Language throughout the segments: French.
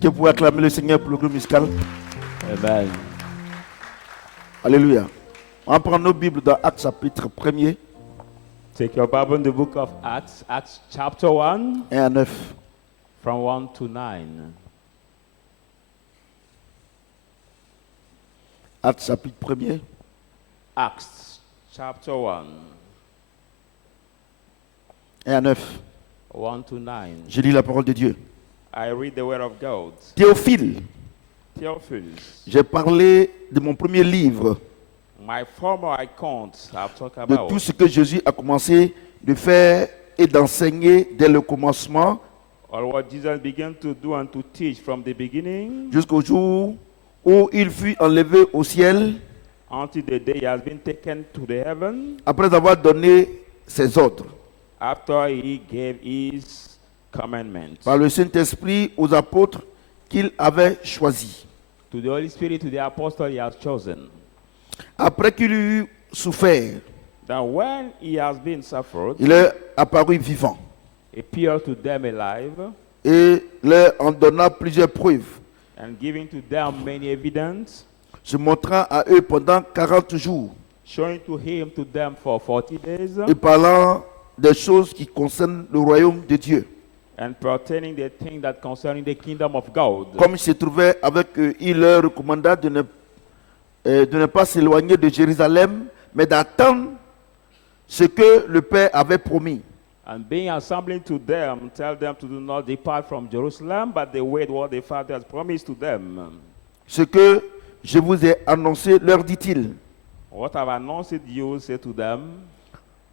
que vous pouvez acclamer le Seigneur pour le groupe musical? Amen. Alléluia. On va prendre nos Bibles dans Actes chapitre 1er Take your Bible in the book of Acts, Acts chapter 1, 1 à 9. from 1 to 9. Actes chapitre 1er, Acts chapter 1, 1 à 9. 1 to 9. Je lis la parole de Dieu. I read the word of God. Théophile, Theophilus, j'ai parlé de mon premier livre, my former accounts I've talked de about tout ce que Jésus a commencé de faire et d'enseigner dès le commencement all what Jesus began to do and to teach from the beginning jusqu'au jour où il fut enlevé au ciel until the day he has been taken to the heaven après avoir donné ses ordres after he gave his commandments par le Saint-Esprit aux apôtres qu'il avait choisis. to the Holy Spirit, to the apostle he has chosen. Après qu'il eut souffert, That when he has been suffered, il est apparu vivant appeared to them alive et leur en donna plusieurs preuves, and giving to them many evidence, se montrant à eux pendant 40 jours showing to them for 40 days, et parlant des choses qui concernent le royaume de Dieu. and pertaining the things that concerning the kingdom of God. Comme il se trouvait avec eux, il leur recommanda de ne pas s'éloigner de Jérusalem, mais d'attendre ce que le Père avait promis. And being assembling to them, tell them to do not depart from Jerusalem, but they wait what the Father has promised to them. Ce que je vous ai annoncé, leur dit-il, What I've announced you, say to them,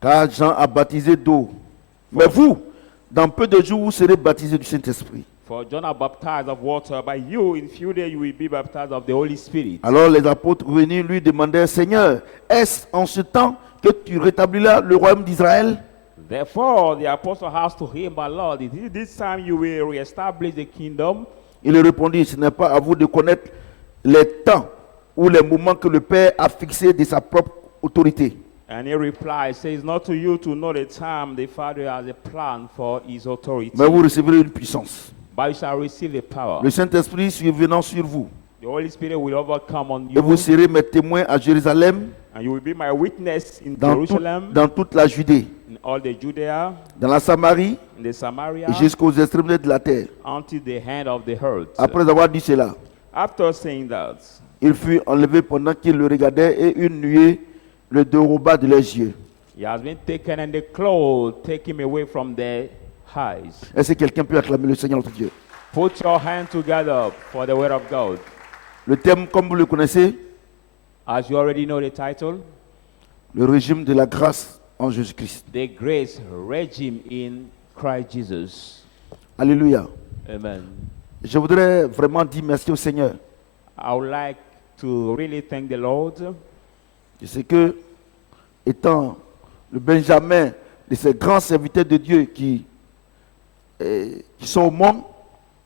car Jean a baptisé d'eau. Mais vous, dans peu de jours, vous serez baptisés du Saint-Esprit. for John are baptized of water, but you in few days you will be baptized of the Holy Spirit. Alors les apôtres venus lui demandèrent, Seigneur, est-ce en ce temps que tu rétabliras le royaume d'Israël? Therefore, the apostle asked to him, but Lord, is it this time you will reestablish the kingdom? Il leur répondit, ce n'est pas à vous de connaître les temps ou les moments que le Père a fixés de sa propre autorité. And he replied, says, not to you to know the time the Father has a plan for his authority, Mais vous recevrez une puissance. but you shall receive the power. Le Saint-Esprit survenant sur vous. The Holy Spirit will overcome on Et vous you, serez mes témoins à Jérusalem, and you will be my witness in dans, Jerusalem, dans toute la Judée, in all the Judea, dans la Samarie in the Samaria, et jusqu'aux extrémités de la terre. until the end of the earth. Après avoir dit cela, After saying that, il fut enlevé pendant qu'ils le regardaient et une nuée le déroba de leurs yeux. he has been taken, and the cloud take him away from their eyes. Est-ce que quelqu'un peut acclamer le Seigneur notre Dieu? Put your hands together for the word of God. Le thème, comme vous le connaissez, As you already know the title, le régime de la grâce en Jésus-Christ. the grace regime in Christ Jesus. Alléluia. Amen. Je voudrais vraiment dire merci au Seigneur. I would like to really thank the Lord. Je sais que, étant le Benjamin de ces grands serviteurs de Dieu qui sont au monde,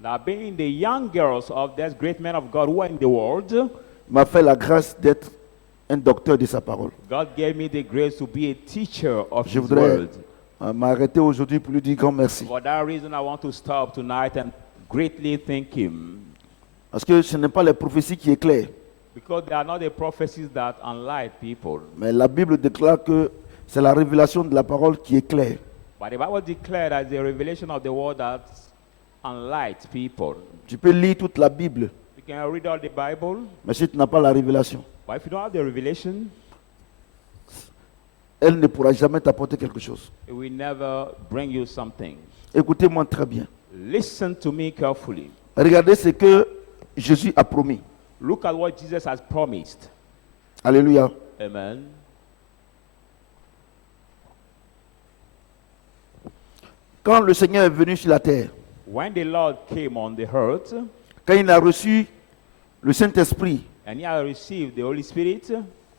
Now, being the young girls of these great men of God who are in the world, m'a fait la grâce d'être un docteur de sa parole. God gave me the grace to be a teacher of Je His voudrais word. m'arrêter aujourd'hui pour lui dire grand merci. For that reason, I want to stop tonight and greatly thank Him. Parce que ce n'est pas les prophéties qui éclairent, Because they are not the prophecies that enlighten people. mais la Bible déclare que c'est la révélation de la parole qui éclaire. But the Bible declared as the revelation of the word that enlightens people. Tu peux lire toute la Bible, You can read all the Bible, mais si tu n'as pas la révélation, but if you don't have the revelation, elle ne pourra jamais t'apporter quelque chose. it will never bring you something. Écoutez-moi très bien. Listen to me carefully. Regardez ce que Jésus a promis. Look at what Jesus has promised. Alléluia. Amen. Quand le Seigneur est venu sur la terre, When the Lord came on the earth, quand il a reçu le Saint-Esprit and he had received the Holy Spirit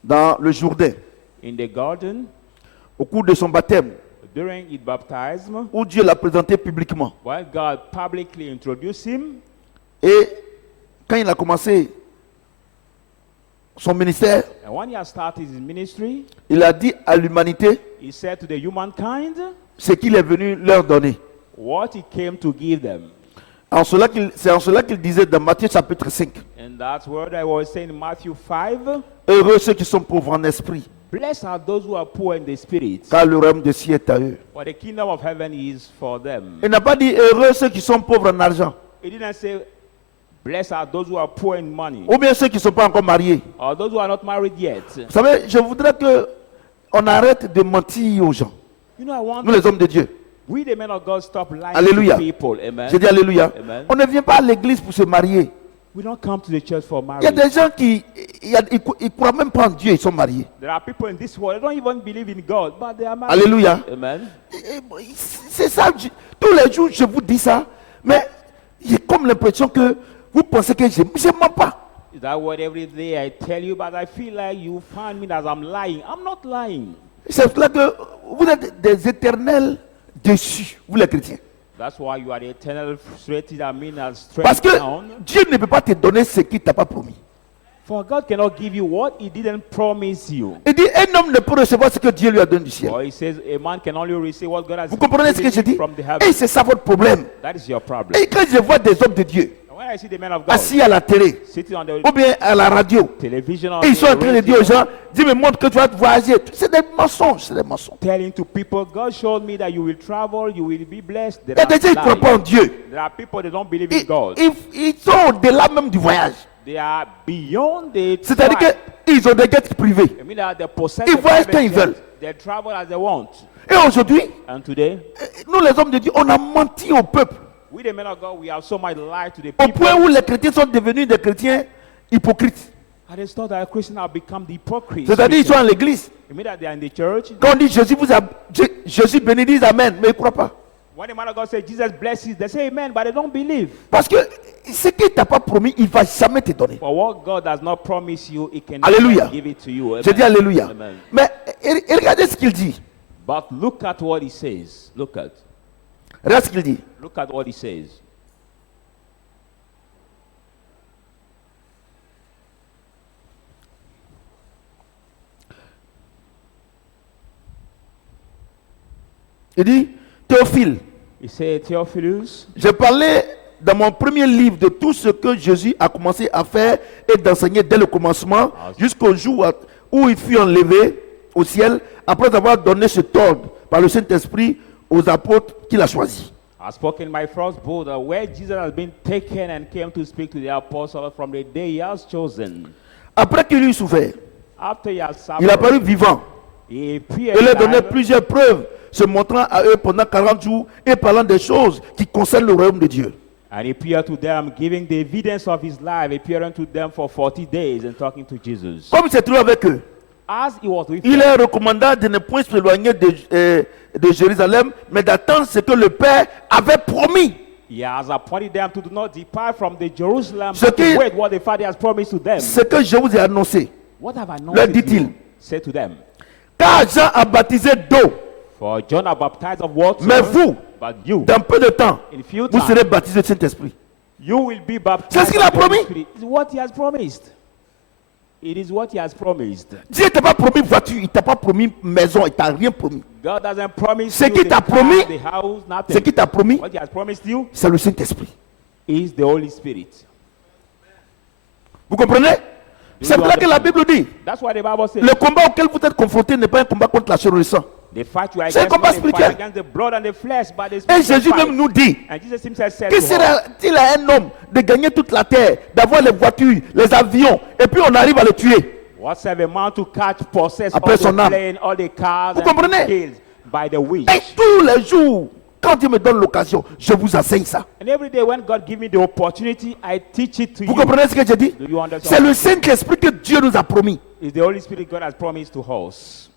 dans le Jourdain, in the garden, au cours de son baptême, during his baptism, où Dieu l'a présenté publiquement. when God publicly introduced him, Et quand il a commencé son ministère, and when he had started his ministry, il a dit à l'humanité he said to the humankind ce qu'il est venu leur donner. what he came to give them. C'est en cela qu'il disait dans Matthieu chapitre 5. And that's what I was saying in Matthew 5. Heureux ceux qui sont pauvres en esprit, Blessed are those who are poor in the spirit, car le royaume des cieux est à eux. for the kingdom of heaven is for them. Il n'a pas dit heureux ceux qui sont pauvres en argent, He didn't say, blessed are those who are poor in money, ou bien ceux qui ne sont pas encore mariés. or those who are not married yet. Vous savez, je voudrais qu'on arrête de mentir aux gens, You know, I want nous les hommes de Dieu. we, the men of God, stop lying Alléluia. to people. Amen. J'ai dit alléluia. Amen. On ne vient pas à l'église pour se marier. We don't come to the church for Il y a marriage. des gens qui ils croient même pas en Dieu, ils sont mariés. There are people in this world, they don't even believe in God, but they are married. Alléluia. Amen. C'est ça, tous les jours je vous dis ça, mais j'ai comme l'impression que vous pensez que je ne mens pas. Is that what every day I tell you? But I feel like you find me as I'm lying. I'm not lying. C'est cela que vous êtes des éternels déçus, vous les chrétiens. That's why you are the eternal frustrated, I mean, as straight Parce que down. Dieu ne peut pas te donner ce qu'il ne t'a pas promis. For God cannot give you what He didn't promise you. Il dit, un homme ne peut recevoir ce que Dieu lui a donné du ciel. Or He says a man can only receive what God has Vous comprenez ce que given je dis? him from the Et heavens. c'est ça votre problème. That is your problem. Et quand je vois des hommes de Dieu And when I see the men of God assis à la télé sitting on the ou bien à la radio, television or et ils sont en the train de dire aux radio, gens, dis me montre que tu vas te voyager. C'est des mensonges, c'est des mensonges. telling to people, God showed me that you will travel, you will be blessed. Il y a des gens qui ne croient pas en Dieu. There are people that don't believe in God. Ils sont au-delà même du voyage. They are beyond the C'est-à-dire tribe. qu'ils ont des jets privés. I mean that they possess Ils the voyagent private quand ils jets. veulent. They travel as they want. Et aujourd'hui, And today, nous les hommes de Dieu, on a menti au peuple. we the men of God, we have so much lied to the Au people. point où les chrétiens sont devenus des chrétiens hypocrites. And they thought that Christians have become the hypocrites. C'est-à-dire qu'ils sont à l'église. I mean that they are in the church. Quand on dit Jésus béni, disent Amen, mais ils ne croient pas. When the man of God says Jesus blesses, they say amen, but they don't believe. Parce que ce qu'il ne t'a pas promis, il ne va jamais te donner. For what God does not promise you, He can Alléluia. never give it to you. Je dis Alléluia. Amen. Mais et regardez ce qu'il dit. But look at what He says. Look at Regarde ce qu'il dit. what He says. Il dit, Théophile, He said, Theophilus, j'ai parlé dans mon premier livre de tout ce que Jésus a commencé à faire et d'enseigner dès le commencement jusqu'au jour où il fut enlevé au ciel après avoir donné cet ordre par le Saint-Esprit aux apôtres qu'il a choisis. I spoke in my first book where Jesus has been taken and came to speak to the apostles from the day He has chosen. Après qu'il eut souffert, After He has il a suffered, paru vivant He appeared et leur donnait alive, plusieurs preuves, se montrant à eux pendant 40 jours et parlant des choses qui concernent le royaume de Dieu. and He appeared to them, giving the evidence of His life, appearing to them for 40 days and talking to Jesus. Comme il s'est trouvé avec eux, As He was with il them, leur recommanda de ne point s'éloigner de Jérusalem, mais d'attendre ce que le Père avait promis. He has appointed them to do not depart from the Jerusalem, Ce but to qui- wait what the Father has promised to them. Ce que je vous ai annoncé. What have I Leur known dit-il. you? Say to them, Car Jean a baptisé d'eau, for John are baptized of water, mais vous, but you, dans peu de temps, in few vous times, serez baptisés du Saint-Esprit. you will be C'est baptized. ce qu'il a of the Holy promis. Spirit. It's what He has promised. It is what He has promised. Dieu ne t'a pas promis voiture, il ne t'a pas promis maison, il ne t'a rien promis. God doesn't promise Ce you qu'il the t'a car, promis, the house, nothing. Ce qu'il t'a promis, What He has promised you c'est le Saint-Esprit. is the Holy Spirit. Vous comprenez? C'est pour ça que la Bible dit, That's why the Bible says le combat auquel vous êtes confrontés n'est pas un combat contre la chair ou le sang. the fight you are C'est un against, combat not the fight spirituel. against the blood and the flesh, but the Et spiritual Jésus fight. même nous dit, And Jesus himself said que to us, sera-t-il à un homme de gagner toute la terre, d'avoir les voitures, les avions, et puis on arrive à le tuer? what's a man to catch, possess Après all son the âme. plane, all the cars, Vous and be comprenez? killed by the witch. Et tous les jours, quand Dieu me donne l'occasion, je vous enseigne ça. And every day when God gives me the opportunity, I teach it to Vous you. comprenez ce que je dis? Do you understand? C'est le Saint-Esprit que Dieu nous a promis. It's the Holy Spirit God has promised to us.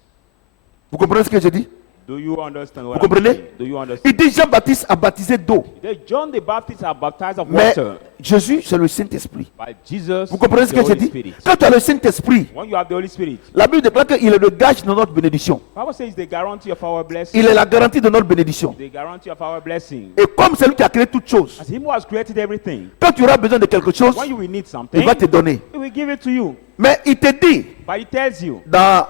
Vous comprenez ce que je dis? Do you understand what Vous I'm comprenez? saying? Do you understand? Il dit Jean-Baptiste a baptisé d'eau. John the Baptist are baptized of Mais water, Jésus, c'est le Saint-Esprit. but Jesus Vous comprenez is ce the que je Holy dis? Spirit. Quand tu as le Saint-Esprit, When you have the Holy Spirit, la Bible déclare qu'il est le gage de notre bénédiction. Bible says the guarantee of our blessing. Il est la garantie de notre bénédiction. The guarantee of our blessing. Et comme c'est lui qui a créé toutes choses, As Him who has created everything, quand tu auras besoin de quelque chose, when you will need something, il va te donner. He will give it to you. Mais il te dit But He tells you dans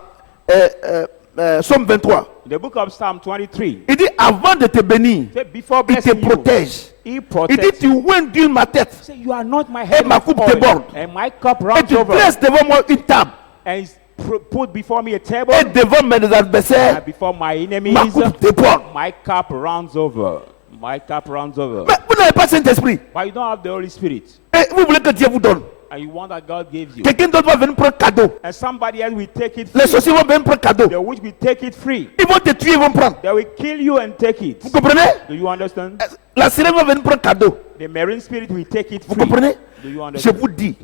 Somme 23, In the book of Psalm 23, Il dit, avant de te bénir, say, before il te blessing you, protège. he Il dit, protects tu you. oins ma tête Say, you anoint my head et ma with coupe oil, déborde. and my cup Et runs tu over. dresses devant moi une table. And he's put before me a table, Et devant mes adversaires, and before my ma enemies, coupe déborde. my cup runs over. My cup runs over. Mais vous n'avez pas Saint-Esprit. But you don't have the Holy Spirit, Et vous voulez que Dieu vous donne. and you want that God gives you. Quelqu'un d'autre va venir prendre cadeau. And somebody else will take it Les free. sorciers vont venir prendre cadeau. The witch will take it free. Ils vont te tuer, ils vont prendre. They will kill you and take it. Vous comprenez? Do you understand? La sirène va venir prendre cadeau. The marine spirit will take it Vous free. comprenez? Do you Je understand? vous dis,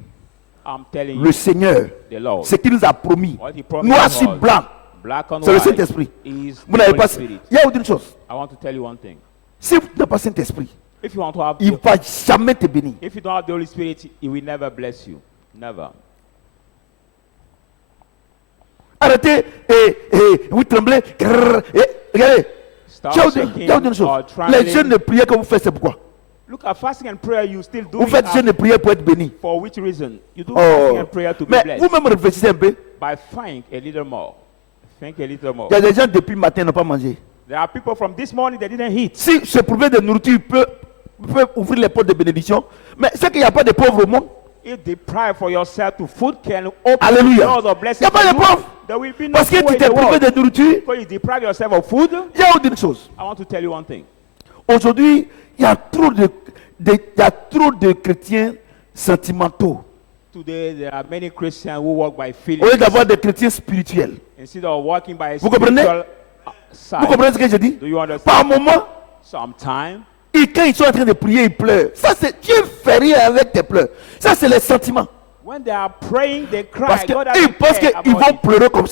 I'm telling le you, Seigneur, the Lord, ce qu'il nous a promis, what he promised noir us sur all, blanc, black on c'est le white, Saint-Esprit. is Vous the n'avez Holy pas. Spirit. Il y a une chose. I want to tell you one thing. Si vous n'avez pas Saint-Esprit, If you want to have, il ne va jamais te bénir. if you don't have the Holy Spirit, He will never bless you. Never. Arrêtez et vous tremblez. Regardez. Start Il y a shaking une chose. or Les trembling. jeûnes de prière que vous faites, c'est pourquoi? Look at fasting and prayer. You still do Vous faites jeûne de prière pour être béni. For which reason? You do Oh. fasting and prayer to be Mais blessed. vous-même réfléchissez un peu. By think a little more. Think a little more. Il y a des gens depuis le matin qui n'ont pas mangé. There are people from this morning that didn't eat. Si ce problème de nourriture peut ouvrir les portes de bénédiction, mais c'est qu'il n'y a pas de pauvres au monde. If deprive for yourself to food can open Alléluia. doors of Il n'y blessing a pas for de you, pauvres. there will be no Parce que poor tu in t'es the privé world. de nourriture. Because you deprive yourself of food. Il y a une chose. I want to tell you one thing. Aujourd'hui, il y a trop de chrétiens sentimentaux. Today there are many Christians who walk by Au feelings lieu d'avoir des chrétiens spirituels. instead of walking by a Vous comprenez? spiritual Vous side. comprenez ce que je dis? Do you understand? Par moment, Sometime quand ils sont en train de prier, ils pleurent. Ça, c'est Dieu fait rien avec tes pleurs. Ça, c'est les sentiments. when they are praying, they cry. Parce God qu'ils doesn't pensent care qu'ils about vont it. pleurer comme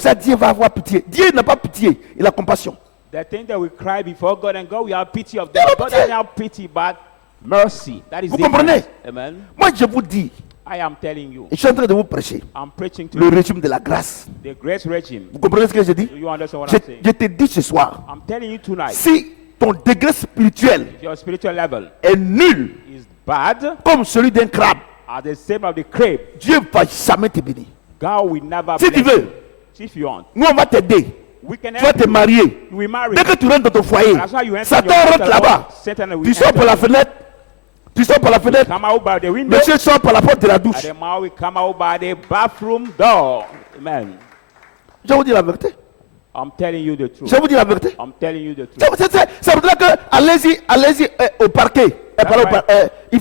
ça, Dieu va avoir pitié. Dieu n'a pas pitié, il a compassion. They think they will cry before God, and God will have pity of Yeah, them. but God yeah. doesn't have pity, but mercy. That is Vous different. comprenez? Amen. Moi, je vous dis, I am telling you. je suis en train de vous prêcher I'm preaching to le you régime de la grâce. the grace regime. Vous comprenez ce que je dis? Do you understand what Je, I'm saying? je te dis ce soir, I'm telling you tonight, si ton degré spirituel if your spiritual level est nul is bad, comme celui d'un crabe, at the same of the crib, Dieu ne va jamais te bénir. God will never Si tu bless veux. you. If you want, Nous, on va t'aider. we can Tu vas help te you. marier. You will marry. Dès que tu rentres dans ton foyer, That's why you enter Satan your rentre marital là-bas. home. Satan will Tu sors enter. par la fenêtre. Tu sors par la fenêtre. Come out by the window. Monsieur sort par la porte de la And douche. the man will come out by the bathroom door. Amen. Je vous dis la vérité. I'm telling you the truth. Je vous dis la vérité. I'm telling you the truth. Ça veut dire que allez-y au parquet.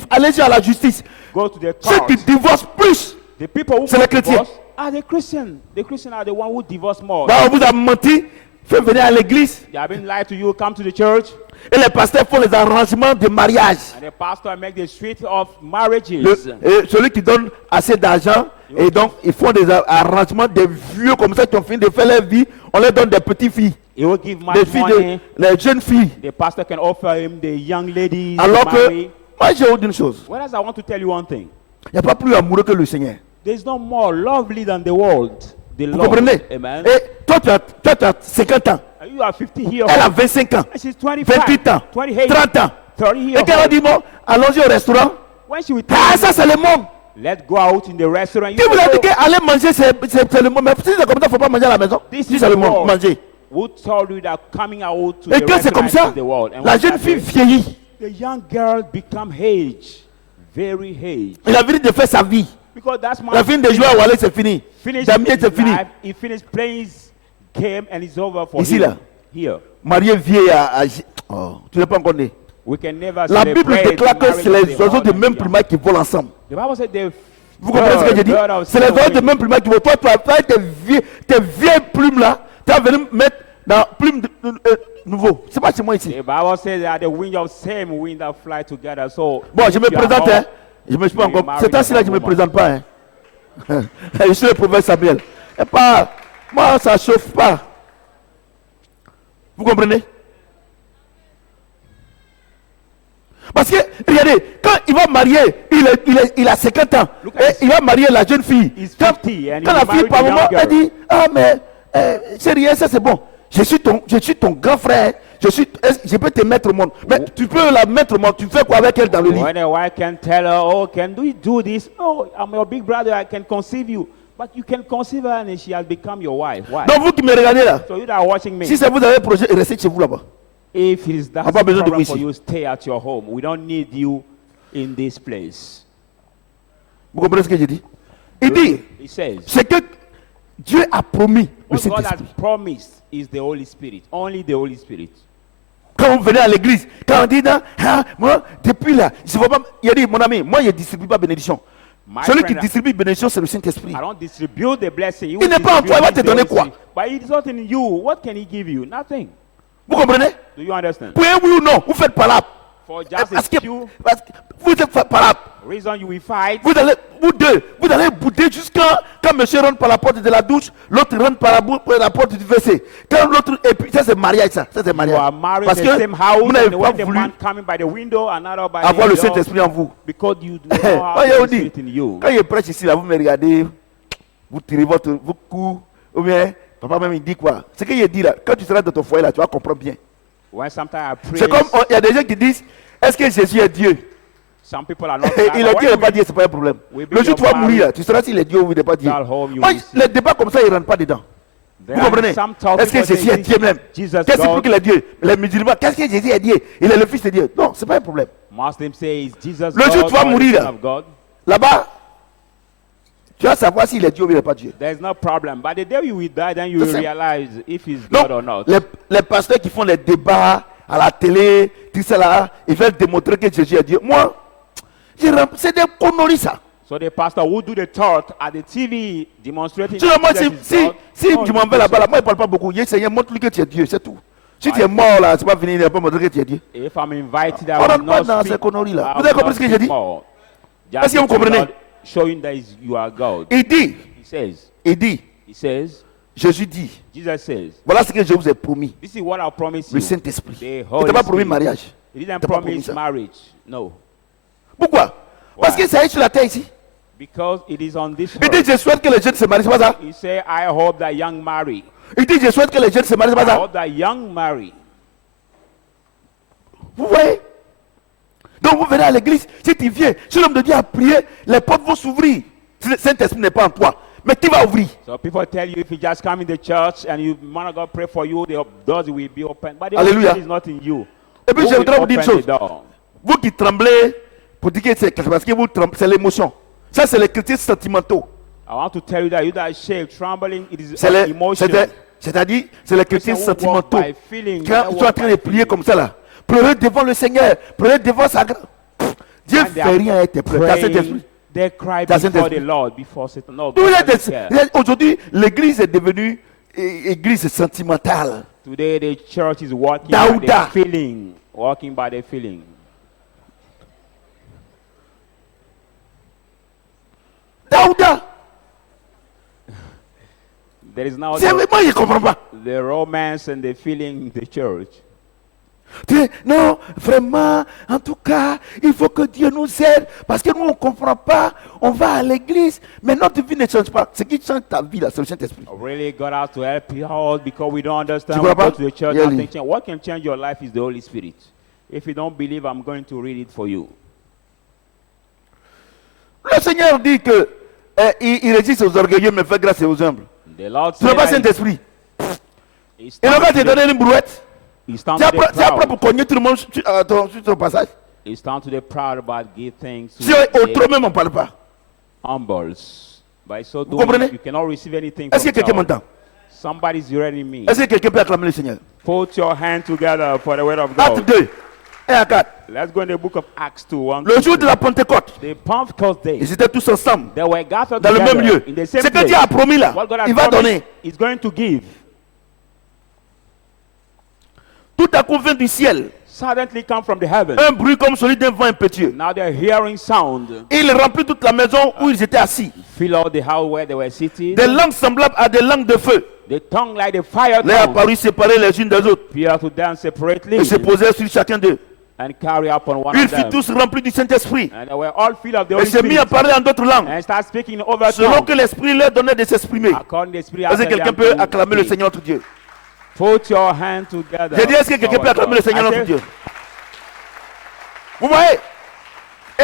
Allez-y à la justice. Go to the Ceux court. qui divorcent plus, The people who C'est les chrétiens. divorce are the Christians. The Christians are the one who divorce more. bah, on vous a menti, fait venir à l'église, They have been lied to you. Come to the church, et les pasteurs font les arrangements de mariage. and the pastor make the suite of marriages. Celui qui donne assez d'argent, et donc ils font des arrangements des vieux comme ça qui ont fini de faire leur vie, on leur donne des petites filles, He will give des much filles money. les jeunes filles. The pastor can offer him the young ladies Alors to que, marry. moi je vous dis une chose, Whereas I want to tell you one thing. il n'y a pas plus amoureux que le Seigneur. There's no more lovely than the world. The Vous Lord. comprenez? Amen. Et toi tu as 50 ans, And you are 50 here. elle a 25 ans, And she's 25, 28 ans, 28, 30 ans. 30 Et years quand elle old. dit bon, allons-y au restaurant, When she will tell ah you, ça c'est le monde. let's go out in the restaurant. Qui vous a dit qu'aller manger c'est le monde, mais si c'est comme ça, il ne faut pas manger à la maison. This Si is c'est le the monde, world. manger. Who told you that coming out to Et the quand c'est comme restaurant ça, is the world? And la what jeune that fille is, vieillit. the young girl become age, very age. Il a fini de faire sa vie. Because that's my Il a fini de jouer à Wallet, c'est fini. finished Damien, his c'est fini. life. He finished playing his game and it's over for Ici, him. là. Here. Marié vieille oh, tu n'es pas encore né. We can never La Bible celebrate déclare que the c'est marriage les of the oiseaux old de and même the plumage qui volent ensemble. young. The Bible said the Vous comprenez ce que je dis? bird of C'est les silver oiseaux de wing. même plumage qui volent. Toi, tu vas faire tes vieilles plumes là. Tu vas venir mettre dans plume nouveau. C'est pas chez moi ici. The Bible says that the wing of same wind that fly together. So Bon, je if me you are présente. all- Hein. Je me suis pas you encore. marry C'est ainsi là a je ne me woman. présente pas. Hein. Je suis le prophète Samuel. Et pas, moi, ça ne chauffe pas. Vous comprenez? Parce que, regardez, quand il va marier, il a 50 ans. Look at Et il va marier la jeune fille. He's Quand, 50 and quand he la fille, married par a moment, young girl. elle dit, ah, mais c'est rien, ça c'est bon. Je suis ton grand frère. Je peux te mettre au monde. Mais tu peux la mettre au monde. Tu fais quoi avec elle dans le lit? When a wife can tell her, oh, can we do this? Oh, I'm your big brother, I can conceive you. But you can conceive her and she has become your wife. Why? Donc vous qui me regardez là, So you that are watching me, si c'est vous avez un projet, restez chez vous là-bas. if it is that On a pas besoin de problem vous for ici. you, stay at your home. We don't need you in this place. Vous comprenez ce que j'ai dit? Il dit, He says, c'est que Dieu a promis le what God has Saint-Esprit. promised is the Holy Spirit. Only the Holy Spirit. Quand vous venez à l'église, quand on dit, non, ah, moi, depuis là, je vois pas, il a dit, mon ami, moi, je ne distribue pas bénédiction. My Celui qui friend, distribue bénédiction, c'est le Saint-Esprit. I don't distribute the blessing. You Il n'est pas en toi, il va te distribute donner the quoi? Holy Spirit. But it is not in you. What can he give you? Nothing. Vous comprenez? Do you understand? Pour un oui ou non, vous faites palabre. For just Parce a que, few parce que vous êtes palabre. reasons you will fight. Vous allez bouder jusqu'à quand monsieur rentre par la porte de la douche, l'autre rentre par la porte du WC. Quand l'autre, et puis ça c'est mariage, ça c'est You mariage. are married Parce in the que same house, vous n'avez and pas when the voulu man coming by the window, another by avoir le the door, Saint-Esprit en vous. because you do not Quand have il the vous Holy dit, Spirit in you. quand il prêche ici, là, vous me regardez, vous tirez vos coups, ou bien, papa même il dit quoi? Ce qu'il dit là, quand tu seras dans ton foyer là, tu vas comprendre bien. When sometimes I pray, C'est comme, il y a des gens qui disent, est-ce que Jésus est Dieu? some people are not. Il est Dieu, il n'est pas Dieu, c'est pas un problème. we Le jour où tu vas bring mourir, là, tu sauras s'il est Dieu ou il n'est pas Dieu. Tell home you Moi, will see. les débats comme ça, ils ne rentrent pas dedans. There Vous are comprenez? some talk Est-ce que people Jésus say, est Dieu même? Jesus Qu'est-ce God. pour qu'il est Dieu? Les musulmans, qu'est-ce que Jésus est Dieu? Il est le fils de Dieu. Non, ce n'est pas un problème. Muslims say is Jesus Le jour où God tu vas or the mourir, Son là. of God. Là-bas, tu vas savoir s'il est Dieu ou il n'est pas Dieu. There's no problem. But the day you will die, then you C'est will ça. realize if he's Donc, God or not. les pasteurs qui font les débats à la télé, tout ça là, ils veulent démontrer que Jésus est Dieu. Moi, c'est des conneries ça. So the pastor who do the talk at the TV demonstrating Sinon, moi, that Jesus is si God, no, tu m'en vas là-bas, là, moi, il ne parle pas beaucoup. Seigneur, montre-lui que tu es Dieu, c'est tout. Si tu es mort là, c'est pas fini, il ne va pas montrer que tu es Dieu. if I'm invited, I On will rentre pas not dans speak. ces conneries-là. I Vous will avez compris not ce que j'ai speak dit? more. Est-ce Just que vous to comprenez? God, showing that you are God. Il dit, He says, Jésus dit, Jesus says, voilà ce que je vous ai promis, this is what I promise le you. Saint-Esprit. The Il ne Holy t'a pas promis Spirit. mariage. He didn't T'as pas promis promise ça. marriage. No. Pourquoi? Parce que ça est sur la terre ici. Because it is on this Il dit, earth. je souhaite que les jeunes se marient, c'est pas ça? He said, I hope that young marry. Il dit, je souhaite que les jeunes se marient, c'est pas I ça? hope that young marry. Vous voyez? Donc vous venez à l'église, si tu viens, si l'homme de Dieu a prié, les portes vont s'ouvrir. Si le Saint-Esprit n'est pas en toi, mais qui va ouvrir? So people tell you if you just come in the church and you man of God pray for you, the doors will be open. But the Holy Alléluia. Spirit is not in you. Et puis Who je will voudrais vous dire une open chose. the door? Vous qui tremblez, pour dire que c'est parce que vous tremblez, c'est l'émotion. Ça, c'est les chrétiens sentimentaux. I want to tell you that you that shake, trembling, it is C'est les- emotion. C'est-à-dire, c'est les chrétiens Christians who walk sentimentaux. by feeling, Quand they ils sont en walk train by de prier feeling. comme ça là, pleurez devant le Seigneur, pleurez devant sa grâce. Dieu ne When they fait are rien avec tes pleurs. T'as praying, Saint-Esprit. they cry T'as before Saint-Esprit. the Lord, before Satan. No, Vous God êtes doesn't care. Aujourd'hui, l'église est devenue église sentimentale. Today the church is walking by Daouda. the feeling, walking by the feeling. Daouda, There is now c'est moi je ne comprends pas. the romance and the feeling in the church. Non, vraiment, en tout cas, il faut que Dieu nous aide parce que nous, on ne comprend pas. On va à l'église, mais notre vie ne change pas. Ce qui change ta vie, là, c'est le Saint-Esprit. Really, God has to help you out because we don't understand. Tu We crois go pas? to the church Really? and think, what can change your life is the Holy Spirit. If you don't believe, I'm going to read it for you. Le Seigneur dit que il résiste aux orgueilleux, mais fait grâce aux humbles. The Lord Tu n'as said pas that Saint-Esprit. he Il va stands te to donner the- une brouette. he stands Tu as to the prêt proud. pour cogner tout le monde sur ton passage. He stands to the proud, but give thanks to Si au trop the même, on ne parle pas. humbles. By so doing, comprenez? you cannot receive anything Est-ce que from quelqu'un God. m'entend? Somebody's hearing me. Est-ce que quelqu'un peut acclamer le Seigneur? Put your hand together for the word of Acte God. 2, 1 à 4. Let's go in the book of Acts 2. 1 Le to jour 2. de la Pentecôte, The Pentecost day, ils étaient tous ensemble, they were gathered dans le together même lieu. in the Ce same que Dieu a place. promis là, What God has il va promised donner. is going to give. Tout à coup vient du ciel, Suddenly come from the heaven. un bruit comme celui d'un vent impétueux. Now they're hearing sound. Il remplit toute la maison où ils étaient assis. Fill out the house where they were sitting. Des langues semblables à des langues de feu The tongue like the fire leur tongue apparut séparées les unes des autres appeared to them separately et se posèrent sur chacun d'eux. and carry upon one Ils of furent them. tous remplis du Saint-Esprit And they were all filled of the et Holy se mirent à Spirit parler en d'autres langues, and start speaking over selon tongues que l'Esprit leur donnait de s'exprimer. according to the Spirit. Est-ce que asked quelqu'un them peut to acclamer le speak. Seigneur notre Dieu? Put your hand together. J'ai dit, est-ce que quelqu'un peut our acclamer God. le Seigneur I notre said, Dieu? Vous voyez?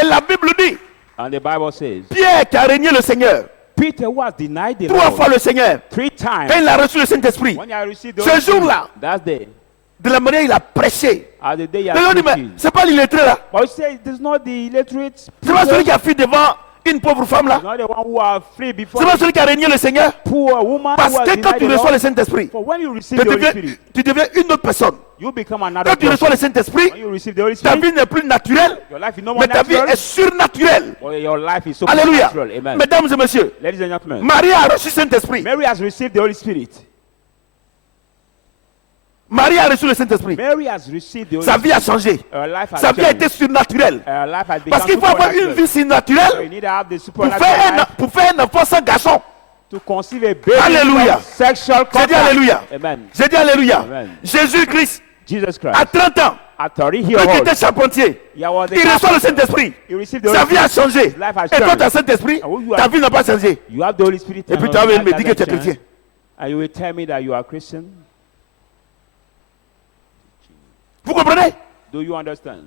Et la Bible dit, And the Bible says, Pierre qui a régné le Seigneur, Peter was denied the 3 fois Lord le Seigneur. 3 times. Quand il a reçu le Saint-Esprit, When I received the ce Holy Spirit, jour-là, that's the de la manière il a prêché. as the day you Les gens are disent, mais preaching. c'est pas l'illettré là. But you say it is not the illiterate. C'est pas celui Peter, qui a fui devant une pauvre femme là. not the one who are free before C'est pas the celui qui a régné le Seigneur. poor woman Parce who was que quand denied tu the reçois Lord. le Saint-Esprit, For when you receive tu the Holy deviens, Spirit, tu deviens une autre personne. you become another Quand tu reçois le person. Saint-Esprit, When you receive the Holy ta Spirit, vie n'est plus naturelle, your life is no more mais ta vie natural. est surnaturelle. Or your life is Alléluia. supernatural. Amen. Mesdames et messieurs, Ladies and gentlemen, Marie a reçu le Saint-Esprit. Mary has received the Holy Spirit. Marie a reçu le Saint-Esprit. Mary has received the Holy Sa vie a Spirit. changé. Her life has Sa vie a changed. été surnaturelle. Her life has Parce become qu'il faut avoir une supernatural. vie So you surnaturelle need to have the pour supernatural faire, life pour faire un enfant sans garçon. to conceive a baby Alléluia. from sexual J'ai dit contact. Alléluia. Amen. J'ai dit Alléluia. Amen. Jésus-Christ, Jesus Christ. à 30 ans, At 30 years lui qui était old, charpentier, he was the il reçoit le carpenter. Saint-Esprit. He received the Sa Holy vie a Spirit. changé. His life has Et toi, changed. tu as Saint-Esprit, And you ta are- vie n'a pas changé. You have the Holy Spirit. Et puis and tu vas your me life dire que tu es doesn't chrétien. change. And you will tell me that you are Christian. Vous comprenez? Do you understand?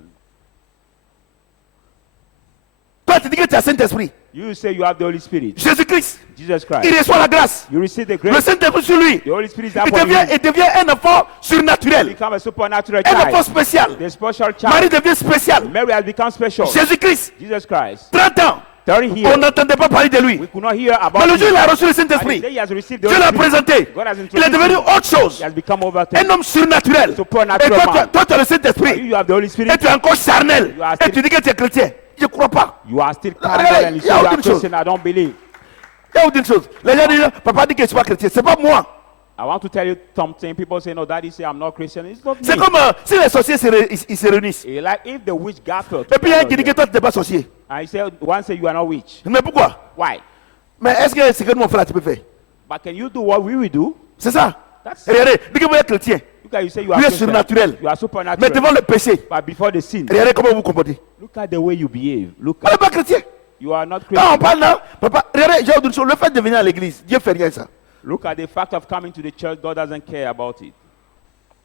Toi, tu dis que tu as Saint-Esprit. You say you have the Holy Spirit. Jésus-Christ, Jesus il Christ. reçoit la grâce. You receive the Le grace. Saint-Esprit sur lui. The Holy Spirit is Il upon you. devient un enfant surnaturel. Become a supernatural Un enfant child. spécial. The special Marie child. devient spécial. Mary has become special. Jésus-Christ, Jesus Christ. 30 ans, 30 on years. n'entendait pas parler de lui. We could not hear Mais about le jour où him. il a reçu le And the Saint-Esprit, day he has received the Dieu Holy l'a Spirit, présenté. God has Il est introduced devenu him. autre chose. He has become over Un homme surnaturel. Et Supernatural toi, man. toi, tu as le Saint-Esprit. You have the Holy Et Spirit. tu es encore charnel. You are Et tu dis que tu es chrétien. Je ne crois pas. You are still Ah, carnal regardez, and you il y say a you are aucune chose. Christian. I don't believe. Il y a autre chose. Les gens disent, papa dit que je ne suis pas chrétien. Ce n'est pas moi. I want to tell you something. People say, no, daddy say I'm not Christian. It's not C'est me. comme si les sorciers ils se réunissent. Like if the witch gathered Et puis il y a un qui dit together, que toi, tu n'es pas sorcier. and he said, one say you are not witch. Mais pourquoi? Why? Mais est-ce que ce que nous on fait là, tu peux faire? But can you do what we will do? C'est ça. That's Regardez, dis que vous êtes chrétien. Look at you say you are Lui est Christian. surnaturel. You are Mais supernatural. devant le péché, But before the sin, regardez comment vous vous comportez. look at the way you behave. Look On n'est at pas chrétien. you are not Quand on Christian. parle là, papa, regardez, j'ai une chose. Le fait de venir à l'église, Dieu fait rien ça. Look at the fact of coming to the church. God doesn't care about it.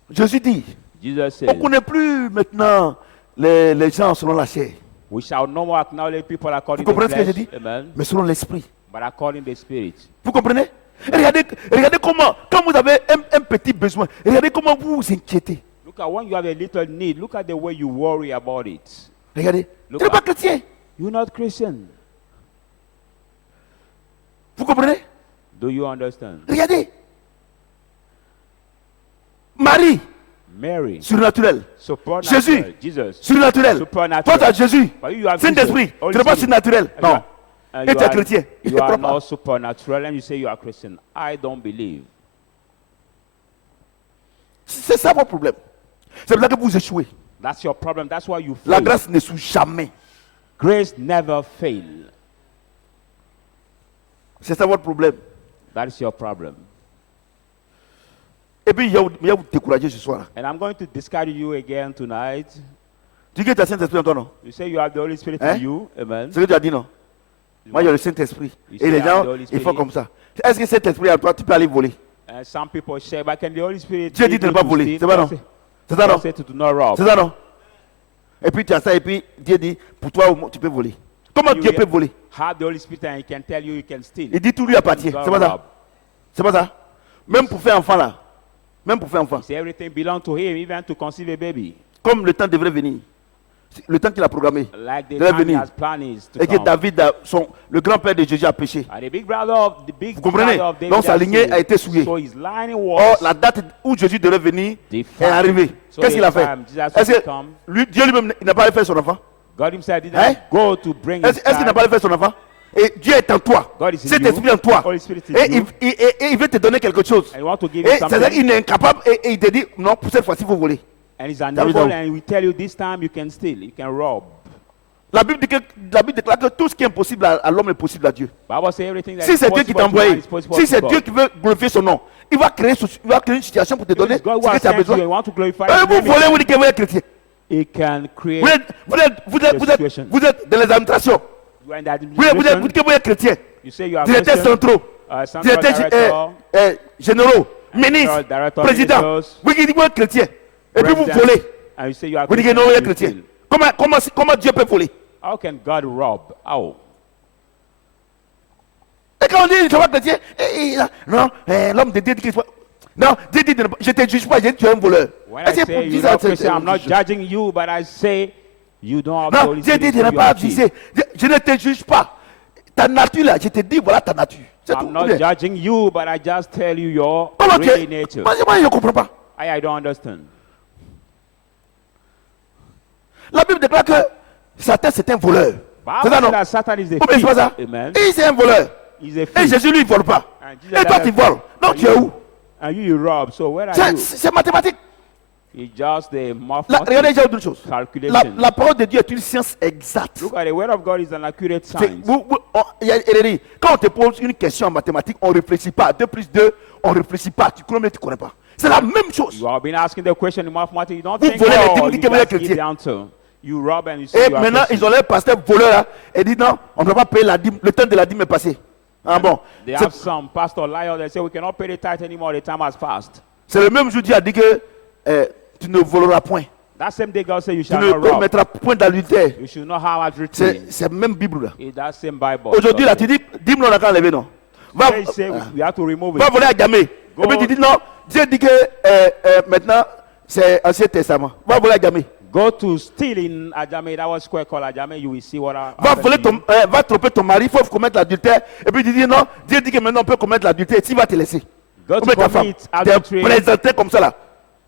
Jésus dit, Jesus on said, ne connaît plus maintenant les gens selon la chair, we shall no more acknowledge people according Vous to the comprenez ce que flesh, je dis? amen, mais selon l'esprit. but according to the spirit. Vous comprenez? Et regardez comment, quand vous avez un petit besoin, regardez comment vous vous inquiétez. Look at when you have a little need. Look at the way you worry about it. Regardez, tu Look n'es pas at- chrétien. You're not Christian. Vous comprenez? Do you understand? Regardez. Marie, Mary, surnaturel. supernatural. Jésus, Jesus, surnaturel. supernatural. Toi, tu as Jésus. But you have Saint-Esprit, Jesus, Holy tu n'es pas Spirit. surnaturel. And Non. you are- and Et you tu es are- chrétien. Je You ne are crois pas. not supernatural and you say you are Christian. I don't believe. C'est ça votre problème. C'est pour ça que vous échouez. That's your problem. That's why you La fail. grâce n'échoue jamais. Grace never fail. C'est ça votre problème. That's your problem. Et puis, il y a vous décourager ce soir. And I'm going to discourage you again tonight. Tu dis que tu as le Saint-Esprit en toi, non? You say you have the Holy Spirit Hein? in you. Amen. C'est ce que tu as dit, non? Moi, il y a le Saint-Esprit. You Et les say, gens, the Holy ils Spirit. font comme ça. Est-ce que cet esprit à toi, tu peux aller voler? And some people say, but can the Holy Spirit Dieu dit lead de ne you pas to voler. steal? C'est pas non? God say- C'est ça, God non? say to do not rob. C'est ça, non? Et puis tu as ça, et puis Dieu dit, pour toi, au moins, tu peux voler. Comment You Dieu peut voler? have the Holy Spirit and he can tell you you can steal. Il dit tout lui appartient. Do not C'est pas ça? rob. C'est pas ça? Même pour faire enfant là. Même pour faire enfant. Say everything belongs to him, even to conceive a baby. Comme le temps devrait venir. Le temps qu'il a programmé. Like the Devrait time he venir. has planned is to Et que come. David, le grand-père de Jésus a péché. And the big brother of the big Vous comprenez? brother of David Donc sa has lignée sinned. a été souillée. So his line Or was la date où Jésus devrait venir est defined. arrivée. So Qu'est-ce qu'il a the fait? time Jesus Est-ce will que come. Dieu lui-même il n'a pas allé faire son enfant? God himself didn't Hein? go to bring his Est-ce qu'il n'a child. pas allé faire son enfant? Et Dieu est en toi. God is in Cet you. esprit en toi. Holy Spirit is Et in you. il veut te donner quelque chose. And he want to give Et you c'est-à-dire something. qu'il est incapable et il te dit, non, pour cette fois-ci, vous volez. And he's David, unable don't. and he will tell you this time you can steal, you can rob. La Bible déclare que tout ce qui est impossible à l'homme est possible à Dieu. Bible say everything that Si is c'est Dieu qui possible t'a to man envoyé, is possible si to c'est God. Dieu qui veut glorifier son nom, il va créer une situation pour te If donner it's God who ce que has tu as sent you, besoin. you want to glorify Et his vous name, volez, vous dites que vous êtes chrétien. he can create. Vous êtes dans les administrations. You are in the Vous dites administration. que vous êtes chrétien. You say you are Directeurs Christian, centraux, central directeurs director, généraux, ministres, director, présidents. ministers, Vous dites que vous êtes chrétien. Et puis vous president, volez. and you say you are Vous dites que Christian, non, vous and êtes you chrétien. steal. Comment Dieu peut voler? How can God rob? How? Et quand on dit, tu vois, chrétien, non, l'homme de Dieu dit que non, Dieu dit, je ne te juge pas, je dis, tu es un voleur. When Et I c'est say pour you're dire ça, not Christian, I'm not judging you, but I say you don't have the non, Holy Dieu dit, Spirit. je n'ai so pas you are cheap. abusé. Je ne te juge pas. Ta nature là, je te dis, voilà ta nature. C'est tout. I'm not judging you, but I just tell you your Comment really tu nature. moi, je ne comprends pas. I don't understand. La Bible déclare que Satan, c'est un voleur. C'est Bible ça, non? says that Satan is the Ou bien c'est pas ça? thief. Amen. Et c'est un voleur. He's a Et thief. Jésus, lui, il ne vole pas. And Jesus Et toi, said tu that- voles. Non, and tu es où? And you rob. So where are C'est you? c'est mathématique. It's just the Regardez, j'ai autre chose. calculation. La parole de Dieu est une science exacte. Look at the word of God is an accurate C'est- science. Quand on te pose une question en mathématiques, on ne réfléchit pas. 2 plus 2, on ne réfléchit pas. Tu connais, mais tu ne connais pas. C'est la même chose. You have been asking the question in mathematics. You don't Vous think, volez les dix, oh, vous you dites que vous êtes just give the chrétien. answer. You rob and you say Et you are maintenant, Christian. ils ont leur pasteur voleur là, et dit non, on ne peut pas payer la dîme. Le temps de la dîme est passé. Ah bon. They C'est- have some pastor liar. They say we cannot pay the tithe anymore. The time has passed. C'est le même jour Dieu a dit que tu ne voleras point. That same day God said you Tu shall ne not rob. commettras point d'adultère. You should not have adultery. C'est même Bible là. In that same Bible. Aujourd'hui là, tu dis, dis-moi on a qu'à enlever non. Va, They say we have to remove va it. voler à Gamé. Et puis God- tu dis non, Dieu dit que maintenant c'est Ancien Testament. Va voler à Gamé. Go to steal in Ajame. That was square called Ajame. You will see what Va happened voler to you. va tromper ton mari, il faut commettre l'adultère. Et puis tu dis non, Dieu dit que maintenant on peut commettre l'adultère. Tu vas te laisser. Go Ou bien to ta femme. commit Tu es adultery, présenté comme ça là.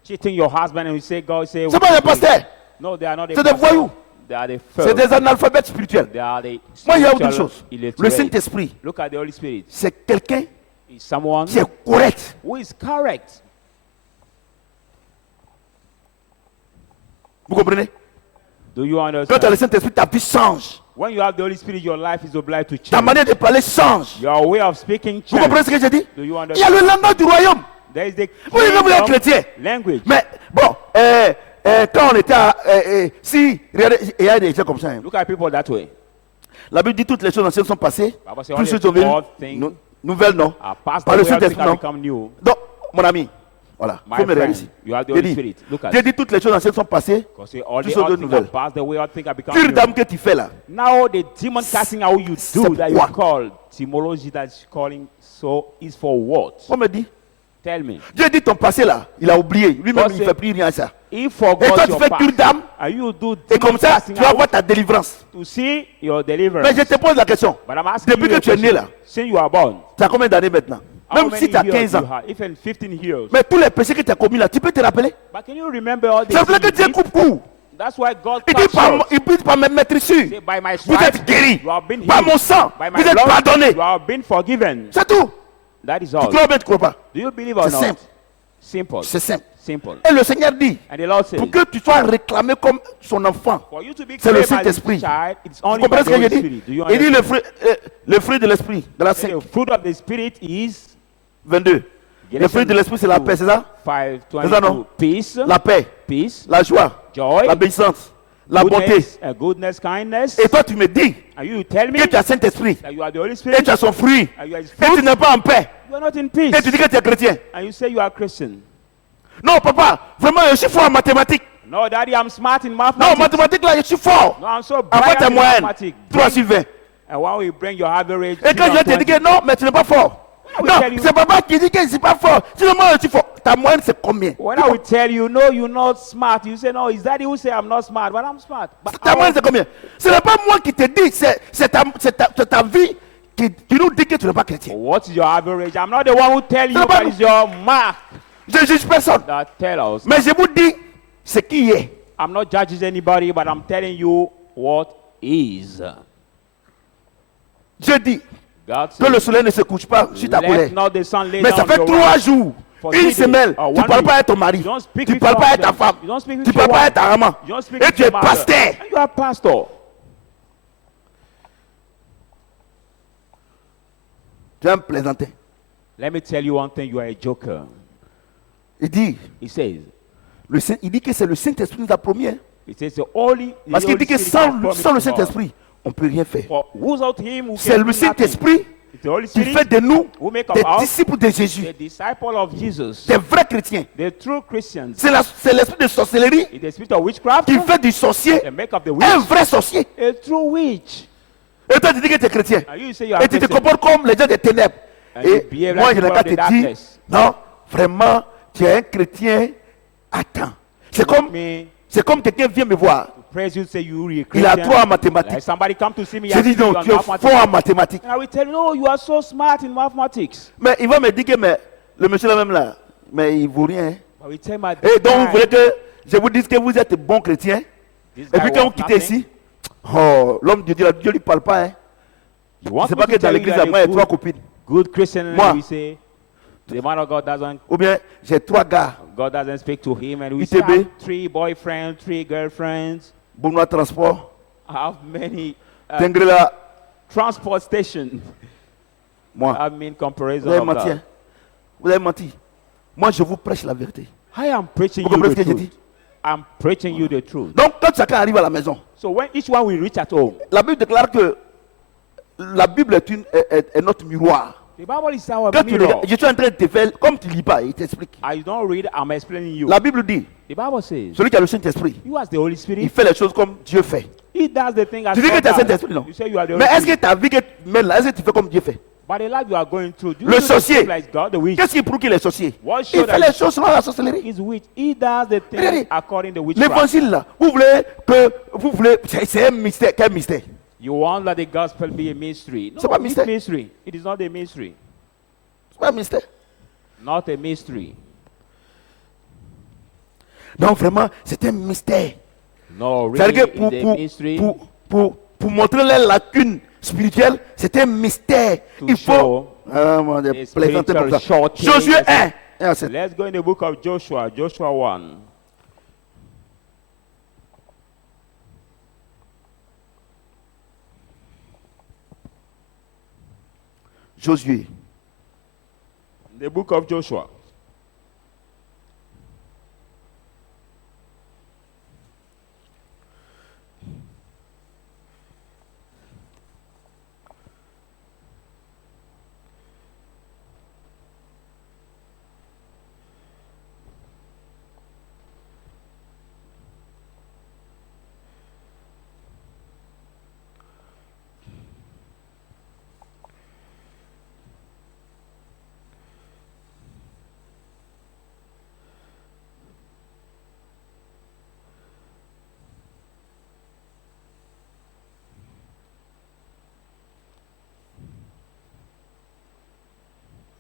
cheating your husband, and you say God say. C'est pas des pasteurs. No, they are not. C'est des voyous. They are the C'est first. des analphabètes spirituels. They are the Moi, il y a autre spiritual chose. illiterate. Le Saint-Esprit, Look at the Holy Spirit. c'est quelqu'un Is someone qui est correct. who is correct. Vous comprenez? Do you Quand tu as understand? le Saint-Esprit, ta vie change. When you have the Holy Spirit, your life is obliged to Ta change. manière de parler change. Your way of speaking Vous change. comprenez ce que j'ai dit? Do you Il y a understand? le langage du royaume. There is the Oui, vous êtes kingdom chrétien. language. Mais bon, quand on était à. Si, regardez, il y a des gens comme ça. Hein. Look at people that way. La Bible dit toutes les choses anciennes sont passées. Bible says Toutes all choses the sont venues. old things Nouvelles, non. are past Par the le way of things Saint-Esprit, have non. become new. Donc, mon ami, voilà. My Faut me friend, ici. you have the J'ai Holy dit, Spirit. Look at Dieu it. dit toutes les choses anciennes sont passées. Because all Toutes the choses old things nouvelles. have passed, the way of things have become Cure new. d'âme que tu fais là. Now the demon casting out you C'est do that you quoi? call etymology that's calling so is for what? On me dit. Tell me. Dieu dit ton passé là, il a oublié. Lui-même, God il ne said- fait plus rien à ça. He Et forgot toi, tu your fais cure past. d'âme. And you do Et demon comme ça, casting tu vas out voir ta délivrance. to see your deliverance. Mais je te pose la question. But I'm asking Depuis you que a tu es né question. là, Since you are born, tu as combien d'années maintenant? how Même many si tu as years 15 do you ans. have? Even 15 years. Mais tous les péchés que tu as commis là, tu peux te rappeler? But can you remember all these C'est vrai que things? Dieu coupe court. That's why God Il dit cuts short. il dit par mes maîtrissures, Say, by my vous êtes stripes, guéris. you have been Par healed. mon sang, By my vous êtes blood, pardonnés. you have been forgiven. C'est tout. That is Tu all. crois ou bien tu ne crois pas? Do you believe or C'est not? simple. Simple. C'est simple. Simple. Et le Seigneur dit, And the Lord says, pour que tu sois réclamé comme son enfant, for you to be c'est le claimed as his Saint-Esprit. child, it's Vous only by comprenez the ce que Holy j'ai dit? Spirit. Do you Il dit understand? le fruit de l'esprit, de la Say 5, the fruit of the Spirit is 22. Le fruit de l'esprit, c'est la paix, c'est ça? 5:22. non? Peace, La paix, peace, la joie, joy, l'obéissance, la bonté. goodness, goodness, kindness. Et toi, tu me dis And you tell me que tu as Saint-Esprit that you are the Holy et Spirit tu as son fruit and you are his et tu fruit. n'es pas en paix You are not in peace. et tu dis que tu es chrétien. And you say you are Christian. Non, papa, vraiment, je suis fort en mathématiques. No, Daddy, I'm smart in Non, mathematics. mathématiques, là, je suis fort. No, I'm so Envoie bright ta in moyenne, mathematics. 3 sur 20. And when we bring your average, Et quand je te dis que non, mais tu n'es pas fort. will Non, tell you- c'est papa qui dit que je ne suis pas fort. Sinon, moi, je suis fort. Ta moyenne, c'est combien? when I will tell you, no, you're not smart, you say, no, it's Daddy who say I'm not smart, but I'm smart. But Ta moyenne, c'est combien? Ce n'est pas moi qui te dis, c'est ta vie qui nous dit que tu n'es pas chrétien. what is your average? I'm not the one who tell you, C'est pas- but it's your mark Je ne juge personne. that tell us. Mais je vous dis ce qui est. I'm not judging anybody, but I'm telling you what is. Dieu dit God que le says, soleil ne se couche pas sur ta colère. let not the sun lay Mais down ça fait your 3 wrath. jours, For une 3 days, semaine, or tu ne 1 parles week. pas à ton mari, You don't speak tu ne with parles your pas à ta husband. femme, You don't speak with tu ne your parles pas à wife. ta maman, You don't speak et with tu es your mother. pasteur. And you are pastor. Tu es un plaisantin. Let me tell you one thing, you are a joker. Il dit, He says, il dit que c'est le Saint-Esprit qui nous a promis. Hein. he says the Holy, the Parce qu'il Holy dit que Spirit has sans promised le to us. Saint-Esprit, on ne peut rien faire. For without him who C'est can le do nothing. Saint-Esprit It's the Holy qui Spirit fait de nous who make of des us disciples de Jésus, the disciple of Jesus, des vrais chrétiens. the true Christians. C'est l'esprit de sorcellerie It's the spirit of witchcraft qui fait du sorcier the make of the un witch vrai sorcier. a true witch. Et toi, tu dis que tu es chrétien. And you say you are Et tu te Christian. comportes comme les gens des ténèbres. And you Et behave moi, like je n'ai people qu'à of te the dire, darkness. non, vraiment, tu es un chrétien. Attends. C'est comme, Me c'est comme quelqu'un vient me voir. praise you, say you are a Il a Christian. 3 en mathématiques. Like somebody come to see me Je and dis see you non, on tu es mathematics. fort en mathématiques. And I will tell you, no, you are so smart in mathematics. Mais il va me dire que mais, le monsieur là même là, mais il ne vaut rien. Hein. I will tell my Et donc vous guy, voulez que je vous dise que vous êtes bon chrétien. this Et guy puis quand vous wants quittez nothing. ici, oh, l'homme de Dieu, là, Dieu ne lui parle pas. Hein. You want C'est me pas to que dans tell you l'église, you là, are moi, il y a 3 a copines. good Christian, Moi. and we say, the man of God Ou bien j'ai 3 gars. God doesn't speak to him, and we ITB. say, I have 3 boyfriends, 3 girlfriends. Benoît Transport. I have many Tengrela. transport stations. Moi. I mean, comparison Vous avez of menti. that. Hein. Vous avez menti. Moi, je vous prêche la vérité. I am preaching Vous you comprenez the ce que je truth. dis? I'm preaching you the truth. Donc, quand chacun arrive à la maison, So when each one will reach at home, la Bible déclare que la Bible est notre miroir. the Bible is our Quand tu mirror. regardes, je suis en train de te faire, comme tu ne lis pas, il t'explique. I don't read, I'm explaining you. La Bible dit, The Bible says, celui qui a le Saint-Esprit, you as the Holy il Spirit, fait les choses comme Dieu fait. he does the thing as Tu dis que God tu as le does. Saint-Esprit, non? You say you are the Mais Holy est-ce que Spirit. ta vie que tu mènes là, est-ce que tu fais comme Dieu fait? But the life you are going through, do you Le do the sorcier. same like God, the witch? Qu'est-ce qui prouve qu'il est sorcier? What Il show fait that les choses selon la sorcellerie. is witch? He does the thing Regardez, according to witchcraft. L'évangile là, vous voulez, c'est un mystère, quel mystère? You want that the gospel be a mystery? C'est pas No, it's mystère. mystery. It is not a mystery. C'est pas un mystère. Not a mystery. Non, vraiment, c'est un mystère. No, C'est-à-dire really, que it's a mystery. pour montrer les lacunes spirituelles, c'est un mystère. To Il faut. show Ah, mon Dieu, a spiritual plaisantez comme ça. shortage. Josué 1. 1 à 7. Let's go in the book of Joshua, Joshua 1. Josué. The book of Joshua.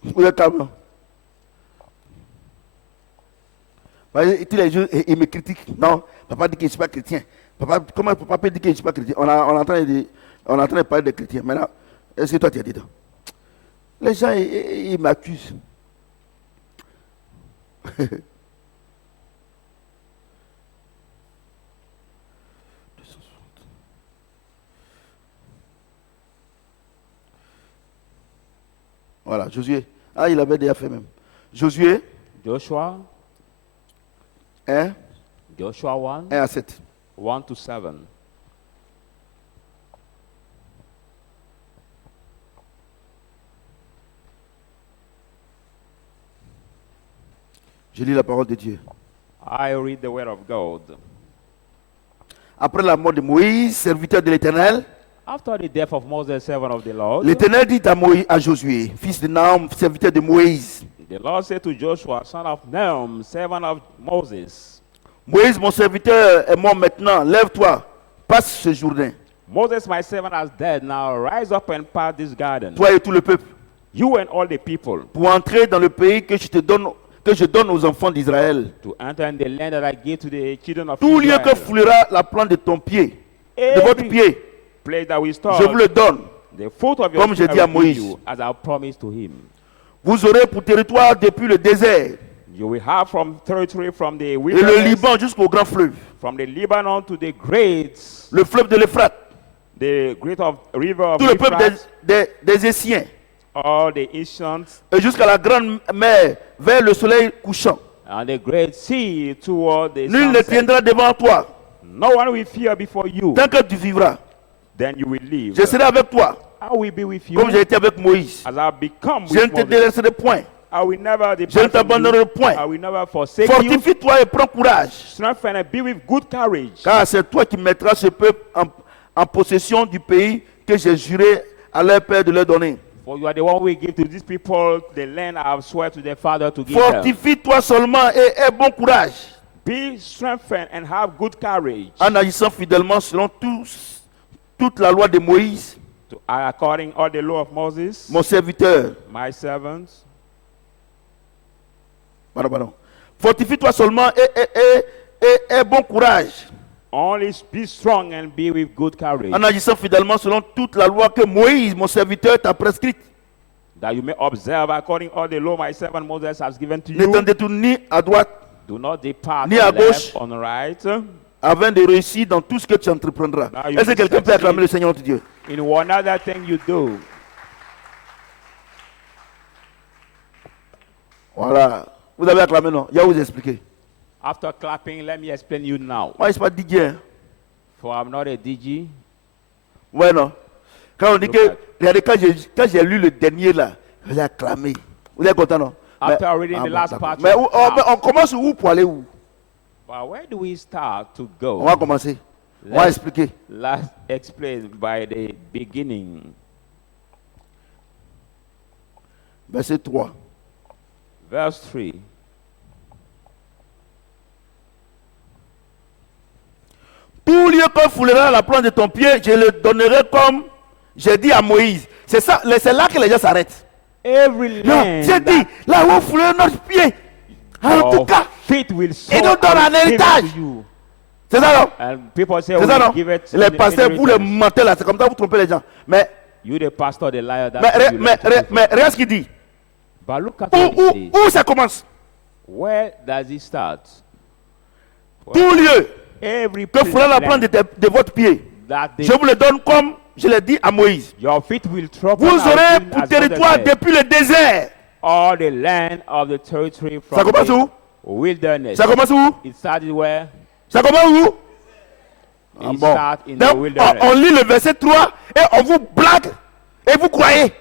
Vous êtes calme. Tous les jours, il me critique. Non, papa dit que je ne suis pas chrétien. Papa, comment papa peut dire que je ne suis pas chrétien? On est en train de parler de chrétien. Maintenant, est-ce que toi tu es dedans? Les gens, ils m'accusent. Voilà, Josué. Ah, il avait déjà fait même. Josué Joshua, 1, Joshua 1, 1 à 7. 1 to 7. Je lis la parole de Dieu. I read the word of God. Après la mort de Moïse, serviteur de l'Éternel, After the death of Moses, servant of the Lord, l'Éternel dit à Josué, fils de Naam, serviteur de Moïse, the Lord said to Joshua, son of Nun, servant of Moses, Moïse, mon serviteur, est mort maintenant. Lève-toi, passe ce Jourdain, Moses, my servant, is dead. Now rise up and pass this garden, toi et tout le peuple, you and all the people, pour entrer dans le pays que je donne aux enfants d'Israël. to enter in the land that I give to the children of Tout lieu que Israel. foulera la plante de ton pied, de votre Every pied, place that we je start, vous le donne. the fruit of your Comme j'ai seed dit à I will give Moïse. you, as I promised to him. Vous aurez pour territoire depuis le désert You will have from territory from the et le wilderness, Liban jusqu'au grand fleuve, from the Lebanon to the great, le fleuve de l'Euphrate, river of tout le peuple Euphrates, des Essiens, all the ancients, et jusqu'à la grande mer, vers le soleil couchant. and the great sea toward the Nul ne sunset. tiendra devant toi No one will fear before you. tant que tu vivras. Then you will live. Je serai avec toi, I will be with you comme j'ai été avec Moïse. as I become Je ne with te Moses. délaisserai point. I will never Je ne depart from t'abandonnerai you. point. I will never forsake you. Fortifie-toi et prends courage, Strengthen and be with good courage. car c'est toi qui mettras ce peuple en possession du pays que j'ai juré à leur père de leur donner. For you are the one who will give to these people the land I have swear to their father to give them. Fortifie-toi seulement et aie bon courage, Be strengthened and have good courage, en agissant fidèlement selon toute la loi de Moïse, according all the law of Moses, mon serviteur. my servant. Pardon. Fortifie-toi seulement et aie bon courage, Only be strong and be with good courage, en agissant fidèlement selon toute la loi que Moïse, mon serviteur, t'a prescrite. that you may observe according all the law my servant Moses has given to Ne t'en you. détourne ni à droite, Do not depart ni à on the gauche. left, on the right, afin de réussir dans tout ce que tu entreprendras. Now you Est-ce que will quelqu'un peut succeed. acclamer le Seigneur notre Dieu? in one other thing you do. Voilà. Vous avez acclamé, non? Je vais vous expliquer. After clapping, let me explain you now. Moi, je ne suis pas DJ. Hein. For I'm not a DG. Ouais, non. Quand on dit Look que, at- regardez, quand j'ai lu le dernier là, j'ai acclamé. Vous êtes content, non? After reading the last d'accord. part, Mais you clap. on commence où pour aller où? But where do we start to On va go? commencer. On va expliquer. Let's explain by the beginning. Verset 3. Verse 3. Tout lieu qu'on foulera la plante de ton pied, je le donnerai comme j'ai dit à Moïse. C'est ça, c'est là que les gens s'arrêtent. Every Non, land j'ai dit, là où on foulera notre pied. En tout your cas, feet will sow, et nous donne I un will give it héritage. to you. c'est ça non? And people say, C'est ça we non? give it Les in pasteurs, vous les inheritance. mentez là, c'est comme ça vous trompez les gens. Mais, You the pastor, the liar, that's mais, what you mais, like to do. mais regarde ce qu'il dit. But look at what he says. Où ça commence? Where does it start? Tout lieu Every que foulera la land plante de votre pied, that je vous le donne comme je l'ai dit à Moïse. your feet will trouble Vous out aurez in pour as territoire Moses said, depuis le désert. all the land of the territory Ça from commence the où? wilderness. Ça commence où? It started where? Ça commence où? It Bon. started in the Donc, wilderness. on lit le verset 3 et on vous blague et vous croyez.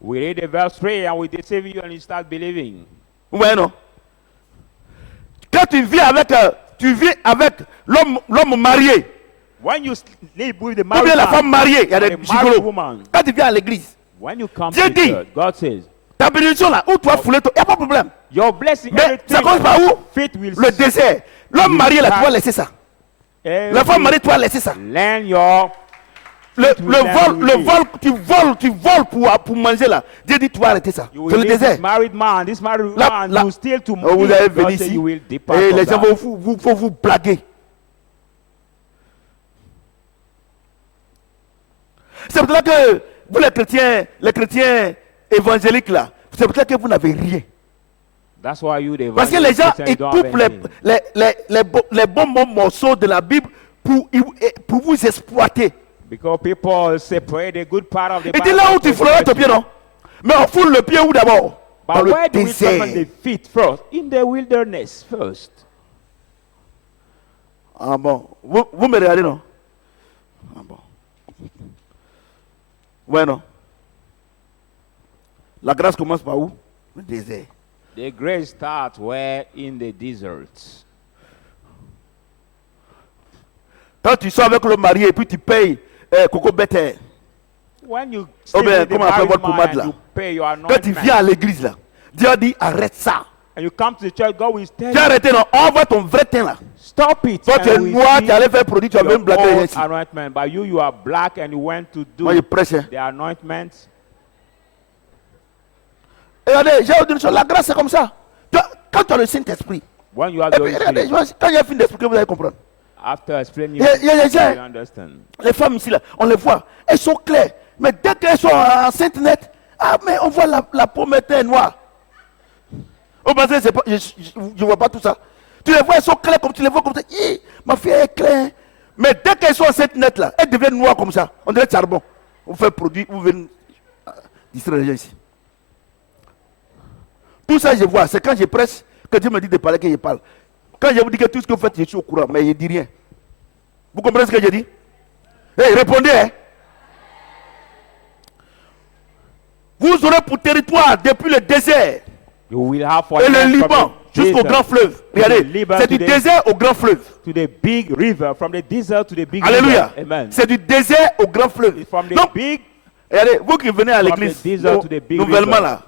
We read the verse 3 and we deceive you and you start believing. Vous voyez, non? Quand tu vis avec l'homme marié, When you live with the ou married bien la man, femme mariée, il y a or des a married gigolos. woman, Quand tu viens à l'église, when you come Dieu to dit- church, God says, ta bénédiction là, où tu vas fouler, il n'y a pas de problème. your blessing, Mais everything, ça commence par où? faith will Le désert. L'homme You marié là, tu have- vas laisser ça. every La femme mariée, tu vas laisser ça. land your Le will tu voles pour manger là. Dieu dit, tu vas arrêter ça. you C'est will le leave désert. this married man, Là, you steal to Oh, vous eat. avez God venu said ici you will depart et from les gens that. vont vous blaguer. C'est pour cela que vous les chrétiens évangéliques là, c'est pour cela que vous n'avez rien. That's why you the Parce que les gens, Christian, ils you don't have coupent anything. les bons morceaux de la Bible pour vous exploiter. Because people separate the good part of the Il Bible. dit là où to tu fouleras ton separate pied, you. non? Mais on foule le pied où d'abord? Dans But le where do we come on the désert. feet first? In the wilderness first. Ah bon, vous me regardez, non? Ah bon. Ouais, non? La grâce commence par où? Le désert. The grace starts where? In the desert. Quand tu sors avec le marié et puis tu payes coco bête, When you Oh, stay ben, with the comment on appelle married votre man pommade, and là? you pay your quand tu viens à anointment, l'église là, Dieu a dit arrête ça. and you come to the church, God will tell Tu as you, arrêté, non? On voit ton vrai teint là. stop it. Toi tu es and we noir, see tu allais faire produit, tu as your même blagué les gens own ici. anointment. But you are black and you went to Moi je do prêche. Hein. the anointment. Et regardez, j'ai dit une chose, la grâce c'est comme ça. Quand tu as le Saint-Esprit, When you have et the puis, Holy regardez, Spirit, quand j'ai fini d'expliquer, vous allez comprendre. after explaining, Yeah, yeah, yeah, yeah. you understand. Les femmes ici là, on les voit, elles sont claires. Mais dès qu'elles sont enceintes net, ah mais on voit la pommette est noire. Au passé, c'est pas, je vois pas tout ça. Tu les vois, elles sont claires comme tu les vois comme ça. Hi, ma fille est claire. Mais dès qu'elles sont enceintes net là, elles deviennent noires comme ça. On dirait charbon. Vous faites produit, vous venez distraire les gens ici. Tout ça, je vois. C'est quand je presse que Dieu me dit de parler que je parle. Quand je vous dis que tout ce que vous faites, je suis au courant, mais je ne dis rien. Vous comprenez ce que je dis? Hey, répondez. Hein? Vous aurez pour territoire depuis le désert You will have for et le land from Liban jusqu'au desert grand fleuve. Regardez, Liban c'est du to the- désert au grand fleuve. to the big river, from the desert to the big Alléluia. river. Amen. C'est du désert au grand fleuve. From the Donc, big regardez, vous qui venez à From l'église the desert to the big nouvellement river. là,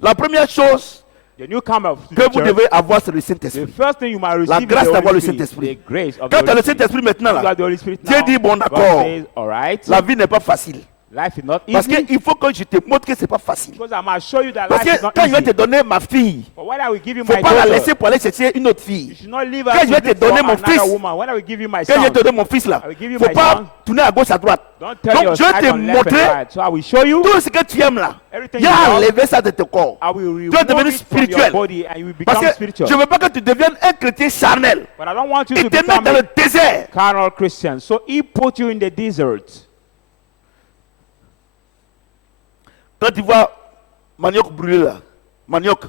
la première chose the newcomer to que the vous church, devez avoir, c'est le the Saint-Esprit. first thing you might receive La is grâce the d'avoir Holy le Spirit, Saint-Esprit. the grace of Quand the tu as Holy le Spirit. Saint-Esprit maintenant You là, got the Holy Spirit Dieu now. dit, bon God d'accord, says, all right, la vie n'est pas facile. life is not Parce easy. qu'il faut que je te montre que c'est pas facile. Because I must show you that Parce life is que not quand je vais te easy. donner ma fille, But when I will give you faut my pas la daughter, laisser pour aller chercher une autre you fille. should not leave Quand her je vais to te look for donner mon another fils, woman. When I will give you my Quand je vais son, te donner mon fils là, I will give you faut my pas son. tourner à gauche à droite. Don't turn Donc your je vais sight te on left and montrer right. So I will show you tout ce que tu aimes là. everything Il you y a love. enlevé ça de ton corps. I will remove Tu vas devenir it from your spirituel. body and you will Parce become que spiritual. je ne veux pas que tu deviennes un chrétien charnel. But I don't want you Il to te met become dans a le désert. carnal Christian. So he put you in the desert. Quand tu vois manioc brûlé là, manioc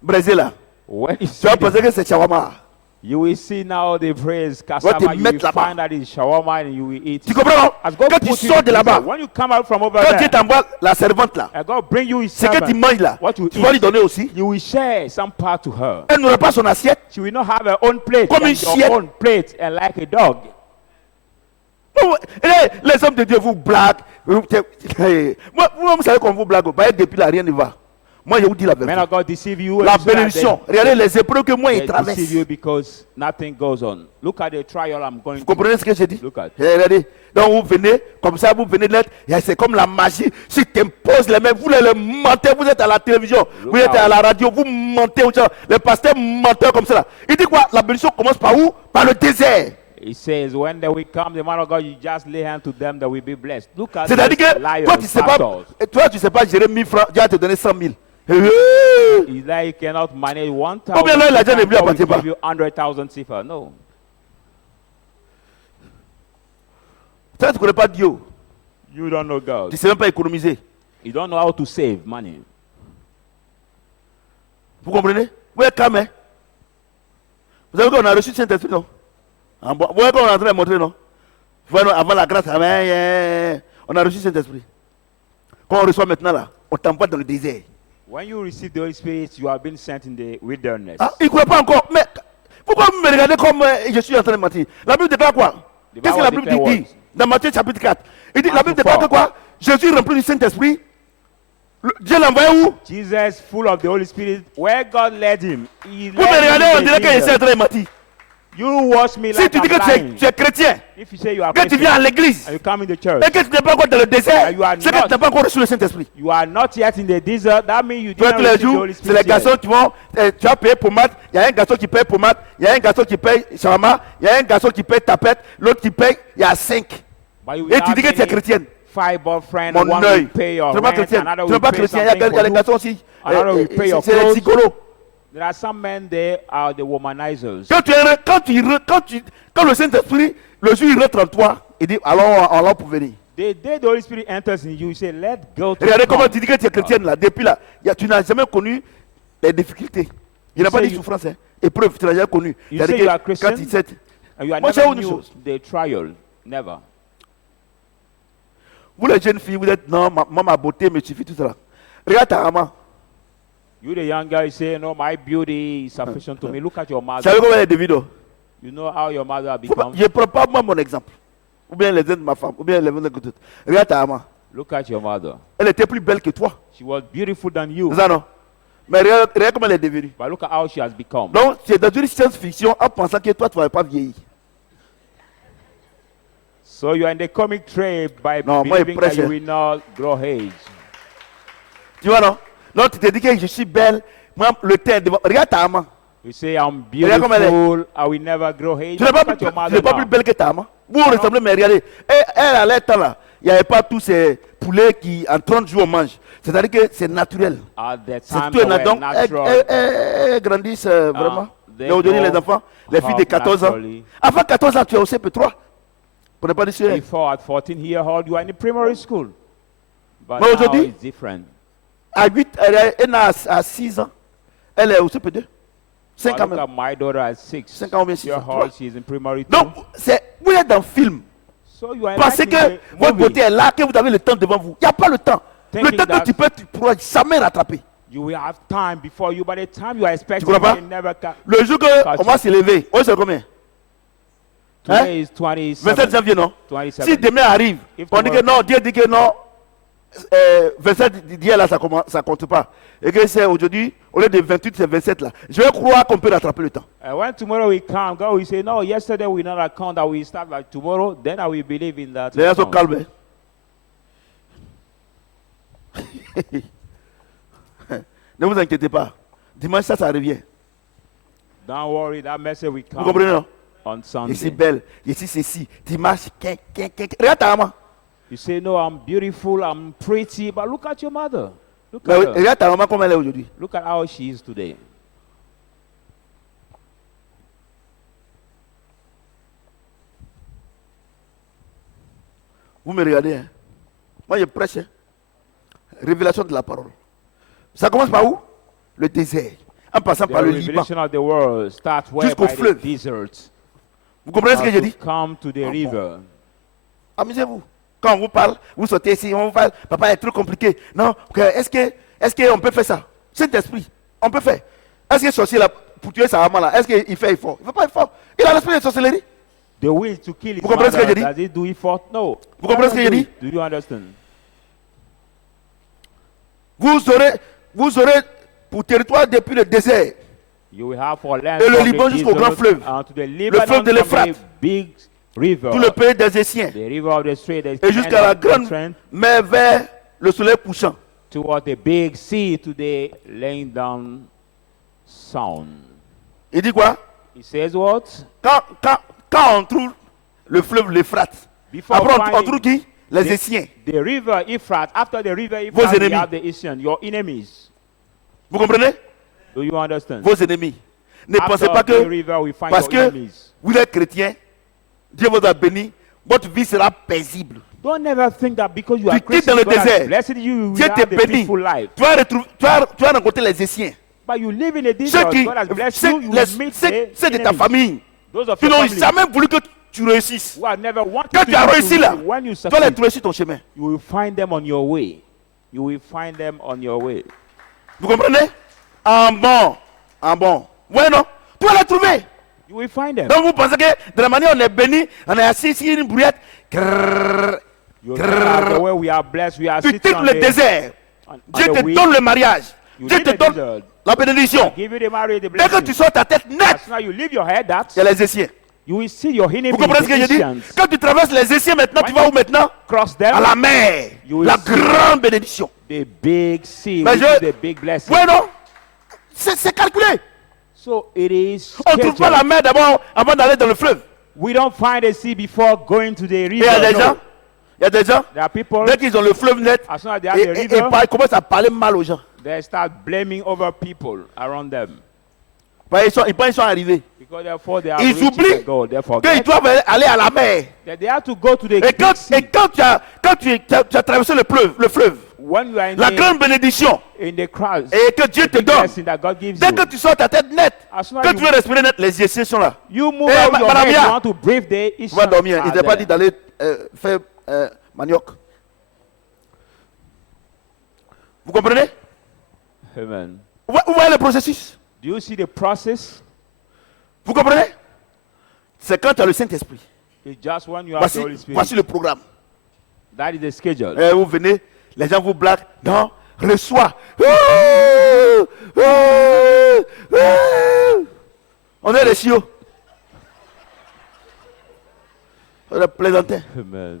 braisé là, When you tu see vas penser que c'est shawarma. you will see now the praise te cassava. You will mettre là-bas. find that it's shawarma and you will eat. Tu comprends non? As God Quand tu put you sors in de the là-bas, desert, when you come out from over quand Dieu there, t'envoie la servante là, and God bring you his ce que tu servant, manges là, what you tu vas lui eat, donner aussi. you will share some part to her. Elle n'aura pas son assiette. She will not have her own plate, Comme and une your chienne. own plate, and like a dog. Oh, les hommes de Dieu vous blaguent. Moi, vous savez qu'on vous blague. Bah, depuis là, rien ne va. Moi, je vous dis la Men vérité. of God deceive you. La and so that bénédiction. Regardez les épreuves que moi, they ils traversent. deceive you because nothing goes on. Look at the trial I'm going Vous to. comprenez ce que je dis? Look at. Regardez. Donc, vous venez, comme ça, vous venez de l'être. Et c'est comme la magie. Si tu imposes les mains, vous les mentez, vous êtes à la télévision, vous êtes à la radio, vous mentez aux gens. Les pasteurs menteurs comme ça. Là. Il dit quoi? La bénédiction commence par où? Par le désert. He says, when they will come, the man of God, you just lay hand to them, they will be blessed. Look at C'est-à-dire these que liars, toi, tu sais pas, pastors. tu sais pas gérer 1000 francs, Dieu va te donner 100 000. He's like, you cannot manage 1,000. Combien là, l'argent ne lui God will appartient pas? give you 100,000 sifa. No. Tu ne connais pas Dieu. You don't know Tu God. ne sais même pas économiser. You don't know how to save money. Vous comprenez? Vous êtes calme, hein? Vous savez qu'on a reçu le Saint-Esprit, non? Vous voyez qu'on est en train de montrer, non? Vous voyez, avant la grâce, on a reçu le Saint-Esprit. Quand on reçoit maintenant, là, on t'envoie dans le désert. When you receive the Holy Spirit, you have been sent in the wilderness. Ah, il ne croit pas encore. Mais pourquoi vous me regardez comme je suis en train de mentir? La Bible déclare quoi? Qu'est-ce que la Bible declare dit? Dans Matthieu chapitre 4. Il dit, la Bible Matthew déclare que 4. quoi? Jésus est rempli du Saint-Esprit. Dieu l'a envoyé où? Jesus, full of the Holy Spirit, where God led him, he Vous me led regardez, him on in the dirait que je suis en desert. train de mentir. You watch me Si like tu dis I'm que lying. tu es chrétien, If you say you are que tu viens à Christian l'église, and you come in the church, et que tu n'es pas encore dans le désert, And you are c'est que not- tu n'as pas encore reçu le Saint-Esprit. you are not yet in the desert, that means you Tu vois, didn't tous les receive the jours, Holy c'est les Spirit garçons yet. qui vont, tu vas payer pommade, il y a un garçon qui paye pommade, il y a un garçon qui paye shawarma, il y a un garçon qui paye tapette, l'autre qui paye, il y a 5. But you will Et tu have dis que tu es many chrétienne. five boyfriends, Mon one œil. will pay Tu your n'es pas rent, chrétienne. another Tu n'es will pas pay chrétien. Il y a something les for garçons you. aussi. Another will pay your C'est les clothes. gigolos. There are some men there are the womanizers. Quand le Saint-Esprit, le jour il rentre en toi, il dit alors pour venir. The day the Holy Spirit enters in you, you say, let go to Regardez come. comment tu dis que tu es chrétienne là. Depuis là, tu n'as jamais connu les difficultés. Il n'a pas say dit you- souffrance. Hein. Épreuve, tu n'as jamais connu. You C'est-à-dire say you are que Christian? quand tu sais, And you are Moi, never c'est une knew chose. the trial. Never. vous les jeunes filles, vous êtes non, ma beauté me suffit, tout ça. Regarde ta maman. You the young guy say, no, my beauty is sufficient to me. Look at your Tu mother. savez comment elle est devenue? You know how your mother Je becomes. ne prends pas moi mon exemple. Ou bien les uns de ma femme, ou bien les uns de l'autre. Regarde ta maman. Look at your mother. Elle était plus belle que toi. She was beautiful than you. C'est ça, non? Mais regarde comment elle est devenue. But look at how she has become. Donc, c'est dans une science-fiction en pensant que toi, tu ne vas pas vieillir. So you are in the comic trade by No, moi, believing that pressure. you will not grow age. Tu vois, non? Non, tu te dis que je suis belle. Moi, le teint devant. Regarde ta maman. You say, I'm Regarde comme elle est. beautiful, I will never grow age. Tu n'es pas, Look at your tu mother n'es pas now. plus belle que ta maman. Vous ressemblez, mais regardez. Elle à l'état là. Il n'y avait pas tous ces poulets qui, en 30 jours, on mange. C'est-à-dire que c'est naturel. At the C'est time tout they un were donc, natural. elles grandissent vraiment. they Et aujourd'hui, grow les enfants, les filles de up 14 ans. naturally. Avant 14 ans, tu es au CP3. Pour ne pas dire cela. Before, at 14 years old, you are in the primary school. But Mais now aujourd'hui- it's different. À 8, elle a à 6 ans. Elle est au CP2. 5 ans Look même. at my daughter at 6 5 ans ou bien 6 years ans. old, she's in primary 2. Donc, vous êtes dans le film. So you are Pensez like que in the votre movie, beauté est là, que vous avez le temps devant vous. Il n'y a pas le temps. Le Thinking temps que that- tu ne pourras jamais rattraper. You will have time before you. By the time you are expecting, crois pas? you never can. Le jour qu'on va se lever, on c'est combien? Today is 27. 27 janvier, non? 27. Si demain arrive, If on dit que non, Dieu dit que non, 27 d'hier là, ça compte pas. Et que c'est aujourd'hui, au lieu de 28, c'est 27 là. Je vais croire qu'on peut rattraper le temps. When tomorrow will come, God will say, no, yesterday we not account that we start like tomorrow. Then I will believe in that. Les gens sont account. calmes. Ne vous inquiétez pas. Dimanche, ça revient. Don't worry, that message will Vous come comprenez, non? on Ici Sunday. belle, ici ceci. Dimanche, regarde ta maman. You say, no, I'm beautiful, I'm pretty, but look at your mother. Look Mais at her. regarde ta maman comme elle est aujourd'hui. Look at how she is today. Vous me regardez, hein? Moi je prêche, hein? Révélation de la parole. Ça commence par où? Le désert. En passant The par le Liban. revelation of the world starts where Jusqu'au by the fleuve. desert. Vous comprenez ce que How j'ai to dit? come to the river. Amusez-vous. Quand on vous parle, vous sortez ici, on vous parle, papa est trop compliqué. Non, est-ce qu'on peut faire ça? Saint-Esprit, on peut faire. Est-ce que sorcier là, pour tuer sa maman là, est-ce qu'il fait effort? Il ne fait pas effort. Il a l'esprit de sorcellerie. The will to kill his Vous comprenez ce que mother, j'ai dit? does he do it for? No. Vous comprenez ce que j'ai dit? Do you understand? Vous aurez pour territoire depuis le désert. You will have for land Et le from Liban the jusqu'au grand desert fleuve. unto the Lebanon, fleuve de from l'Euphrate. the big river, Tout le pays des Essiens. the river of the Strait, the Et jusqu'à la grande trend mer vers le soleil couchant. toward the big sea, to the laying down sound. Il dit quoi? He says what? Quand on trouve le fleuve l'Euphrate, Before après on finding trouve qui? Les the- Essiens. The river Euphrates, after the river Vos Euphrates, you ennemis. have the Asian, your enemies. Vous comprenez? Do you understand? Vos ennemis. Ne pensez After pas the que river, we find parce your que enemies. vous êtes chrétien, Dieu vous a béni, votre vie sera paisible. Don't ever think that because you are Tu quittes dans Christian, le God has désert. blessed you, you Dieu will te have a bénit. peaceful life. Tu vas rencontrer les Essiens. But you live in a Ceux desert, qui, God has blessed ceux, you, you les- will meet ceux- the ceux de ta enemies. famille Those of qui your n'ont family jamais voulu que tu réussisses. who have never wanted Quand to tu as do réussi it, là, when you tu vas les succeed, trouver sur ton chemin. you will find them on your way. You will find them on your way. Vous comprenez? En bon. Ouais, non? Tu vas les trouver. You will find them. Donc vous pensez que de la manière on est béni, on est assis sur une brouillette. Grrrr, You know that the way we are blessed, we are Tu sitting quittes on le the, désert. on Dieu the te wheel. donne le mariage. You Dieu leave te the donne desert. la bénédiction. Give you the marriage, the Dès que blessing. tu sors ta tête nette, As soon as you leave your head, that il y a les Essiens. you will see your enemies, Vous comprenez ce que the je dis? Christians, Quand tu traverses les Essiens maintenant, tu vas où maintenant? cross them, À la mer. You will La see. grande bénédiction. the big sea, Mais which je- is the big blessing. Ouais, non? C'est calculé. So it is On ne trouve pas scheduled. la mer d'abord avant d'aller dans le fleuve. We don't find a sea before going to the Et il y a river. des no. gens, il y a des gens, There are people, dès qu'ils ont le fleuve net, as soon as they have the river, ils commencent à parler mal aux gens. they start blaming over people around them. Parce qu'ils pensent qu'ils sont arrivés. Because therefore they are Ils reaching oublient the goal. Therefore, qu'ils doivent aller à la mer. they have to go to the Et big quand sea. tu as traversé le fleuve, When you are in la the, grande bénédiction, in the crowd, et que Dieu te the donne, blessing that God gives dès you, que tu sors ta tête nette, as soon as quand tu veux respirer net, les Essiens sont là. you move Eh, out your Madame head, Mia, you want to breathe the On va dormir. Il are n'était pas there. dit d'aller faire manioc. Vous comprenez? Amen. Vous voyez le processus? Do you see the process? Vous comprenez? C'est quand tu as le Saint-Esprit. It's just when you have the Holy Spirit. Voici le programme. That is the schedule. Vous venez, les gens vous blaguent. Non, reçois. On est les chiots. On est plaisantin. Amen.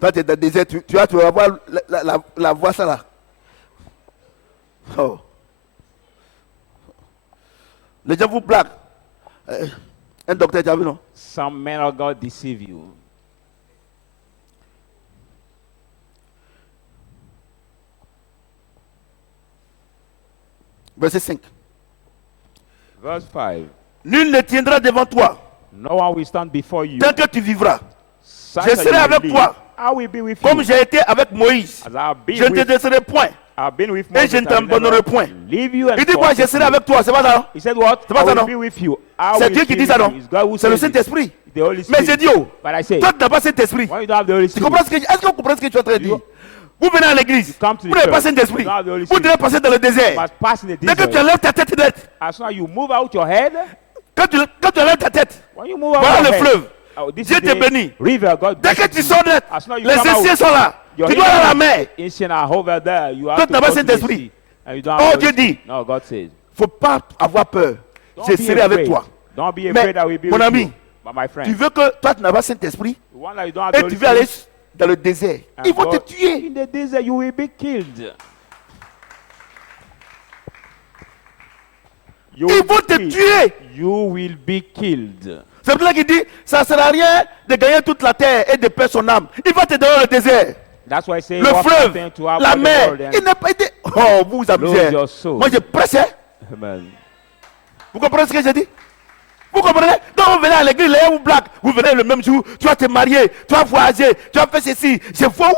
Toi, tu es dans le désert, tu vas avoir la voix ça là. Oh. Les gens vous blaguent. Un docteur, tu as vu, non? Some men of God deceive you. Verset 5. Verse 5. Nul ne tiendra devant toi No one will stand before you. tant que tu vivras. Such Je as serai you avec live. toi. I will be with Comme you. j'ai été avec Moïse. As I've been Je ne te with, laisserai point. I've been with Et Moses, je ne I will t'abandonnerai never point. leave you and Il dit quoi? Je forsake serai you. avec toi. C'est pas ça, non? He said what? C'est pas I ça, will non? be with you. I C'est will Dieu qui be dit ça, with non? you. It's God who C'est le says it. Saint-Esprit. The Holy Mais Spirit. j'ai dit, oh, But I say, toi, tu n'as pas Saint-Esprit. when you don't have the Holy Tu comprends Spirit, ce que, est-ce que vous comprenez ce que tu es en train de dire? Vous venez à l'église. come to the Vous n'avez pas church. Saint-Esprit. You don't have the Holy Vous Spirit. devez passer dans le You désert. must pass in the Dès que tu desert. enlèves ta tête net, As soon as you move out your head, quand tu enlèves ta tête, when you move out voilà your le head, fleuve. oh, this Dieu is te the bénit. river, God Dès bless que tu you. sors net, As soon as you les come out, anciens sont là. your Tu dois aller à la hidden mer. ancient are over there. You have Toi, to tu n'as pas go to the Saint-Esprit. sea. And you don't Oh, have the Dieu Holy dit. Spirit. No, God says. Il ne faut pas avoir peur. Don't Je be serai avec afraid. toi. Don't be Mais, afraid I will be mon with ami, you. But my friend, Tu veux que toi, tu n'as pas Saint-Esprit the one that you don't have the et Holy tu veux aller Spirit, dans le désert. and Ils vont te go tuer. in the desert, you will be killed. You Ils will vont be te killed. tuer. You will be killed. C'est pour ça qu'il dit, ça ne sert à rien de gagner toute la terre et de perdre son âme. Il va te donner le désert, That's why I say le what fleuve, happened to our la brother mer. Lord and- Il n'a pas été... Oh, vous vous amusez. Lose your soul. Moi, je presse. Hein. Amen. Vous comprenez ce que je dis? Vous comprenez? Donc vous venez à l'église, les ou black, vous venez le même jour, tu vas te marier, tu vas voyager, tu vas faire ceci. Je vois.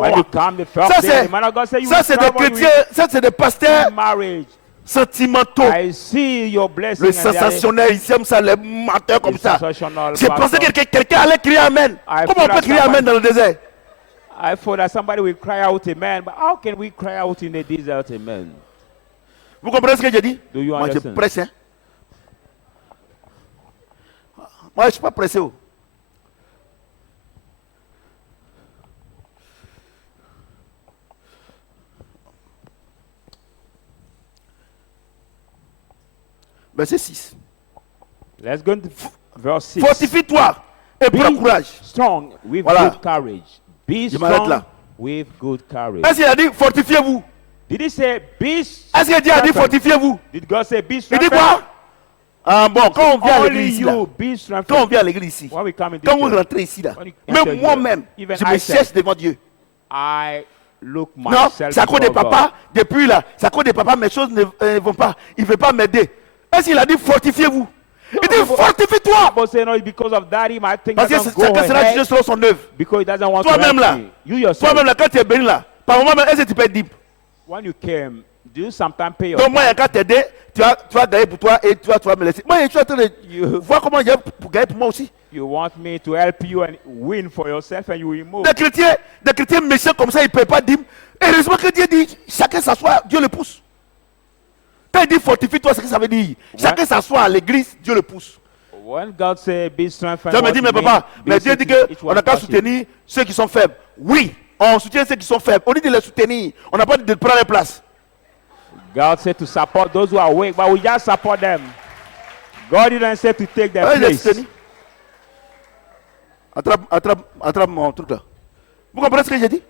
When you come the first Ça, day, the man of God say you ça will c'est des travel, you chrétiens, ça c'est des pasteurs will marriage. sentimentaux. I see your blessing. Les sensationnels, ils aiment ça, les menteurs comme ça. Sensational J'ai pensé pastor. que quelqu'un allait crier Amen. I Comment on feel peut that crier Amen dans le désert? I thought that somebody will cry out amen, but how can we cry out in the desert amen? Vous comprenez ce que je dis? Do you Moi je understand? presse. Hein? Moi je ne suis pas pressé. Oh. Verset 6. Let's go into verse 6. Fortifie-toi et prends Be courage. strong with Voilà. good courage. Be Je m'arrête strong là. with good courage. Est-ce qu'il a dit fortifiez-vous? Did he say be Est-ce qu'il a dit strengthened? fortifiez-vous? Did God say be Il dit strengthened? quoi? Ah bon, quand on vient à Only l'église ici, là, you be quand on strengthened. vient à l'église ici, When we come in this quand vous church, rentrez ici, là, when you enter même here, moi-même, even je me I cherche said, devant Dieu. I look Non, myself c'est à cause des before God. papas, depuis là, c'est à cause des papas, mes choses ne vont pas, il ne veut pas m'aider. Est-ce qu'il a dit fortifiez-vous? Il dit fortifie-toi! But say no, it's because of that he might think Parce que doesn't go chacun sera jugé ahead selon son œuvre. because he doesn't want to Toi-même là, help me. You yourself, toi-même là, quand tu es béni là, par moment même, est-ce que tu peux être libre? when you came, do you sometimes pay your Donc moi, tithe? quand t'aider, tu vas gagner pour toi et tu vas me laisser. Moi, je suis en train de You- voir comment j'ai pour gagner pour moi aussi. You want me to help you and win for yourself and you will move. Des chrétiens méchants comme ça, ils ne peuvent pas dire. Heureusement que Dieu dit, chacun s'assoit, Dieu le pousse. Quand il dit fortifie-toi, c'est ce que ça veut dire. Chacun s'assoit à l'église, Dieu le pousse. When God say be strengthened, Dieu me what dit, it mais means, papa, be mais Dieu dit strengthened, it qu'on was n'a qu'à worship. soutenir ceux qui sont faibles. Oui, on soutient ceux qui sont faibles. On dit de les soutenir. On n'a pas dit de prendre leur place. God said to support those who are weak, but we just support them. God didn't say to take their Ouais, les place. soutenir. Attrape mon truc là. Vous comprenez ce que j'ai dit?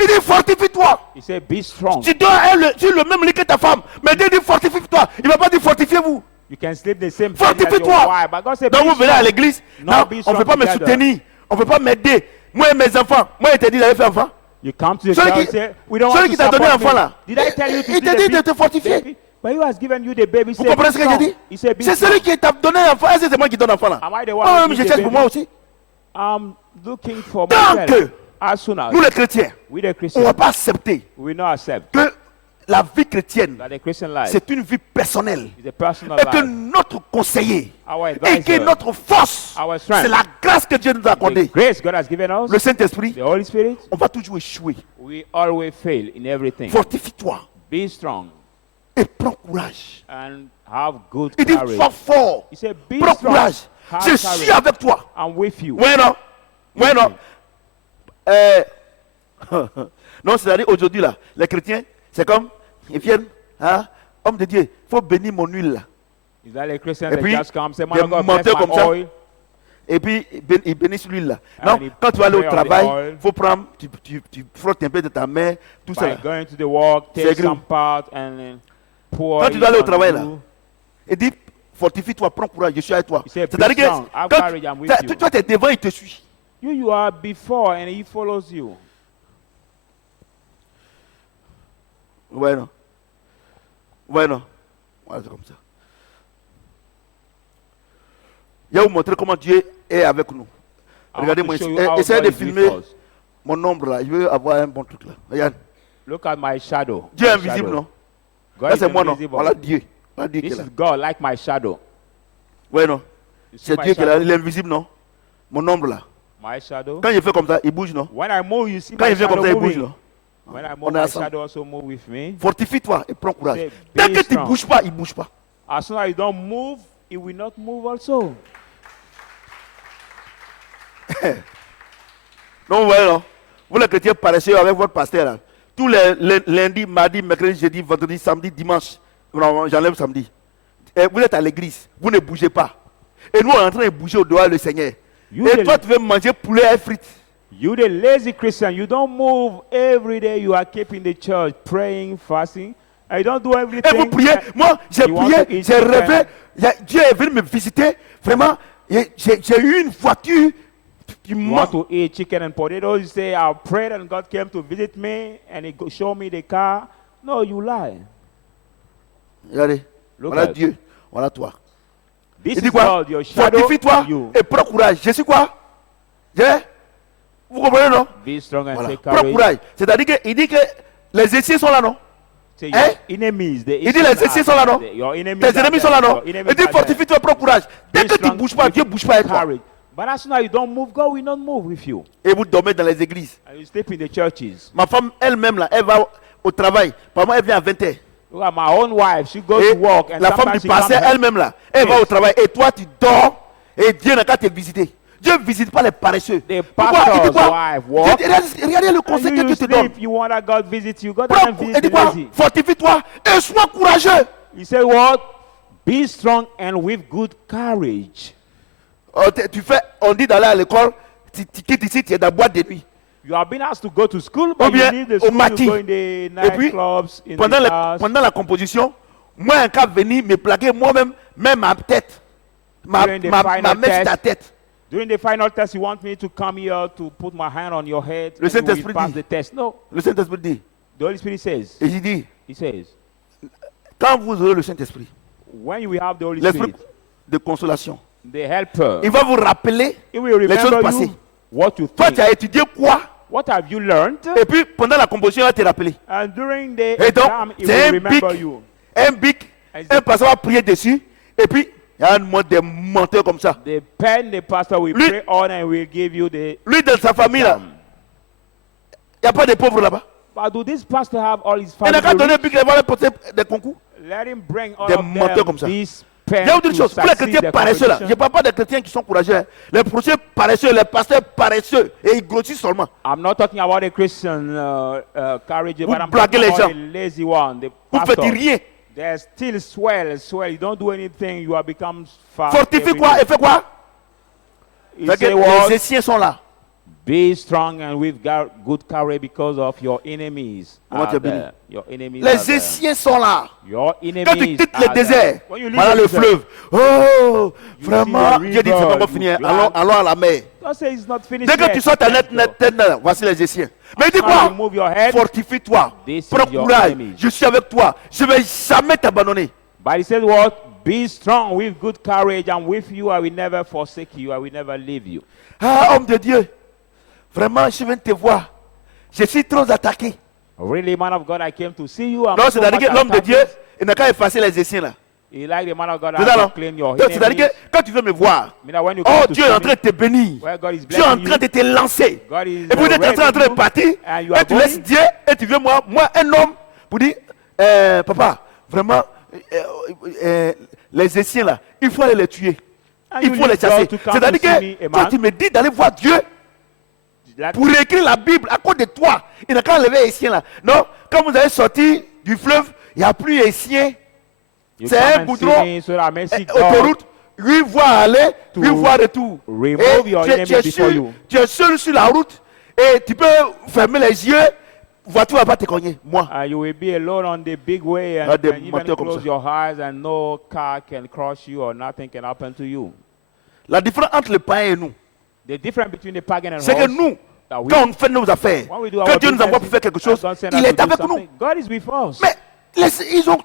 Il dit fortifie-toi. He said be strong. Tu dois être sur le même lit que ta femme. Mais Dieu dit fortifie-toi. Il ne va pas dire fortifiez-vous. You can sleep the same bed as your Fortifie-toi. wife, but God said Donc be vous venez à strong. l'église. No, Non, be on ne strong veut pas me together. soutenir. On ne veut pas m'aider. Moi et mes enfants. Moi, il t'a dit d'aller faire enfant. You come to the Celui church and qui- say, we don't celui want qui to t'a donné support l'enfant me. là, Did I tell you to il see t'a the dit de big te fortifier. baby? But he has given you the baby. Vous comprenez ce que j'ai dit? He said, be C'est strong. celui qui t'a donné l'enfant. Est-ce que c'est moi qui donne l'enfant là? Am I the one Moi, who je gives the cherche pour baby? moi aussi. I'm looking for Tant myself. que As soon as nous les chrétiens, we the on ne Christians, va pas accepter we will not accept que la vie chrétienne, that the Christian life c'est une vie personnelle. is a personal Et que life. notre conseiller Our et que advisor, notre force, Our strength. c'est la grâce que Dieu nous a the accordée. grace God has given us, Le Saint-Esprit, the Holy Spirit, on va toujours échouer. we always fail in everything. Fortifie-toi Be strong et prends courage. and have good Il dit, courage. sois fort, He said, be prends strong. courage. Have Je courage. suis avec toi. I'm with you. Ouais, non? Ouais, non? Non, c'est-à-dire aujourd'hui, là, les chrétiens, c'est comme, ils viennent, hein, homme de Dieu, il faut bénir mon huile, là. Is that a Christian Et that puis, just comes, say, des man of God, bless menteurs my comme ça. oil. Et puis, ils bénissent l'huile, là. And Non, he quand tu vas aller au pray on the travail, oil. il faut prendre, tu frottes un peu de ta main, tout ça. By là. going to the work, C'est take écrit. some part and pour. Quand tu dois aller au it on travail, là, you. il dit, fortifie-toi, prends courage, je suis avec toi. He said, be C'est-à-dire strong, que have quand courage, I'm with you. toi, tu es devant, il te suit. You are before and he follows you. Ouais, non. Ouais, non. Voilà, c'est comme ça. Je vais vous montrer comment Dieu est avec nous. I want Regardez-moi to show ici. you how Essayez God de is with filmer us. mon ombre là. Je veux avoir un bon truc là. Regarde. Look at my shadow. Dieu est My invisible, shadow. non? God Là, is c'est moi, non? invisible. Voilà Dieu. Voilà Dieu qui This est là. is God, like my shadow. Ouais, non? You see C'est my Dieu qui est là. shadow? Il est invisible, non? Mon ombre là. My shadow. Quand il fait comme ça, il bouge, non? When I move, you see Quand my il fait comme shadow ça, il bouge, moving. non? When I On move, est my ensemble. shadow also move with me. Fortifie-toi et prends courage. Say, Tant be que tu ne strong. bouges pas, il ne bouge pas. As soon as you don't move, it will not move also. Non, vous voyez, non? Vous les chrétiens paresseux avec votre pasteur, là. Tous les lundis, mardi, mercredi, jeudi, vendredi, samedi, dimanche. Non, j'enlève samedi. Et vous êtes à l'église, vous ne bougez pas. Et nous, on est en train de bouger au doigt le Seigneur. You Et the- toi, tu veux manger poulet et frites. You the lazy Christian, you don't move every day. You are keeping the church, praying, fasting, and you don't do Et everything. vous priez. Moi, j'ai You want prié, to eat j'ai chicken. rêvé. Dieu est venu me visiter. Vraiment, et j'ai eu une voiture. You want to eat chicken and potatoes. You say, I prayed and God came to visit me and He showed me the car. No, you lie. Regardez. Look Voilà at- Dieu. Voilà toi. This Il dit is quoi? called your shadow Fortifie-toi and you. et prends courage. Je suis quoi? Vous comprenez, non? Be strong and Voilà. take Prends courage. courage. C'est-à-dire qu'il dit que les essais sont là, non? Say Hein? your enemies. Il dit les essais sont là, non? Your enemies Tes are ennemis there. sont là, non? Your Il enemies dit are there. fortifie-toi, prends courage. Dès Be que tu ne strong bouges pas, with Dieu ne bouge pas avec toi. courage. But as soon as you don't move, God will not move with you. Et vous dormez dans les églises. And you sleep in the churches. Ma femme elle-même, là, elle va au travail. Par moi, elle vient à 20h. Look at my own wife. She goes Et to work and la femme sometimes du she comes pasteur back. elle-même, là, elle va Yes. au travail. Et toi, tu dors. Et Dieu n'a qu'à te visiter. Dieu ne visite pas les paresseux. The Pourquoi? Il dit pastor's quoi? wife walk. Regardez le And conseil you, que you Dieu te donne. sleep, you want that God visit you. God Prends- doesn't Il visit dit the quoi? lazy. Fortifie-toi et sois courageux. He said what? Be strong and with good courage. Oh, on dit d'aller à l'école, tu quittes ici, tu es dans la boîte de nuit. You have been asked to go to school, Ou but you bien leave the au school matin. to go in the Et puis, nightclubs, in pendant, the bars. pendant la composition, moi, un cas venir me plaquer moi-même, même ma tête. Ma During the main final sur ta test, tête. During the final test, you want me to come here to put my hand on your head Le and you will Saint-Esprit pass dit. the test. No. Le Saint-Esprit dit. The Holy Spirit says, Et j'ai dit, He says, quand vous aurez le Saint-Esprit, when you will have the Holy l'Esprit Spirit, de consolation, the helper, il va vous rappeler He will les choses remember passées. you what you Toi, think. tu as étudié quoi? What have you learned? Et puis, pendant la composition, il va te rappeler. And during the Et donc, exam, He c'est will un bic, remember you. un bic, un pasteur va prier dessus. Et puis, il y a un monde de menteurs comme ça. The pen the pastor will Lui- pray on and will give you the Lui, dans sa famille, là, exam. il n'y a pas de pauvres là-bas. But do this pastor have all his Il n'a qu'à family? donner un bic, il va aller porter des concours. Let him bring all Des of menteurs them comme ça. this Je pen vais vous dire une to chose. Pour les succeed chrétiens the paresseux, là, je ne competition. parle pas des chrétiens qui sont courageux. Hein. Les chrétiens paresseux, les pasteurs paresseux. Et ils grossissent seulement. I'm not talking about the Christian courage, but I'm blaguez talking les about gens. the lazy one, the Vous ne faites pastor. rien. There's still swell. You don't do anything, you have become fat. Fortifie every quoi day. et fais quoi? He Fait que say what? les Essiens sont là. Be strong and with good courage because of your enemies. Comment are tu as béni? there. Your enemies Les are there. Essiens sont là. Your Quand tu enemies quittes le are there. désert, When you leave voilà the le desert, fleuve. Oh, You vraiment, see the Dieu dit, c'est river, pas encore you fini. glad. Allons à la mer. God says it's not finished Dès que yet. tu sors ta Let's net, go. voici les Essiens. Mais dis Now quoi? you move your head. Fortifie-toi. This Prends is your courage. enemy. Je suis avec toi. Je ne vais jamais t'abandonner. But he said what? Be strong with good courage, and with you I will never forsake you. I will never leave you. Ah, homme de Dieu. Vraiment, je viens te voir. Je suis trop attaqué. Really, man of God, I came to see you. I'm Non, so c'est-à-dire much que l'homme de attacked. Dieu, il n'a qu'à effacer les Essiens là. You like the man of God, C'est ça, I non? will clean your Donc, c'est-à-dire enemies. que quand tu veux me voir, I mean, when you oh, come to Dieu est en see train de te bénir. me, where God is Dieu est en blessing train de you, te lancer. God is Et puis, tu es en train de raising partir. you, and you are Et tu laisses going. Dieu. Et tu veux moi, un homme, pour dire, papa, vraiment, les Essiens là, il faut aller les tuer. And Il you faut les leave God chasser. to come C'est-à-dire to see me, que a toi, man. tu me dis d'aller voir Dieu That- pour écrire la Bible à cause de toi. Il n'a qu'à enlever les Essiens là. Non, quand vous allez sortir du fleuve, il n'y a plus Essiens. you C'est come un and see goudron, me so that I may see God. autoroute, lui voir aller, To lui voir retour. remove Et your tu es enemies before you. tu es seul sur la route et tu peux fermer les yeux, voiture va pas te cogner. Moi, You will be alone on the big way and, Ah, des and even menteurs comme close ça. your eyes and no car can crush you or nothing can happen to you. la différence entre le païen et nous, The difference between the pagan and c'est que us, nous, that we- quand on fait nos affaires, when we do quand our Dieu nous envoie pour faire quelque chose, God send il us est to do avec nous. something, God is with us. Mais ils ont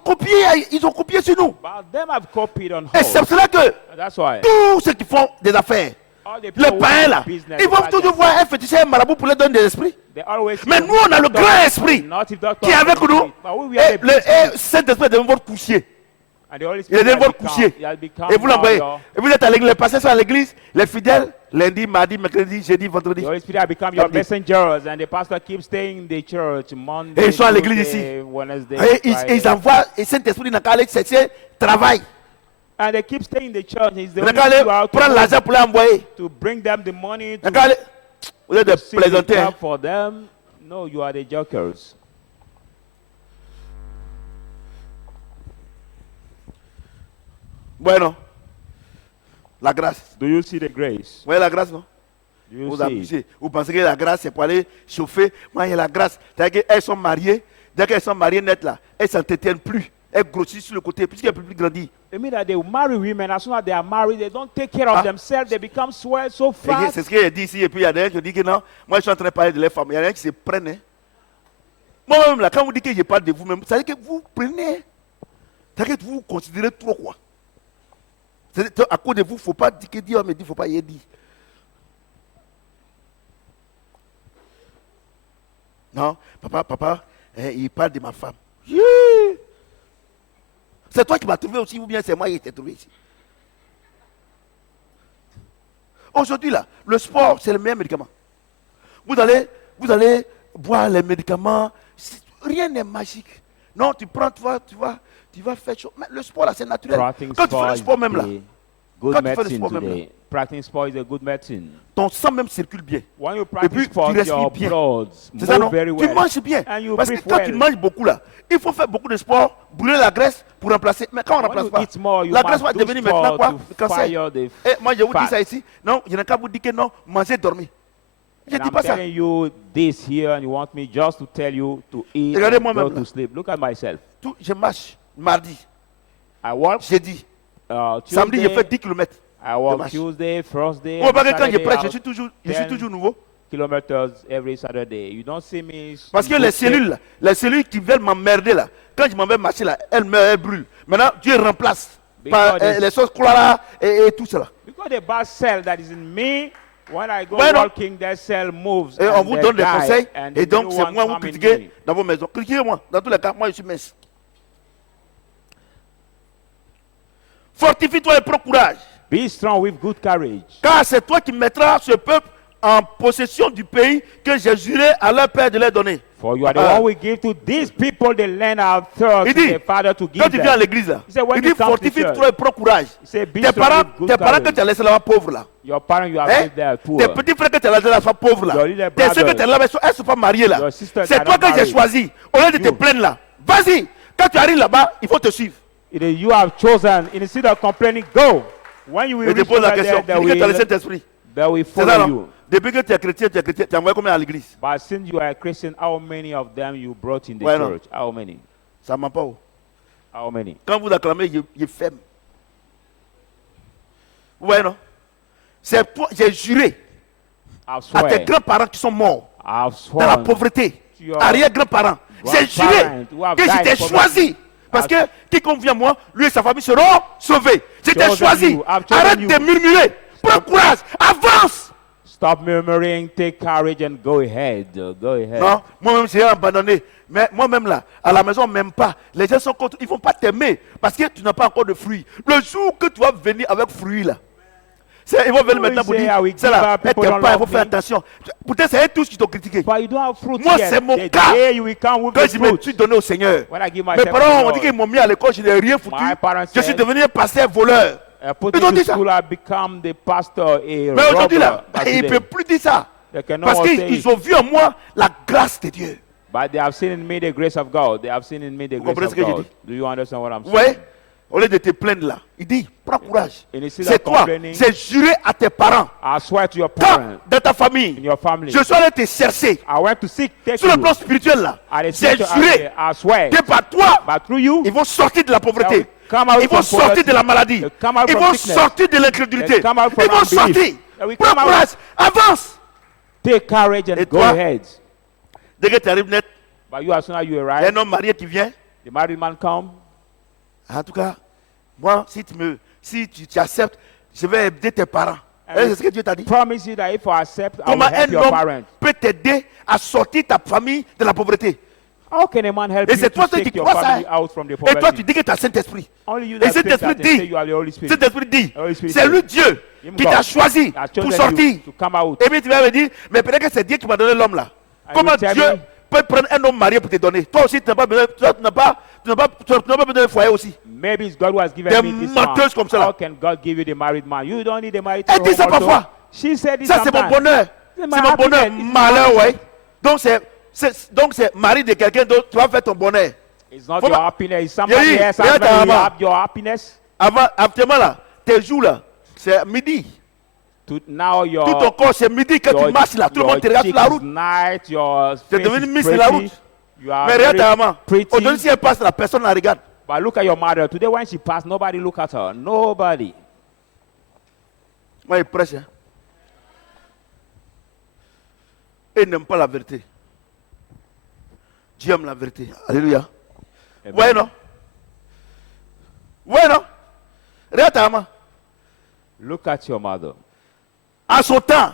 copié sur nous. But them have copied on Et us. c'est pour cela que That's why. tous ceux qui font des affaires, All the people les who païens do là, business, ils vont the toujours pagans, voir un féticheur, un marabout pour leur donner des esprits. they always Mais say, nous, on a le "Doctor, grand esprit not if doctor qui est avec is nous. with me." But we are Et the big spirit. Saint-Esprit est devant votre poussier. And the Holy Il est Spirit devant votre coucher. he has become Et vous now l'envoyez. your, Et vous êtes à l'église, les pasteurs sont à l'église, les fidèles, lundi, mardi, mercredi, jeudi, vendredi. the Holy Spirit has become your Samedi. messengers, and the pastor keeps staying in the church Monday, Et ils sont à l'église Tuesday, ici. Wednesday, Et Friday. ils envoient, et Saint-Esprit n'a qu'à aller chercher travail. And they keep staying in the church. He's the Il n'a only qu'à aller one who prendre l'argent pour l'envoyer. to bring them the money Il n'a qu'à to aller. Vous êtes des see the plaisantins. job Hein. for them. No, you are the jokers. Bueno. La grâce. Do you see the grace? Vous voyez la grâce, non? Do you Vous see it? abusez. Vous pensez que la grâce, c'est pour aller chauffer. Moi, il y a la grâce. C'est-à-dire qu'elles sont mariées. Dès qu'elles sont mariées nettes, là, elles ne s'entretiennent plus. Elles grossissent sur le côté, puisqu'elles ne peuvent plus grandir. It means that they marry women. As soon as they are married, they don't take care of themselves. They become swell so Et fast. c'est ce qu'il a dit ici. Et puis, il y a des gens qui disent que non. Moi, je suis en train de parler de les femmes. Il y a des gens qui se prennent. Hein. Moi-même, là, quand vous dites que je parle de vous-même, ça veut dire que vous prenez. C'est-à-dire que vous vous considérez trop, quoi. C'est-à-dire, à cause de vous, il ne faut pas dire que Dieu me dit, il ne faut pas y dire. Non, papa, il parle de ma femme. Yeah. C'est toi qui m'as trouvé aussi, ou bien c'est moi qui t'ai trouvé ici. Aujourd'hui, là, le sport, c'est le meilleur médicament. Vous allez boire les médicaments. Rien n'est magique. Non, tu prends, tu vas faire chaud. Mais le sport, là, c'est naturel. Practicing Quand tu fais le sport sport is même, là, the good Quand tu fais le medicine sport même, today. Practicing sport is a good medicine. ton sang même circule bien. When you Et practice puis, sport, tu respires your bien. blood C'est ça, non? moves very Tu well. manges bien. And you Parce que breathe quand tu well. manges beaucoup, là, il faut faire beaucoup de sport, brûler la graisse pour remplacer. Mais quand on ne When remplace you pas, eat more, you la graisse must va do devenir maintenant sport quoi? to Le cancer. fire the Et moi, je vous dis fat. ça ici. Non, il n'y en a qu'à vous dire que non, manger, dormir. Je ne And dis I'm pas ça. telling you this here, and you want me just to tell you to eat Regardez and moi-même go là. to sleep. Look at myself. Je marche mardi, I work jeudi, samedi, je fais Tuesday. 10 km. I work marche. Tuesday, Thursday, On voit que quand je Saturday, prêche, je I'll suis ten toujours nouveau. kilometers every Saturday. You don't see me. Parce que in les good shape. cellules, là, les cellules qui veulent m'emmerder là, quand je m'en vais marcher là, elles meurent, elles brûlent. Maintenant, Dieu remplace par Because les sauces chlorales et tout cela. Because the bad cell that is in me, when I go Bueno. walking, that cell moves. Et and on vous they donne des die, conseils. and Et the donc, new c'est one moi vous come in critiquez me. dans vos maisons. Critiquez-moi. Dans tous les cas, moi, je suis mince. Fortifie-toi et prends courage. Be strong with good courage. Car c'est toi qui mettras ce peuple en possession du pays que j'ai juré à leur père de leur donner. For you are the Ah. one we give to these people the land our third Il to dit, the Father to give quand tu viens à them. l'église là, He said, when il dit you come to fortifie-toi church, et prends courage. He said, be Tes strong parents, with good tes parents que courage. tu as laissés là-bas pauvres là. Your parents you have Hein? left there poor. Tes petits frères que tu as laissés là-bas pauvres là. Your little Tes soeurs que brothers. tu as là-bas, elles ne sont pas mariées là. Your sisters C'est are toi not que j'ai married. choisi. Au lieu de te You. plaindre là, vas-y. Quand tu arrives là-bas, il faut te suivre. It is you have chosen. Instead of complaining, go. When you will Et te reach pose la over question. there, Il dit que tu as le Saint-Esprit. they will C'est ça follow non? you. Depuis que tu es chrétien, tu es envoyé combien à l'église? But since you are a Christian, how many of them you brought in the Ouais, non. church? How many? Ça ne ment pas. Oh. How many? Quand vous acclamez, il est ferme. Vous voyez, non? C'est toi, j'ai juré I've à tes sworn. grands-parents qui sont morts I've dans la sworn. pauvreté, to your arrière-grands-parents. J'ai juré grandparents who have que je died t'ai for choisi. Parce que quiconque vient à moi, lui et sa famille seront sauvés. Je t'ai Chosen choisi. you. I've chosen Arrête you. de murmurer. Prends courage. Avance. Stop murmuring, take courage and go ahead. Go ahead. Non, moi-même, j'ai abandonné. Mais moi-même, là, à la maison, même pas. Les gens sont contre. Ils ne vont pas t'aimer parce que tu n'as pas encore de fruits. Le jour que tu vas venir avec fruits, là, ils vont venir Oh, maintenant pour say, dire, I will c'est give là, up, people t'aimes don't pas, il love faut faire me. attention. Peut-être c'est eux tous qui t'ont critiqué. But you don't have fruit Moi, yet. c'est mon The cas. day you will come with Quand the je me fruit. suis donné au Seigneur, When I give mes myself to parents the ont dit Lord, qu'ils m'ont mis à l'école, je n'ai rien foutu. my parents Je suis said, devenu un pasteur voleur. put Ils ont me dit to ça. school, I become the pastor, a Mais aujourd'hui, robber. là, But ils ne today, peuvent plus dire ça. they cannot Parce say qu'ils it. ont vu en moi la grâce de Dieu. But they have seen in me the grace of God. They have seen in me the Vous grace comprenez of ce que je God. dis? Do you understand what I'm Vous saying? voyez? Au lieu de te plaindre là, il dit, prends courage. And instead C'est of toi. complaining, J'ai juré à tes parents. I swear to your Quand parents, dans ta in famille, your family, je suis allé te chercher. I went to seek, take Sur le you. plan spirituel là, At the j'ai spiritual juré aspect, I swear. que par toi, But through you, ils vont sortir de la they will pauvreté. come out Ils vont from sortir poverty. de la maladie. They come out Ils from vont sickness. sortir de l'incrédulité. They come out from Ils vont unbelief. sortir. They will Prends come out. courage. Avance. Take courage and Et go toi? ahead. Dès que tu arrives net, But you, as soon as you il y a arrive, un homme marié qui vient. the married man come. En tout cas, moi, si tu acceptes, je vais aider tes parents. C'est ce que Dieu t'a dit. Promise you that if I accept, I will Comment help un your homme parents. peut t'aider à sortir ta famille de la pauvreté? How can a man help Et you c'est toi to qui take your crois ça. family out from the Et toi, tu poverty? dis que tu as Saint-Esprit. Only you Et that think Saint-Esprit that and say dit, you are the Holy Spirit. Saint-Esprit dit, Holy Spirit c'est says, lui Dieu Him qui God t'a choisi has pour chosen sortir. you to come out. Et puis tu vas me dire, mais peut-être que c'est Dieu qui m'a donné l'homme là. And Comment you tell Dieu me- peut prendre un homme marié pour te donner? Toi aussi, tu n'as pas besoin, tu n'as pas besoin d'un foyer aussi. Maybe it's God who has given Des me this menteuses man. comme ça là. How can God give you the married man? You don't need a married Elle dit ça home also. parfois. She said it Ça, c'est mon sometimes. bonheur. C'est C'est ma mon bonheur. happiness. It's my Malheur, happiness. ouais. Donc, c'est mari de quelqu'un d'autre. Tu vas faire ton bonheur. It's not Faut your pas- happiness. It's somebody Yeah, else. yeah, Somebody will yeah, have your happiness. Actuellement là, tes jours là, c'est midi. Now your Tout ton corps, c'est midi que tu marches là. Tout le monde te regarde sur la route. Night, your Tu es face devenu is Miss la pretty. route. You are Mais regarde ta very maman. pretty. Aujourd'hui, si elle passe là, personne ne la regarde. But look at your mother. Today when she passed, nobody look at her. Nobody. Moi, il prêche. Hein. Et il n'aime pas la vérité. Dieu aime la vérité. Alléluia. Amen. Ouais, non? Ouais, non? Regarde ta maman. Look at your mother. À son temps,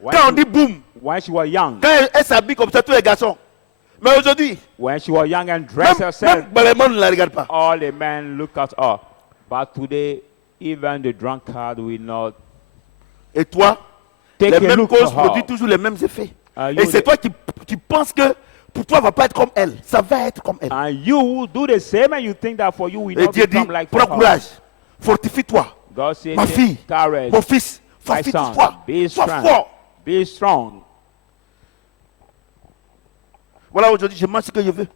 When, quand on she, dit boum, when she was young, quand elle s'habille comme ça, tous les garçons. Mais aujourd'hui, when she was young and dressed herself, même les gens ne la regardent pas. all the men look at her. But today, even the drunkard will not Et toi, take les a mêmes look causes for her. produisent toujours les mêmes effets. You Et c'est the- toi qui penses que pour toi, va pas être comme elle. Ça va être comme elle. And you will do the same, and you think that for you will Et not Dieu dit, become like prends for her. courage, fortifie-toi. God said, Ma fille, take courage, mon fils, my son, fortifie-toi. be Sois strong. fort. Be strong. Voilà, aujourd'hui, je mange ce que je veux.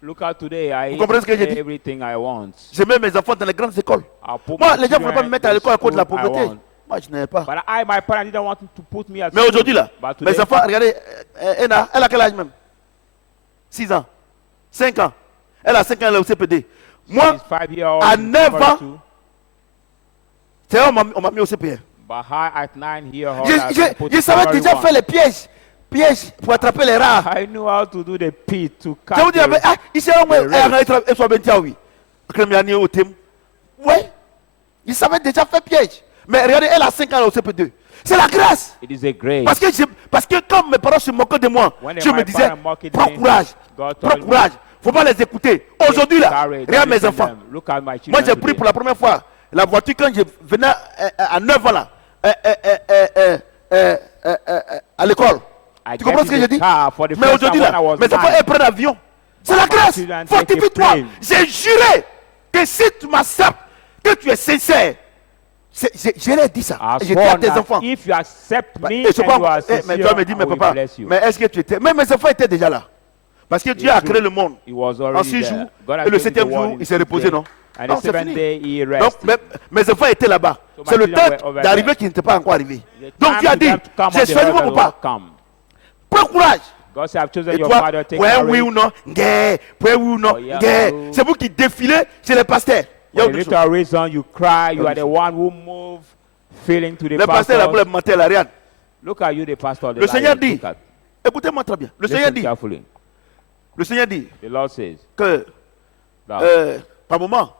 Look at today, I comprenez ce que j'ai eat dit? everything I want. Je mets mes enfants dans les grandes écoles. I put Moi, my les gens ne veulent pas me children mettre à in l'école à cause de la school I pauvreté. want. Moi, je n'avais pas. But I, my parents didn't want to put me at Mais school. aujourd'hui, là, But today, mes enfants, regardez, elle a quel âge même? 6 ans. 5 ans. Elle a 5 ans, elle est au CPD. Moi, she's 5 years old, à in 9 primary ans, two. c'est là, on m'a mis au CPR. But her at 9 years old, Je, I je- put je in savais primary déjà one. faire les pièges. Pièges pour attraper les rats. I knew how to do the pit to catch Je vous dis, the- ici, on the rabbits. elle soit bien oui. Crémiani au thème. Ouais. Il savait déjà faire piège. Mais regardez, elle a 5 ans au CP2. C'est la grâce. It is a grace. Parce que quand mes parents se moquaient de moi, When je my me disais, parents mocked prends me, courage. God Prends told me, courage. Faut pas les écouter. Aujourd'hui, là, courage, regarde mes listen enfants. them. Look at my Moi, children j'ai pris today. pour la première fois la voiture quand je venais à 9 ans, là, à l'école. I Tu comprends get ce que in je the dis? car for the Mais first time aujourd'hui, when là, I was mes enfants, 9. elles prennent l'avion. C'est la My grâce. children take a Fortifie-toi. plane. J'ai juré que si tu m'acceptes, que tu es sincère, je l'ai dit ça. I Et j'ai dit à sworn tes that enfants. if you accept me Et and c'est you pas, are mais sincere, toi me dis, I mais will papa, bless you. mais est-ce que tu étais. Mais mes enfants étaient déjà là. Parce que Dieu a It's créé true. le monde. He was En already 6 there. jours. God has Et le created the 7e world jour, in il s'est 6 reposé, days. non? And Non, the c'est 7th fini. day he Donc, rested. mes enfants étaient là-bas. So C'est my le children temps were over d'arriver there. qui n'était pas encore arrivé. The Donc time Dieu a for dit, them to come j'ai on the choisi mon harvest papa. will come. Prends courage. God said, I've chosen Et your toi, father, take ouais, courage. oui ou non, guerre, ouais, oui ou non, Oh, yeah, guerre. oh. C'est vous qui défilez chez les pasteurs. Il y a For a autre chose. little reason, you cry. You Yeah, are the autre one who move feeling to the Le pasteur a voulu pastor. mentir à Ariane. Look at you, the pastor. The Le Seigneur lion. dit, Look at. écoutez-moi très bien. Le Seigneur Listen dit, carefully. le Seigneur dit The Lord says que, that par moment,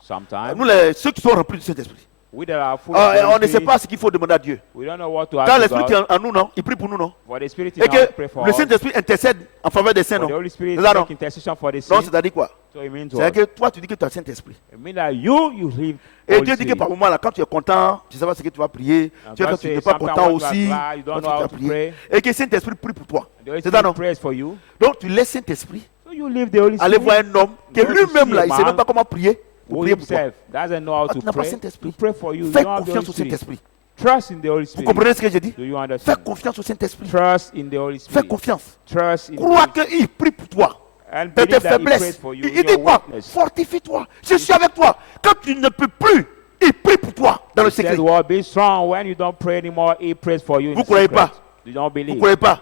sometimes nous, ceux qui sont remplis du Saint-Esprit, we that are full of the on ne Holy sait pas Spirit, ce qu'il faut demander à Dieu. we don't know what to Quand ask to l'Esprit God. est en nous, non, il prie pour nous, non. For the Spirit Et is not pray que for le us. Saint-Esprit intercède en faveur des saints, For non. the Holy Spirit C'est ça, non. make intercession for the Non, sin. c'est-à-dire quoi? So it means what? C'est-à-dire que toi, tu dis que tu as le Saint-Esprit. It means that you live Et Holy Dieu dit que Spirit. par moment, là, quand tu es content, tu ne sais pas ce que tu vas prier. And Tu sais God que tu n'es says pas sometimes content when you are aussi. glad, you don't quand know tu how as to prié. pray. Et que Saint-Esprit prie pour toi. The Holy C'est ça, non? Spirit prays for you. Donc, tu laisses Saint-Esprit So you leave the Holy aller Spirit. voir un homme que Go to lui-même, see là, a il ne sait même man pas comment prier. Pour who prier pour toi. himself doesn't know how Ah, to tu n'as pas pray. Saint-Esprit. To pray for you. You Fais don't have the confiance Holy au Spirit. Saint-Esprit. Trust in the Holy Vous Spirit. comprenez ce que je dis? Do you Fais understand? confiance au Saint-Esprit. Trust in the Holy Fais Spirit. confiance. Trust in Crois the qu'il prie pour toi. and De believe tes that he prays faiblesses. for you. Il Your dit quoi? weakness. Fortifie-toi. Je suis avec toi. Quand tu ne peux plus, il prie pour toi dans le He says, secret. well, be strong. When you don't pray anymore, he prays for you in Vous croyez secret. pas? You don't Vous believe. ne croyez pas?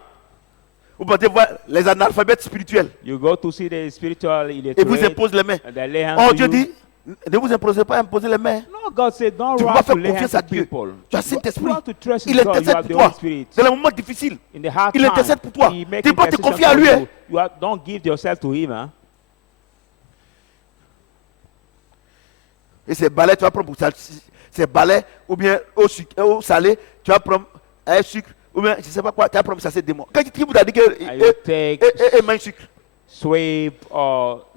Vous partez voir les analphabètes spirituels You go to see the spiritual et vous illiterate imposez les mains. and they lay hands Oh, to Dieu you. dit, ne vous imposez pas à imposer les mains. No, God said, don't Tu ne peux run pas to faire lay hands confiance to à Dieu. people. Tu as You Saint-Esprit. have to trust in Il God. You intercède have pour the toi. Holy Spirit. Dans les moments difficiles. In the hard Il time, intercède pour toi. he make Tu ne peux pas te intercession confier à for lui. you. Hein. Don't give yourself to him. Hein? Et ces balais, tu vas prendre pour ça. Ces balais, ou bien au salé, tu vas prendre un sucre, ou bien je ne sais pas quoi, tu vas prendre ça, c'est démon. Quand tu vous as dit que And you take et main sucre. sweep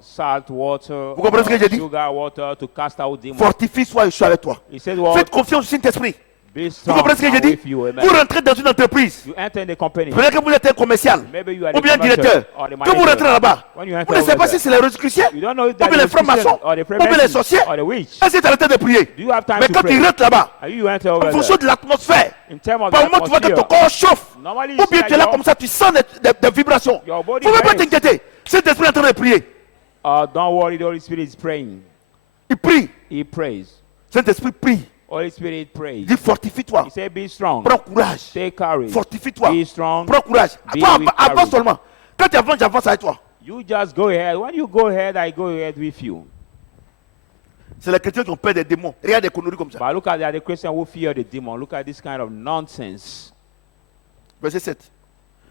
salt water, Vous comprenez ce que j'ai dit? sugar water to cast out demons. Fortifie-toi et je suis avec toi. He said, well, Faites confiance au Saint-Esprit. be Vous strong, comprenez ce que I'm j'ai dit? with you, amen. Vous rentrez dans une entreprise. You enter in the company. Peut-être que vous êtes un commercial Maybe you are ou the bien commercial directeur. or the Que vous manager. rentrez là-bas. When you enter Vous ne savez over pas there, si c'est les Rosicruciens you don't know if ou that bien is les francs-maçons or the ou bien les Freemasons sorciers. or the witch. Est-ce que tu as le temps de prier? Do you have time Mais to quand pray? tu rentres là-bas, Are you enter en over fonction there? de l'atmosphère, In terms of par the moment tu vois que ton atmosphere, corps chauffe. normally you Ou see bien that tu es là your- comme ça, tu sens des vibrations. Il your ne body faut même pas hurts. t'inquiéter. Cet esprit est en train de prier. Don't worry, the Holy Spirit is praying. Il prie. He prays. Cet esprit prie. Holy Spirit prays. Il dit fortifie-toi. He said, be strong. Prends courage. Take courage. Fortifie-toi. Be strong. Prends courage. Be Toi, with avance courage. seulement. Quand tu avances, j'avance avec toi. You just go ahead. When you go ahead, I go ahead with you. C'est les chrétiens qui ont peur des démons. Regarde des conneries comme ça. But look at the Christian who fear the demon. Look at this kind of nonsense. Verset 7.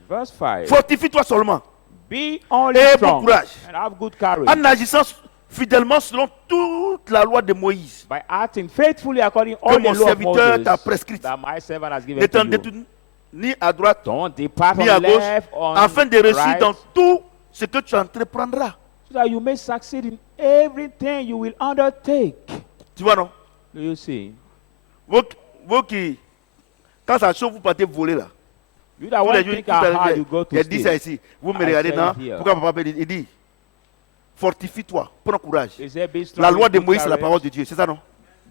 Verse 5. Fortifie-toi seulement. Be only Et bon strong courage. and have good courage. En agissant fidèlement selon toute la loi de Moïse. By acting faithfully according to Que all the mon law of serviteur t'a Moses prescrite. that my servant has Ne given t'en to you. détourne ni à droite Don't depart ni on à the gauche, left, on afin de réussir right, dans tout ce que tu entreprendras. so that you may succeed in everything you will undertake. Tu vois, non? Do you see? Vous qui, quand ça chauffe, vous partez voler là. You that Tous want les to jours, think how hard you go il to a dit ça steal. ici. Vous me I regardez, say non? it here. Pourquoi papa dit? Il dit, fortifie-toi, prends courage. He said, be strong La loi with de good Moïse, c'est la courage. parole de Dieu. C'est ça, non?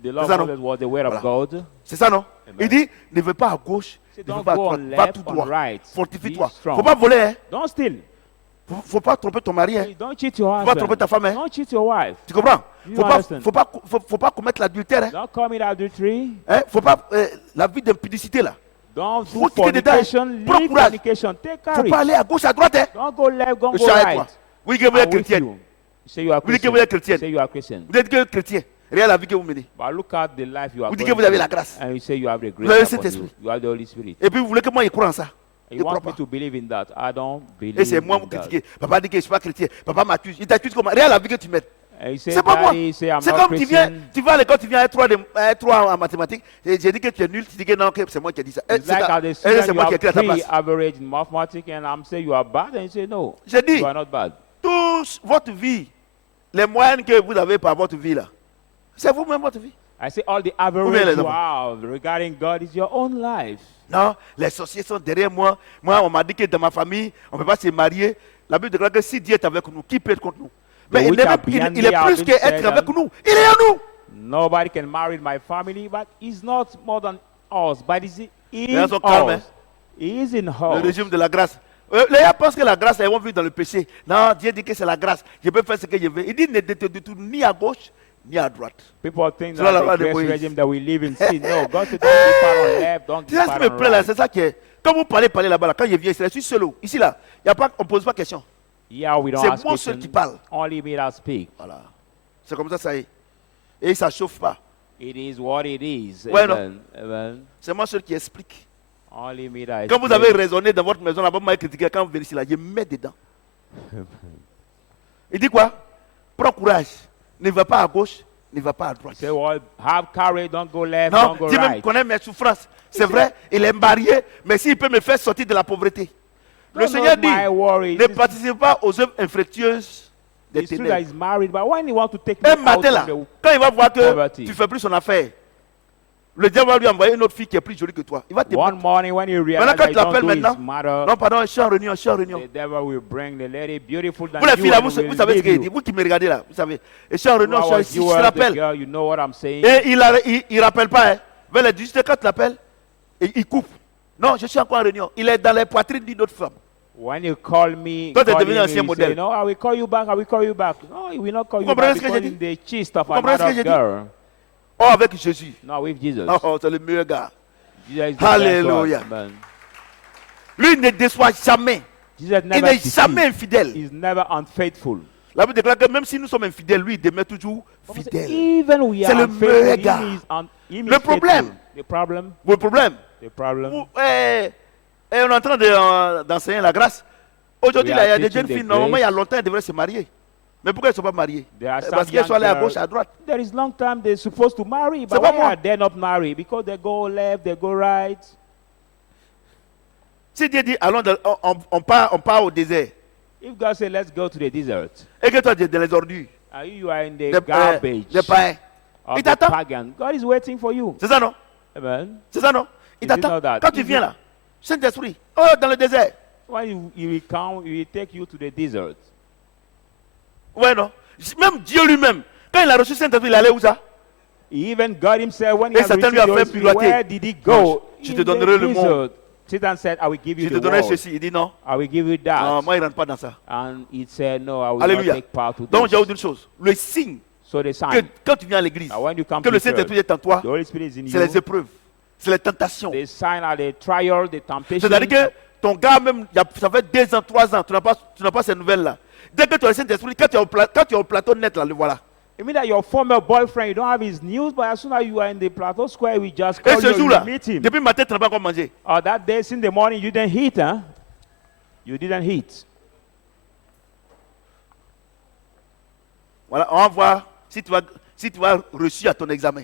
The law C'est ça, of non? Moses was the word Voilà. of God. C'est ça, non? Amen. Il dit, ne va pas à gauche, Say, ne va don't pas à go droite, on va left, tout on droit. right. Fortifie-toi. Be strong. Faut pas voler, hein? Don't steal. Faut pas tromper ton mari, hein? Don't cheat your Faut pas tromper husband. ta femme, hein? Don't cheat your wife. Tu comprends? You Faut pas, understand? faut pas commettre l'adultère, hein? Don't commit adultery. Hein? Faut pas, la vie d'impudicité, là. Don't do Faut quitter dedans. fornication. Prends Leave courage. fornication. Take Faut courage. pas aller à gauche, à droite, hein? Don't go left, don't Je go suis avec toi. right. Oui, que vous êtes I'm with chrétienne. you. You say you are Vous dites que Christian. vous êtes chrétienne. Say you are Christian. Vous êtes que chrétien. Regarde la vie que vous menez. But look at the life you are Vous dites going que vous avez through. la grâce. And you say you have the Vous avez grace cet upon you. esprit. You have the Holy Spirit. Et puis vous voulez que moi je croie en ça. And Je you want crois me pas. to believe in that. I don't believe Et c'est moi in vous that. critiquez. Papa dit que je ne suis pas chrétien. Papa m'accuse. Il t'accuse comment? Regarde la vie que tu mets. And you say, C'est pas moi. Daddy, say I'm C'est not comme tu viens, Christian. tu vas à l'école, tu viens à 3 en mathématiques. Et j'ai dit que tu es nul. Tu dis que non, que c'est moi qui ai dit ça. It's like at the C'est student, moi you qui ai have écrit à ta 3 place. average in mathematics, and I'm saying you are bad, and you say no, J'ai dit, you are not bad. toute votre vie, les moyennes que vous avez par votre vie là, c'est vous-même votre vie. I say all the les average you enfants? have regarding God is your own life. Non, les sorciers sont derrière moi. Moi, on m'a dit que dans ma famille, on ne peut pas se marier. La Bible déclare que si Dieu est avec nous, qui peut être contre nous? Mais il witch est, are même- behind il est me, plus I've been qu'être said, avec nous. Il est en nous. Nobody can marry my family, but he's not more than us, but he's in gens sont calmes, hein? us. He is in Le us. régime de la grâce. Les gens pensent que la grâce, ils vont vivre dans le péché. Non, Dieu dit que c'est la grâce. Je peux faire ce que je veux. Il dit ne te détourne ni à gauche ni à droite. People think Selon la that loi the de grace Moïse. regime that we live in sin. No, God said don't depart on left, don't C'est ça qui depart me on plaît là, right. c'est ça qui est. Quand vous parlez là-bas, là, quand je viens ici, là, je suis seul. Ici là, y a pas, on ne pose pas de question. Yeah, we don't C'est ask moi seul qui questions. parle. Only me that speak. Voilà. C'est comme ça est. Et ça ne chauffe pas. It is what it is. Ouais, Amen. Amen. C'est moi seul qui explique. Only me that Quand vous explain. avez raisonné dans votre maison, là-bas, vous m'avez critiqué. Quand vous venez ici, là, je mets dedans. Il dit quoi? Prends courage. Ne va pas à gauche, ne va pas à droite. Say, well, have courage, don't go left, Non, don't go Dieu même right. connaît mes souffrances. C'est vrai, il est marié, mais s'il peut me faire sortir de la pauvreté. Le Don't Seigneur know dit, my worry. ne It's- participez pas aux œuvres infructueuses des It's true that ténèbres. he's married, but when he wants to take me Un out matin là, from the quand il va voir que poverty. tu ne fais plus son affaire, le diable va lui envoyer une autre fille qui est plus jolie que toi. Il va te one battre. morning when he realizes Maintenant, quand that tu he don't l'appelles do his maintenant, matter, non, pardon, je suis en réunion, je suis en réunion. the devil will bring the lady beautiful than Vous les you filles là, and vous will savez ce leave qu'il you. dit. Vous qui me regardez là, vous savez. Je suis en réunion, Who je was suis you ici, je as the l'appelle. girl, you know what I'm saying. Et il rappelle pas, hein. Vers les 18 quand tu l'appelles, il coupe. Non, je suis encore en réunion. Il est dans les poitrines d'une autre femme. When you call me, Toi, t'es call devenu him, ancien he modèle. say, no, I will call you back, I will call you back. No, he will not call Vous you comprenez back ce que j'ai because dit? in the chest of Vous comprenez ce another que j'ai dit? girl. Oh, avec Jésus. No, with Jesus. Oh, c'est le meilleur gars. Jesus is the Hallelujah. best one. Lui il ne déçoit jamais. Jesus Il never n'est jamais deceived. infidèle. He's never unfaithful. La Bible déclare que même si nous sommes infidèles, lui, il demeure toujours fidèle. Even we C'est are le unfaithful, meilleur gars. him Le is problème. faithful. The problem, Le problème, the problem. on est en train d'enseigner la grâce. Aujourd'hui, We là, il y a are des jeunes teaching filles, the normalement, il y a grace. longtemps, elles devraient se marier. Mais pourquoi elles ne sont pas mariées? There are some Parce qu'elles sont allées à young gauche, girls- à droite. There is long time they're supposed to marry, C'est but pas why moi. are they not married? Because they go left, they go right. Si Dieu dit, allons, on part au désert. If God said, let's go to the desert, et que toi tu es dans les ordures, you are in the des garbage païens, of il the t'attend. pagan, God is waiting for you. C'est ça, non? Amen. C'est ça, non? Il Is it t'attend. not that? Quand tu Is viens it- là, Saint-Esprit, oh, dans le désert. When he will come, he will take you to the desert. Ouais, non? Même Dieu lui-même, quand il a reçu Saint-Esprit, il allait où ça? Even God himself, when he Et has Satan received lui a the fait Holy Spirit, piloter. where did he go? Je In te the donnerai le monde. desert. Satan said, I will give you Je te the donnerai world. ceci. Il dit non. I will give you that. Non, moi, il ne rentre pas dans ça. And he said, no, I will Alléluia. not take part to Donc, j'ai this. une chose. Le signe So the que sign, quand tu viens à l'église, now when you come que to le church, Saint-Esprit est en toi, the Holy Spirit is in c'est les you. épreuves, c'est les tentations. The sign are the trial, the temptation. C'est-à-dire que ton gars, même, ça fait 2 ans, 3 ans, tu n'as pas ces nouvelles-là. Dès que tu as le Saint-Esprit, quand tu es au plateau net, là, le voilà. It means that your former boyfriend, you don't have his news, but as soon as you are in the plateau square, we just Et call ce you and jour-là, you meet him. depuis matin, tu n'as pas encore mangé. Or that day, since the morning, you didn't eat, huh? You didn't eat. Voilà, on va voir si tu vas réussir à ton examen.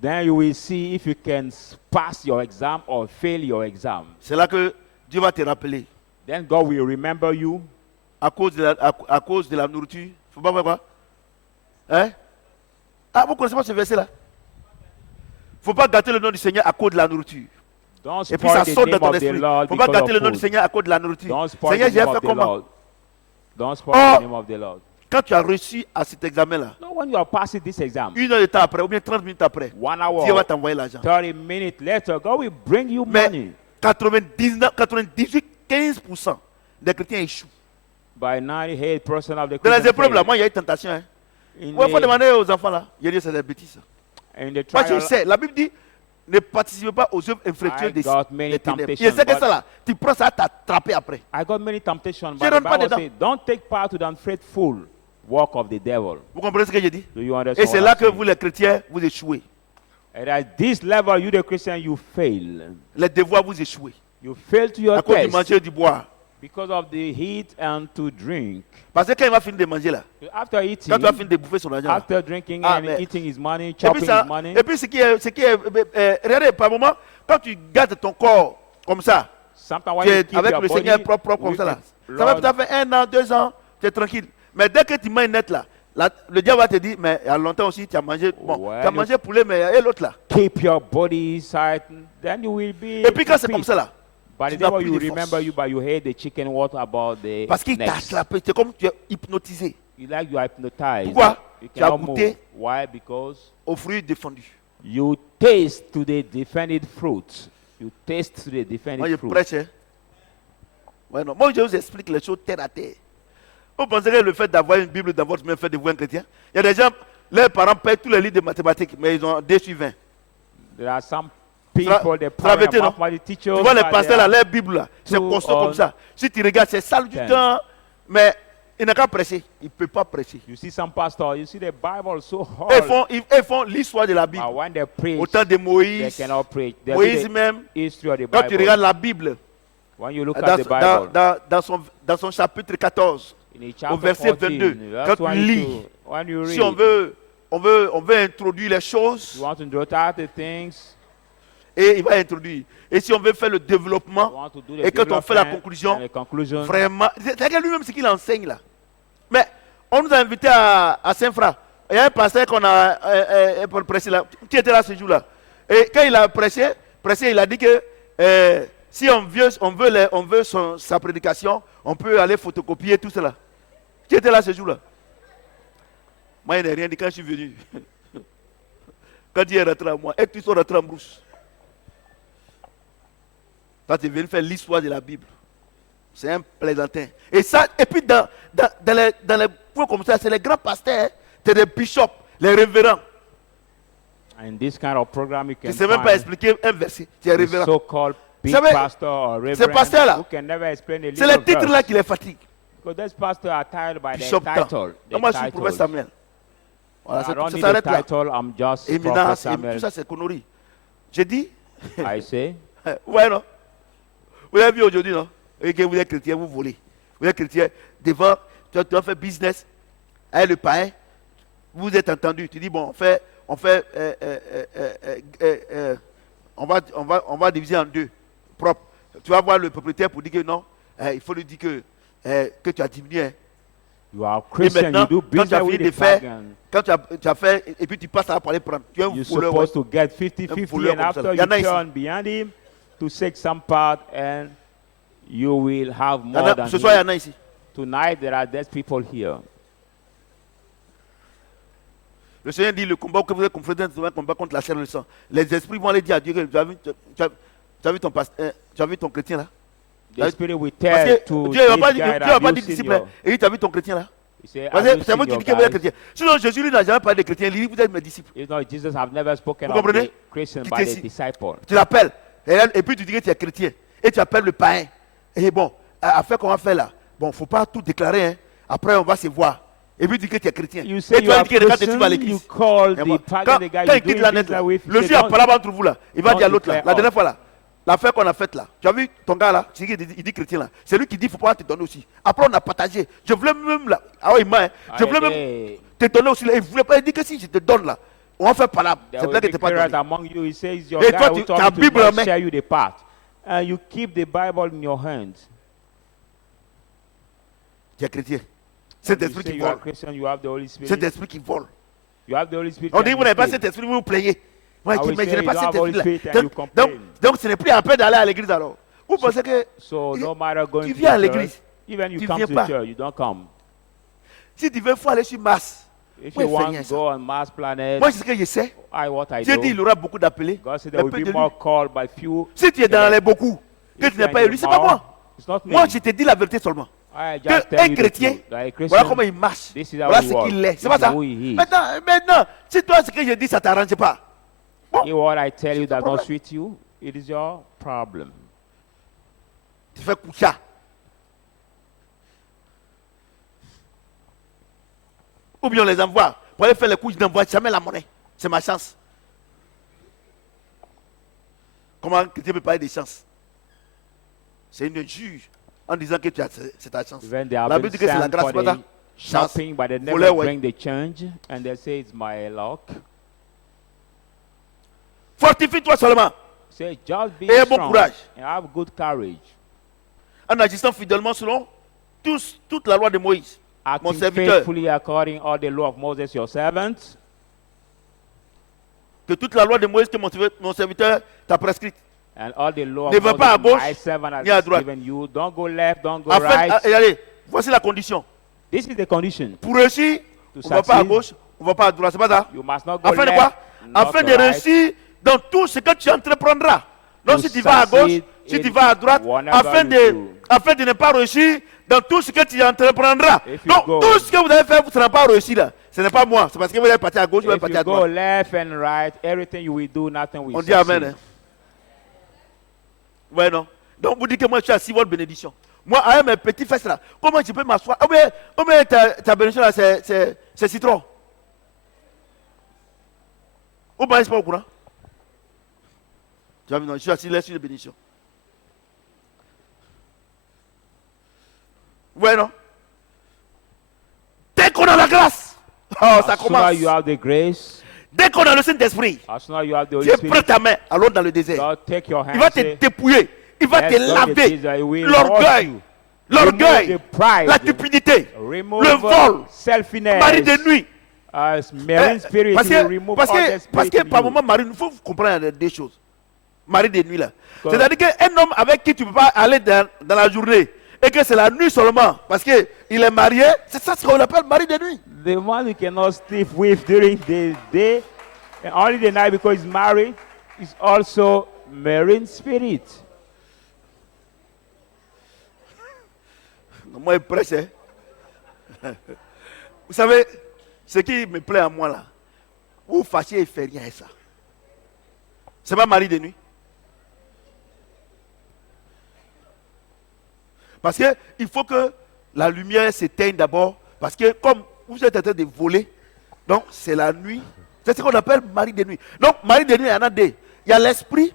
Then you will see if you can pass your exam or fail your exam. C'est là que Dieu va te rappeler. Then God will remember you À cause de la nourriture. Faut pas voir quoi? Hein? Ah, vous connaissez pas ce verset-là? Faut pas gâter le nom du Seigneur à cause de la nourriture. Don't Et puis ça spoil the saute dans name ton of the esprit. Lord Faut pas because gâter le of nom du food. Seigneur à cause de la nourriture. Don't spoil Seigneur, the j'ai name fait of the comment? Lord. Don't spoil Oh. the name of the Lord. Quand tu as réussi à cet examen-là, No, when you are passing this exam, 1 heure de temps après, ou bien 30 minutes après, 1 Dieu va hour, t'envoyer l'argent. 30 minutes later, God will bring you Mais money. 15% des chrétiens échouent. By 98% of the Dans les Christians épreuves, là, fail. moi, il y a une tentation. Hein. In Il faut the- demander aux enfants, là. Il y a dit, c'est des bêtises. in the Moi, je trial, sais. La Bible dit, ne participez pas aux œuvres infructueuses I des got many des ténèbres. temptations, Et c'est que but- ça, là, tu prends ça à t'attraper après. I got many temptations, Je but the rentre pas Bible dedans. says, don't take part to the unfaithful work of the devil. Vous comprenez ce que j'ai dit? Do you understand Et c'est what là I'm que saying? vous, les chrétiens, vous échouez. And at this level, you the Christian, you fail. Les devoirs, vous échouez. You fail to your À cause du test manger et du boire. because of the heat and to drink. Parce que quand il va finir de manger, là, After eating, quand tu vas finir de bouffer son argent, là, after drinking Ah, and mais- eating his money, et puis, chopping his money, ce qui est regardez, par moment, quand tu gardes ton corps comme ça, sometimes when tu es you keep avec your le body Seigneur propre comme with ça, là, the ça va Lord, peut-être faire 1 an, 2 ans, tu es tranquille. Mais dès que tu manges net, là, le diable va te dire, mais il y a longtemps aussi, tu as mangé, bon, Ouais, tu as le- mangé poulet, mais et l'autre là. keep your body certain, then you will be Et puis quand c'est fit. comme ça, là, But tu the n'as devil, plus you de remember force. you, but you hate the chicken. What about the Parce qu'il t'a next? attrapé, c'est comme tu es hypnotisé You like you are hypnotized. Pourquoi? You Tu as cannot goûté. move. Why? Because aux fruits défendus. you taste to the defended fruit. You taste to the Moi, defended je fruit. prêche. Hein. Ouais, non. Moi, je vous explique les choses terre à terre. Vous pensez que le fait d'avoir une Bible dans votre main fait de vous un chrétien? Il y a des gens, leurs parents payent tous les livres de mathématiques, mais ils ont 2 sur 20. There are some people, the ça veut parents, dire, non? mathematics teachers, Tu vois les but pasteurs they là, are leur Bible là, c'est too construit comme old. ça. Si tu regardes, c'est sale du Ten. temps, mais il n'a qu'à prêcher. Il ne peut pas prêcher. You see some pastors, you see the Bible so hard. Ils font l'histoire de la Bible. But when they preach, Au temps de they Moïse, cannot preach. They do Moïse the même, history of the quand tu Bible. regardes la Bible, When you look at the dans, Bible, dans son chapitre 14, in the chapter verset 14, 22, verse quand tu 22, lis, when you read, si on veut introduire les choses, you want to draw out the things, et il va introduire. Et si on veut faire le you développement, want to do the et quand on fait la development conclusion, and the conclusion. vraiment, c'est lui-même ce qu'il enseigne là. Mais on nous a invités à Saint-Fra. Il y a un pasteur qu'on a pour prêcher là. Qui était là ce jour-là? Et quand il a prêché, il a dit que si on veut sa prédication, on peut aller photocopier tout cela. Qui était là ce jour-là? Moi, il n'a rien dit quand je suis venu. Quand il est rentré à moi, et que tu sois rentré en brousse. Toi, tu viens faire l'histoire de la Bible. C'est un plaisantin. Et ça, et puis dans les points comme ça, c'est les grands pasteurs, c'est les bishops, les révérends. In this kind of program, you Tu can ne sais même pas find expliquer un verset. Tu es the révérend. so-called big savez, pastor or ces reverend pasteurs-là, who can never explain the C'est little les titres là verse. qui les fatiguent. Because those pastors are tired by Bishop the Tan. title. Non, moi, je suis prophète titles. Samuel. Voilà, I don't ça need the s'arrête là. title, I'm just prophet Éminence, et Samuel. tout ça, c'est connerie. J'ai dit, I say, ouais, non. Vous avez vu aujourd'hui, non? Et que vous êtes chrétien, vous volez. Vous êtes chrétien, devant, tu vas faire business avec le païen. Vous êtes entendu. Tu dis, bon, on va diviser en deux. Propre. Tu vas voir le propriétaire pour dire que non. Il faut lui dire que que tu as diminué. Hein. You are a Et Christian, you maintenant, do quand tu as business fini with de the faire, pagan. quand tu as fait, et puis tu passes là pour aller prendre. Tu es un You're voleur. Ouais. supposed to get Un 50-50, voleur and comme ça, là. after Il y en you a ici. turn behind him to take some part, and you will have Il y en more a- than Ce soir, il y him. en a ici. Tonight, there are dead people here. Le Seigneur dit le combat que vous êtes confrontés, c'est un combat contre la chair et le sang. Les esprits vont aller dire à Dieu que tu as vu ton pasteur, tu as vu ton chrétien là. The Spirit will Parce tell que to Dieu n'a pas this dit, guy Dieu that n'a pas you dit seen disciple. your, Et il tu as vu ton chrétien là. he said, Parce have que you c'est seen moi qui your dis que vous êtes guys? chrétien. Sinon Jésus lui n'a jamais parlé des chrétiens. Il dit vous êtes mes disciples. You know, Jesus have never spoken Vous of comprenez? the Christian Qui by t'est the ici? disciple. Tu l'appelles. Et puis tu dis que tu es chrétien. Et tu appelles le païen. Et bon, à faire qu'on va faire là. Bon, il ne faut pas tout déclarer. Hein. Après, on va se voir. Et puis tu dis que tu es chrétien. You Et say tu you vas are dire que quand tu Christian, vas à you l'église. call Et the bon, pagan, Quand the guy il you're quitte doing la net, business là, with, le you say, juge a don't- parlé entre vous là. Il va don't dire à l'autre là. declare La all. dernière fois là. L'affaire qu'on a faite là. Tu as vu ton gars là, il dit chrétien là. C'est lui qui dit il ne faut pas te donner aussi. Après on a partagé. Je voulais même là. Ah oui, moi, hein. Je voulais même Hey, te donner aussi là. Il ne voulait pas. Il dit que si je te donne là, on va faire palabre. there C'est will vrai que be tu n'es pas quarrels donné. among you. He says, your Et guy toi, who tu as told you Bible to en not main. share you the part. And you keep the Bible in your hand. Tu es chrétien. You Cet esprit say qui you are vole. Christian, you have the Holy Cet Spirit. esprit qui vole. You have the Holy Spirit. On dit and vous you n'avez pas steal. cet esprit, vous vous plaignez. Moi, I je dis, will mais je say n'ai you pas don't cet have Holy esprit Spirit là. and you complain. Donc ce n'est plus à peine d'aller à l'église alors. Vous pensez que So no matter going tu to viens à church, l'église, even you tu come viens to pas. church, you don't come. si tu veux, il faut aller sur Mars. If Ouais, you want Seigneur, to ça. go on Mars planet, Moi, c'est ce que je sais. what I Dieu dit il know, aura beaucoup d'appelés. God said mais there will peu be d'élus. more called by few. Si tu es dans les beaucoup, que If tu you n'es pas are in élu, the c'est pas more, moi. it's not me. Moi, je te dis la vérité seulement. I Que just tell un you the chrétien, truth. Like a voilà Christian, comment il marche. this is how Voilà he ce qu'il walks. est. C'est pas This is ça. who he is. Maintenant, si toi, ce que je dis, ça ne t'arrange pas. If what I tell you does not problem. suit you, it is your problem. Tu fais coucha. Ou bien on les envoie. Pour aller faire les couches, je n'envoie jamais la monnaie. C'est ma chance. Comment tu peux parler des chances? C'est une juge en disant que tu as, c'est ta chance. When they have La been Bible dit que c'est la sent grâce, for c'est pas the ça? Chance. shopping, but they Voler, never ouais. bring the change, and they say it's my luck. Fortifie-toi seulement Say, just be Et bon strong courage. and have good courage. en agissant fidèlement selon toute la loi de Moïse. Mon Acting serviteur, faithfully according all the law of Moses, your servant, que toute la loi de Moïse que mon serviteur t'a prescrite. and all the law Ne of va Moses, pas à gauche, my servant ni à has droite. given you. Don't go left, don't go Afin, right. regardez, voici la condition. This is the condition. Pour réussir, To on ne va pas à succeed, gauche, on ne va pas à droite. C'est pas ça? You must not go Afin de left, quoi? not Afin de right. réussir dans tout ce que tu entreprendras. Donc To si tu vas à gauche, succeed si tu in vas à droite, whatever afin you de, do. afin de ne pas réussir dans tout ce que tu entreprendras. If you Donc go- tout ce que vous allez faire, vous ne serez pas réussi là. Ce n'est pas moi. C'est parce que vous allez partir à gauche, vous allez If partir you à go droite. left and right, everything you will do, nothing will On dit succeed. Amen. Hein? Ouais, non. Donc vous dites que moi je suis assis votre bénédiction. Moi, avec mes petits fesses là, comment je peux m'asseoir? Oh, mais ta bénédiction là, c'est citron. Ou bien, c'est pas au courant? Tu vois, non, je suis assis là sur les bénédictions. Ouais, non? Dès qu'on a la grâce, oh, ça As soon as commence. you have the grace, Dès qu'on a le Saint-Esprit, as soon as you have the Holy Dieu prend Spirit, ta main, allons dans le désert. God take your Il va hand, te say, dépouiller. Il va te let's go to laver. Jesus, he will L'orgueil, wash you. l'orgueil, Remove the pride, la cupidité, remove le vol, selfishness, mari de nuit. marine spirit, Parce he will que, remove parce all que, the parce spirit que in par you. moment, mari, il faut comprendre des choses. Mari de nuit là. Quoi? C'est-à-dire qu'un homme avec qui tu ne peux pas aller dans la journée et que c'est la nuit seulement parce qu'il est marié, c'est ça ce qu'on appelle mari de nuit. The one who cannot sleep with during the day and only the night because he's married is also marine spirit. Moi, je prêche. Hein. Vous savez, ce qui me plaît à moi là, vous fâchez et faites rien à ça. C'est pas mari de nuit. Parce qu'il faut que la lumière s'éteigne d'abord. Parce que comme vous êtes en train de voler, donc c'est la nuit. C'est ce qu'on appelle mari de nuit. Donc mari de nuit, il y en a deux. Il y a l'esprit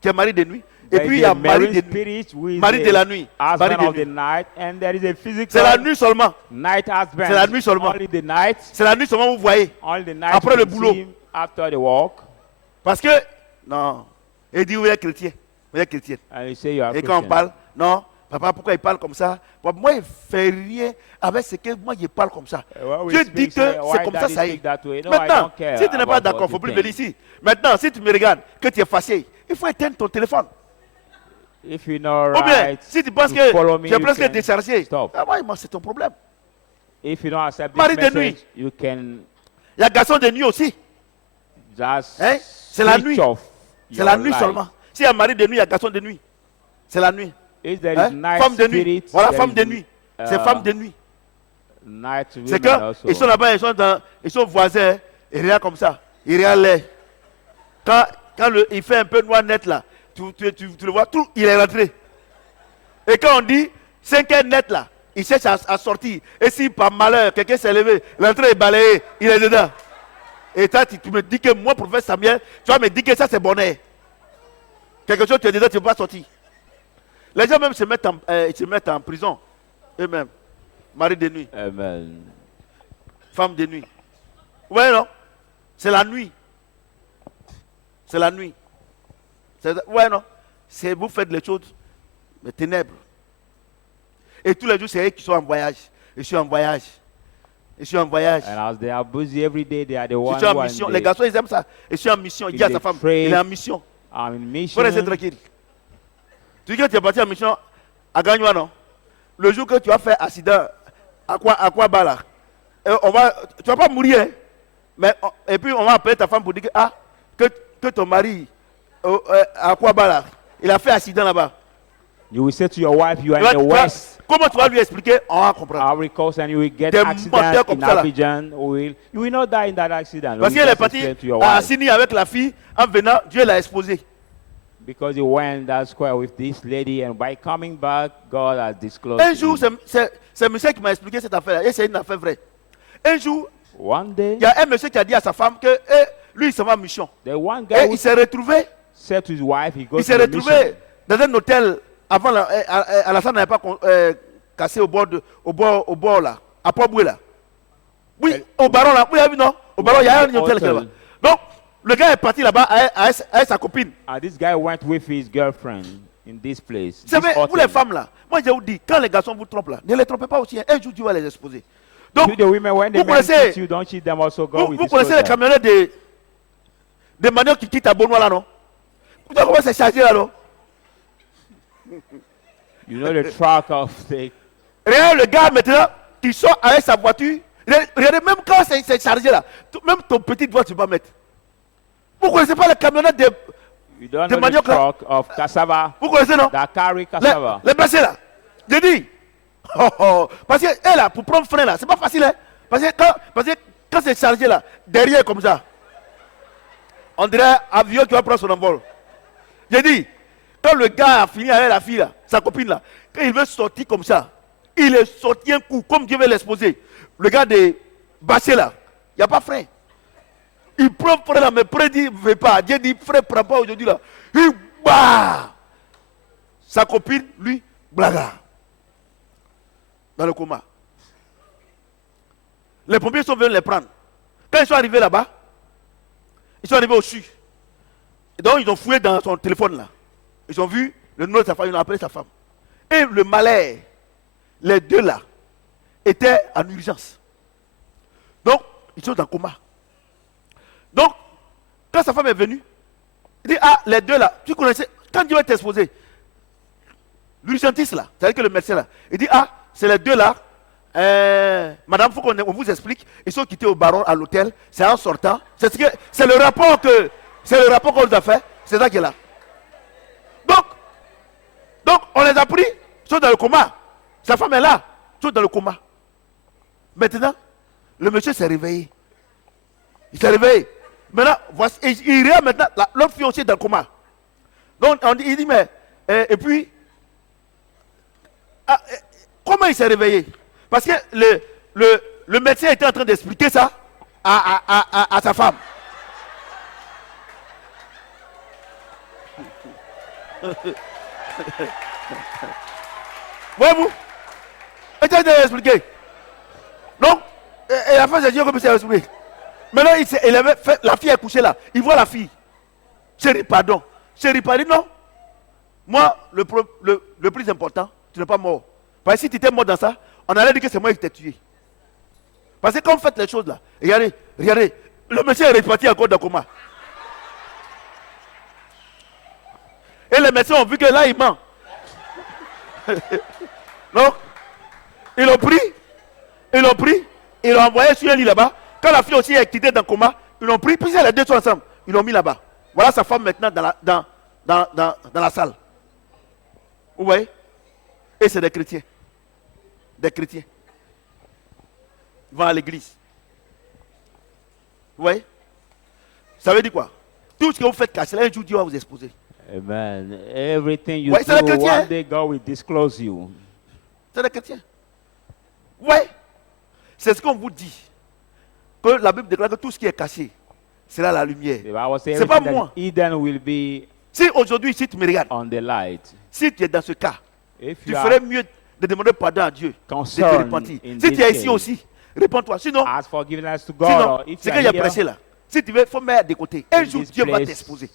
qui est mari de nuit. Et There puis is il y a a mari marine de nuit. spirit with Mari de la nuit. husband Mari de of the nuit. night, and there is a physical C'est la nuit seulement. night husband. C'est la nuit seulement. Only the night. C'est la nuit seulement, vous voyez. Only the night. Après you le can boulot. see him after the walk, Parce que, non. Il dit, vous êtes chrétien. Vous êtes chrétien. and you say you are Et quand on Christian. parle, non. Papa, pourquoi il parle comme ça? Moi, il ne fait rien avec ce que moi, je parle comme ça. Dieu dit que c'est comme ça, ça y est. Maintenant, si tu n'es pas d'accord, il ne faut plus venir ici. Maintenant, si tu me regardes, que tu es fâché, il faut éteindre ton téléphone. If you know Ou bien, right, si tu penses to que follow me, tu es you presque can déchargé, stop. moi, c'est ton problème. If you don't accept this Marie de message, nuit. you can Il y a garçon de nuit aussi. just Hein? C'est la switch nuit. off C'est your la nuit life. seulement. S'il y a mari de nuit, il y a garçon de nuit. C'est la nuit. If there Hein? is night Femme de nuit. spirit, Voilà, there femme is, de nuit. C'est femme de nuit. Night C'est women que also. ils sont là-bas, ils sont voisins, ils regardent comme ça. Ils regardent l'air. Quand il fait un peu noir net là, tu le vois, tout, il est rentré. Et quand on dit 5 heures net là, il cherche à sortir. Et si par malheur, quelqu'un s'est levé, l'entrée est balayée, il est dedans. Et toi, tu me dis que moi, professeur Samuel, tu vas me dire que ça c'est bonheur. Quelque chose, tu es dedans, tu ne peux pas sortir. Les gens même se mettent en prison. Eux-mêmes. Mari de nuit, Amen. femme de nuit. Ouais, non? C'est la nuit. C'est la nuit. Ouais, non? C'est vous faites les choses, les ténèbres. Et tous les jours, c'est eux qui sont en voyage. Je suis en voyage. Je suis en voyage. And as they are busy every day, they are the Je ones suis who en are mission. in Les the, garçons, ils aiment ça. Je suis en mission. Il dit à sa femme, il est en mission. I'm in Il mission. faut rester tranquille. Tu dis que tu es parti en mission à Gagnoua, non? Le jour que tu vas faire accident, à quoi bas là? Tu ne vas pas mourir. Hein? Mais, et puis on va appeler ta femme pour dire que ton mari, à quoi bas là? Il a fait accident là-bas. You will say to your wife, you are in the west. Comment tu vas lui expliquer? On va comprendre. Ivory Coast, and you will get Des accident menteurs comme in ça, là. Abidjan. You will not die in that accident. Parce You qu'elle est just partie explain to your à wife. Assini avec la fille. En venant, Dieu l'a exposé. Because you went that square with this lady, and by coming back, God has disclosed. Un to jour, you. c'est monsieur qui m'a expliqué cette affaire. Et c'est une affaire vraie. Un jour, One day, il y a un monsieur qui a dit à sa femme que lui, il s'en va en mission. the one guy Et who il s'est retrouvé. said to his wife, he goes Il s'est to the retrouvé mission. dans un hôtel avant à la salle n'avait pas cassé au bord là, à Port-Boué là. Oui, au baron là, oui, non, au baron il y a un hôtel là-bas. Donc le gars est parti là-bas avec sa copine. And this guy went with his girlfriend in this place. Vous savez, this vous les hotel. femmes là, moi je vous dis, quand les garçons vous trompent là, ne les trompez pas aussi. Un jour tu vas les exposer. Donc You, the women, when the vous men connaissez- cheat you, don't cheat them also. Go with vous this connaissez les person. camionnettes des maniocs qui quittent à Bonois là, non? Vous savez comment c'est chargé là, non? You know the truck of the. Regarde le gars maintenant qui sort avec sa voiture. Regardez, même quand c'est chargé là, même ton petit doigt tu vas mettre. Vous ne connaissez pas les camionnettes des. You don't The know the manioc là. truck of cassava Vous connaissez non? that carry cassava. Les blessés là. J'ai dit. Parce que elle là, pour prendre frein là, c'est pas facile. Hein? Parce que quand c'est chargé là, derrière comme ça, on dirait un avion qui va prendre son envol. J'ai dit, quand le gars a fini avec la fille là, sa copine là, quand il veut sortir comme ça, il est sorti un coup, comme Dieu veut l'exposer. Le gars de Baché là, il n'y a pas frein. Il prend frein là, mais frein dit, ne veut pas. Dieu dit, frein, prends pas aujourd'hui là. Il bat. Sa copine, lui, blaga. Dans le coma. Les pompiers sont venus les prendre. Quand ils sont arrivés là-bas, ils sont arrivés au CHU. Et donc ils ont fouillé dans son téléphone là. Ils ont vu le nom de sa femme, ils ont appelé sa femme. Et le malheur, les deux là, étaient en urgence. Donc, ils sont dans le coma. Donc, quand sa femme est venue, il dit, ah, les deux là, tu connaissais, quand Dieu est exposé, l'urgentiste là, c'est-à-dire que le médecin là, il dit, ah, c'est les deux là, madame, il faut qu'on vous explique, ils sont quittés au baron à l'hôtel, c'est en sortant, c'est le rapport qu'on nous a fait, c'est ça qui est là. Donc, on les a pris, ils sont dans le coma. Sa femme est là, ils sont dans le coma. Maintenant, le monsieur s'est réveillé. Il s'est réveillé. Maintenant, voici, il regarde maintenant, l'autre fille aussi est dans le coma. Donc, il dit, mais, et puis, comment il s'est réveillé? Parce que le médecin était en train d'expliquer ça à sa femme. Voyez-vous? Il était en train d'expliquer. Donc, et la femme s'est dit comme il s'est expliqué. Maintenant, il avait fait, la fille est couchée là. Il voit la fille. Chérie, pardon. Chérie, pardon, non. Moi, le plus important, tu n'es pas mort. Parce que si tu étais mort dans ça, on allait dire que c'est moi qui t'ai tué. Parce que quand vous faites les choses là, regardez, regardez, le monsieur est reparti encore dans le coma. Et les médecins ont vu que là, il ment. Non? Ils l'ont pris, ils l'ont envoyé sur un lit là-bas. Quand la fille aussi est quittée dans le coma, ils l'ont pris, puis les deux sont ensemble. Ils l'ont mis là-bas. Voilà sa femme maintenant dans la salle. Vous voyez? Et c'est des chrétiens. Des chrétiens. Ils vont à l'église. Vous voyez? Ça veut dire quoi? Tout ce que vous faites cacher, un jour Dieu va vous exposer. Amen. Everything you Ouais, c'est do, le chrétien. one day God will disclose you. C'est des chrétiens. Ouais. C'est ce qu'on vous dit. Que la Bible déclare que tout ce qui est caché sera la lumière. The Bible says C'est pas everything moi. that Eden will be Si aujourd'hui, si tu me regardes, on the light. si tu es dans ce cas, If tu you ferais are mieux de demander pardon à Dieu, de te concerned repentir. in Si this tu es ici case, aussi, réponds-toi. Sinon, ask forgiveness to God. sinon Or if c'est you que j'ai are here, prêché là. Si tu veux, il faut mettre de côté. Un in jour, this Dieu va place, t'exposer.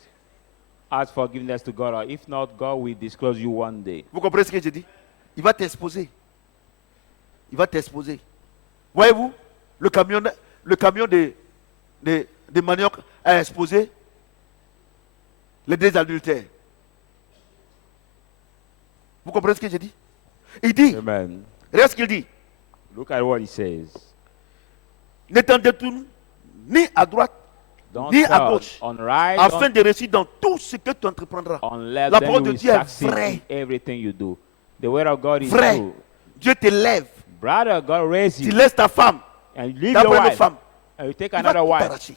ask forgiveness to God. Or if not, God will disclose you one day. Vous comprenez ce que je dis? Il va t'exposer. Il va t'exposer. Voyez-vous, le camion de manioc a exposé les deux adultères. Vous comprenez ce que je dis? Il dit, Amen. regarde ce qu'il dit. Look at what he says. Ne t'en détourne ni à droite, Don't ni à turn gauche, on right, afin de réussir dans tout ce que tu entreprendras. unless La then parole you de will Dieu est succeed vraie. in everything you do. The word of God is Vrai. true. Dieu t'élève. Brother, God raised Tu you laisses ta femme, and you leave tu your prends une wife femme. and you take Il va another tout wife. t'arracher.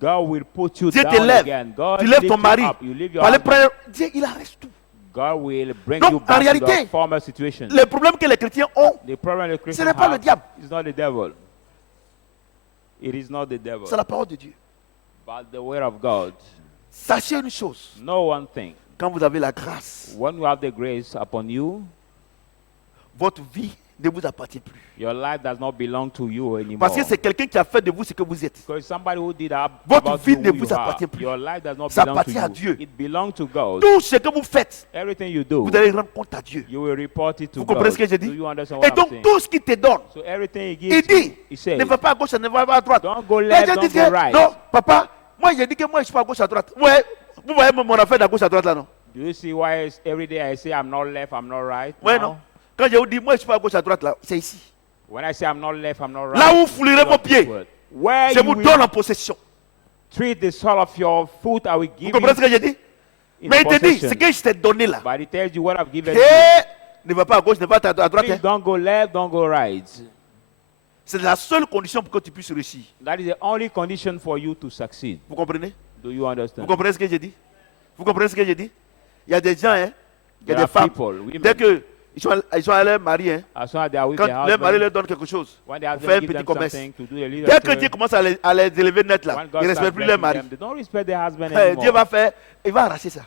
God will put you Dieu down t'élève. again. God Tu lèves lift ton you mari. up. You leave your Pour aller husband. prendre. Dieu, il arrête tout. God will bring Donc, you en back to réalité, the former situation. Le problème que les chrétiens ont, The problem the ce Christians n'est pas le have diable, is not the devil. It is not the devil, c'est la parole de Dieu. but the word of God. Sachez une chose, Know one thing. quand vous avez la grâce, When you have the grace upon you, votre vie ne vous appartient plus. your life does not belong to you anymore. Parce que c'est quelqu'un qui a fait de vous ce que vous êtes. Because somebody who did that Votre about vie you, ne who vous you are, appartient plus. your life does not Ça belong to appartient à you. Dieu. It belongs to God. Tout ce que vous faites, Everything you do, vous allez rendre compte à Dieu. you will report it to Vous God. comprenez ce que je Do dis? you understand Et what I'm donc, saying? tout ce qu'il te donne, So everything he il gives dit, you, he says, ne va pas à gauche, ne va pas à droite. don't go Les left, gens don't disent go que, right. non, papa, moi j'ai dit que moi je suis pas à gauche, à droite. Ouais, vous voyez mon affaire de gauche à droite là, non? Do you see why every day I say I'm not left, I'm not right? Ouais, No. non. Quand je vous dis, moi je suis pas à gauche, à droite là, c'est ici. When I say I'm not left, I'm not right. Là où vous foulerez vos pieds, Where je you vous will donne en possession. treat the sole of your foot, I will Vous give comprenez ce you que j'ai dit? in Mais il te dit, possession. ce que je t'ai donné là, But it tells you what I've given you. ne va pas à gauche, ne va pas à droite. Please Hein. don't go left, don't go right. C'est la seule condition pour que tu puisses réussir. That is the only condition for you to succeed. Vous comprenez? Do you Vous understand? comprenez ce que j'ai dit? Vous comprenez ce que j'ai dit? Il y a des gens, hein, il y a There des are femmes, people, women, dès qu'ils sont à leur mari, hein, as soon as they are with quand their leur mari husband, leur donne quelque chose, when they pour faire un give petit them commerce, something to do a little dès que Dieu trade, commence à les élever net là, when ils God ne respectent starts plus leur blessing mari. them, they don't respect their husband Dieu anymore. va faire, il va arracher ça.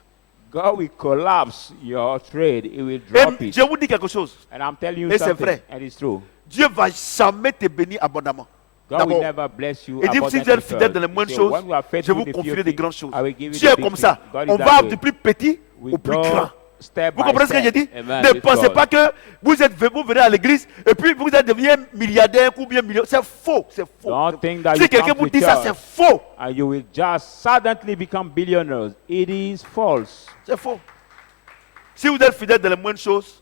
God will collapse your trade. It will Et drop it. je vous dis quelque chose, And I'm telling you Et c'est something, vrai. and it's true. Dieu va jamais te bénir abondamment. God will D'abord, never bless you il dit, si abundantly vous êtes fidèle first. dans les moindres So choses, when you are je faithful vous in the confierai few des things, grandes choses. I will give you Dieu the est big comme ça. things. God is On that va way. du plus petit We au plus go grand. step Vous by comprenez ce que j'ai step. dit? Amen. Ne With pensez God. pas que vous venez à l'église et puis vous êtes devenu milliardaire ou bien millionnaire. C'est faux. C'est faux. Don't think that Si you quelqu'un come vous to dit ça, church c'est faux. and you will just suddenly become billionaires. It is false. C'est faux. Si vous êtes fidèle dans les moindres choses,